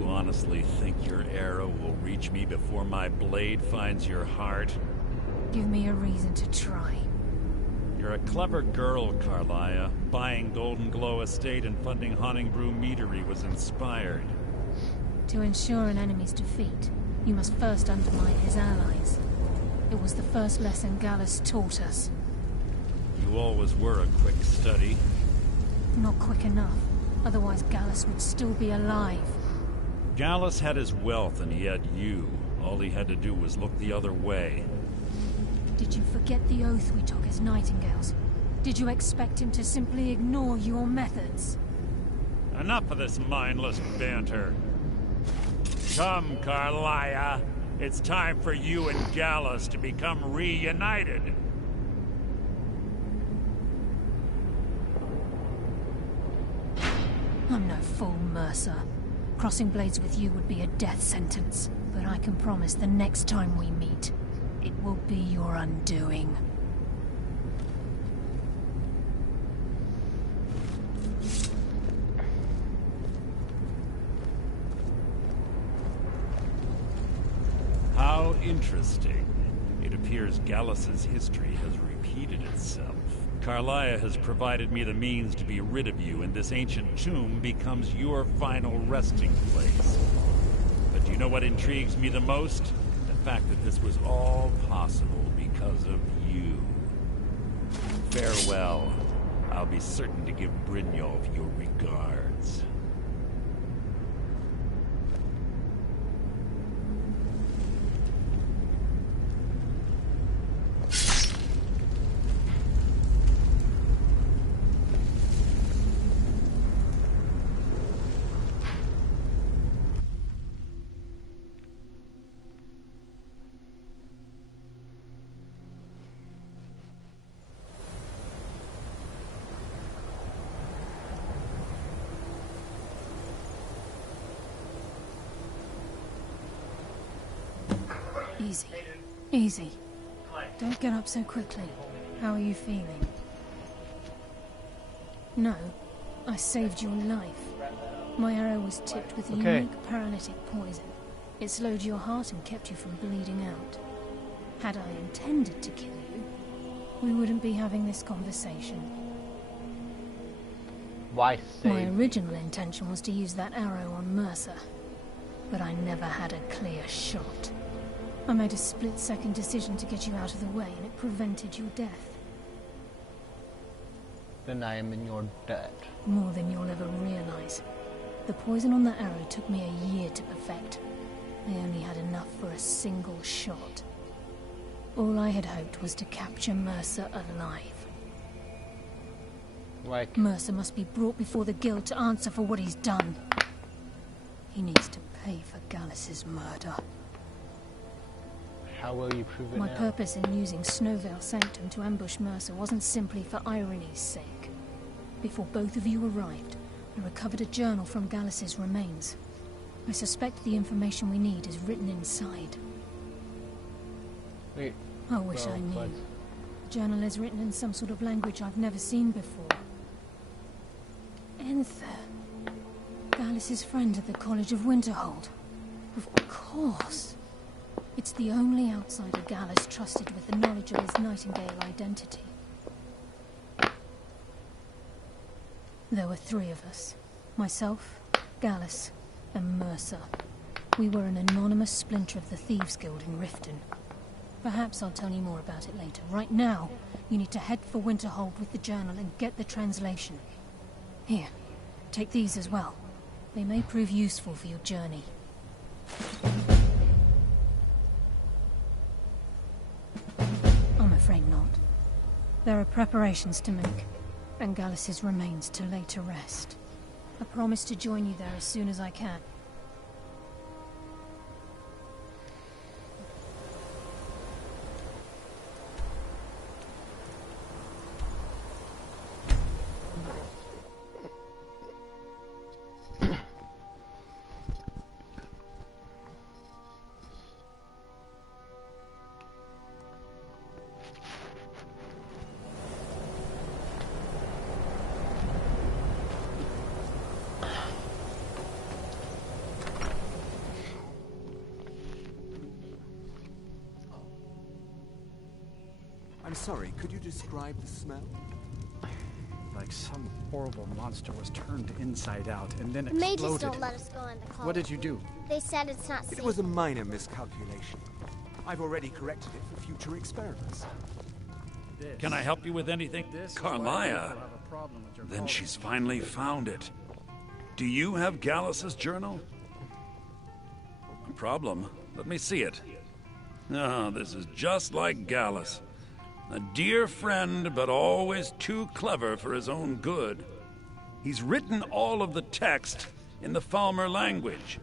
Honestly think your arrow will reach me before my blade finds your heart? Give me a reason to try. You're a clever girl, Carlia. Buying Golden Glow Estate and funding Honningbrew Meadery was inspired. To ensure an enemy's defeat, you must first undermine his allies. It was the first lesson Gallus taught us. You always were a quick study. Not quick enough. Otherwise Gallus would still be alive. Gallus had his wealth and he had you. All he had to do was look the other way. Did you forget the oath we took as Nightingales? Did you expect him to simply ignore your methods? Enough of this mindless banter. Come, Carlia. It's time for you and Gallus to become reunited. I'm no fool, Mercer. Crossing blades with you would be a death sentence, but I can promise the next time we meet, it will be your undoing. How interesting. It appears Gallus's history has repeated itself. Carlia has provided me the means to be rid of you, and this ancient tomb becomes your final resting place. But do you know what intrigues me the most? The fact that this was all possible because of you. Farewell. I'll be certain to give Brynjolf your regards. Easy. Easy. Don't get up so quickly. How are you feeling? No. I saved your life. My arrow was tipped with a unique paralytic poison. It slowed your heart and kept you from bleeding out. Had I intended to kill you, we wouldn't be having this conversation. Why save? My original intention was to use that arrow on Mercer, but I never had a clear shot. I made a split-second decision to get you out of the way, and it prevented your death. Then I am in your debt. More than you'll ever realize. The poison on that arrow took me a year to perfect. I only had enough for a single shot. All I had hoped was to capture Mercer alive. Mercer must be brought before the Guild to answer for what he's done. He needs to pay for Gallus's murder. How will you prove it My now? purpose in using Snowvale Sanctum to ambush Mercer wasn't simply for irony's sake. Before both of you arrived, I recovered a journal from Gallus's remains. I suspect the information we need is written inside. Wait. I wish I knew. The journal is written in some sort of language I've never seen before. Enther. Gallus's friend at the College of Winterhold. Of course. It's the only outsider Gallus trusted with the knowledge of his Nightingale identity. There were 3 of us. Myself, Gallus, and Mercer. We were an anonymous splinter of the Thieves Guild in Riften. Perhaps I'll tell you more about it later. Right now, you need to head for Winterhold with the journal and get the translation. Here, take these as well. They may prove useful for your journey. I'm afraid not. There are preparations to make, and Gallus's remains to lay to rest. I promise to join you there as soon as I can. I'm sorry, could you describe the smell? Like some horrible monster was turned inside out and then The exploded. mages don't let us go into college. What did you do? They said it's not safe. It was a minor miscalculation. I've already corrected it for future experiments. Can I help you with anything? Carlia? Then she's finally found it. Do you have Gallus's journal? No problem. Let me see it. Oh, this is just like Gallus. A dear friend, but always too clever for his own good. He's written all of the text in the Falmer language.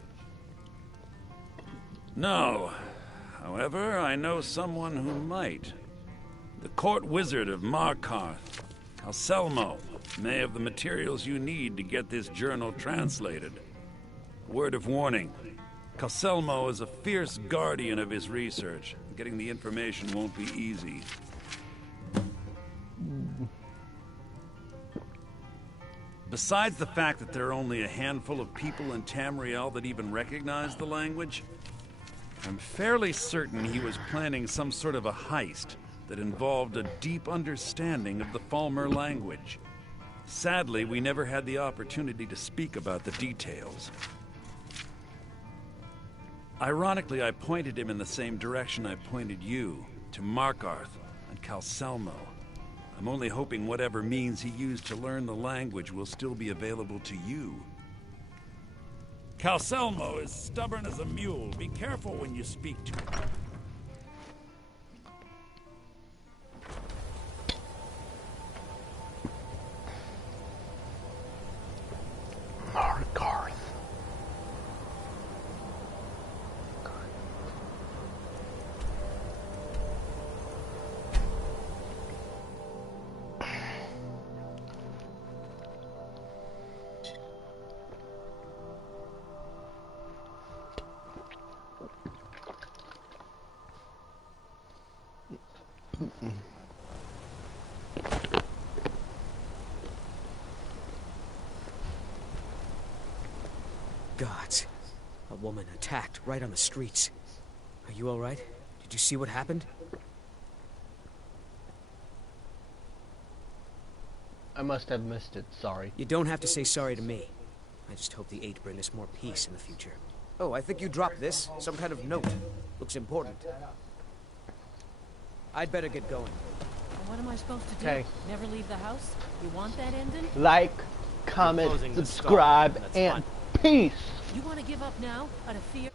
No. However, I know someone who might. The court wizard of Markarth, Calselmo, may have the materials you need to get this journal translated. Word of warning. Calselmo is a fierce guardian of his research. Getting the information won't be easy. Besides the fact that there are only a handful of people in Tamriel that even recognize the language, I'm fairly certain he was planning some sort of a heist that involved a deep understanding of the Falmer language. Sadly, we never had the opportunity to speak about the details. Ironically, I pointed him in the same direction I pointed you, to Markarth and Calselmo. I'm only hoping whatever means he used to learn the language will still be available to you. Calselmo is stubborn as a mule. Be careful when you speak to him. Markarth. Gods. A woman attacked right on the streets. Are you all right? Did you see what happened? I must have missed it, sorry. You don't have to say sorry to me. I just hope the Eight bring us more peace in the future. Oh, I think you dropped this. Some kind of note. Looks important. I'd better get going. What am I supposed to do? Okay. Never leave the house? You want that ending? Like, comment, subscribe, and peace! You want to give up now, out of fear?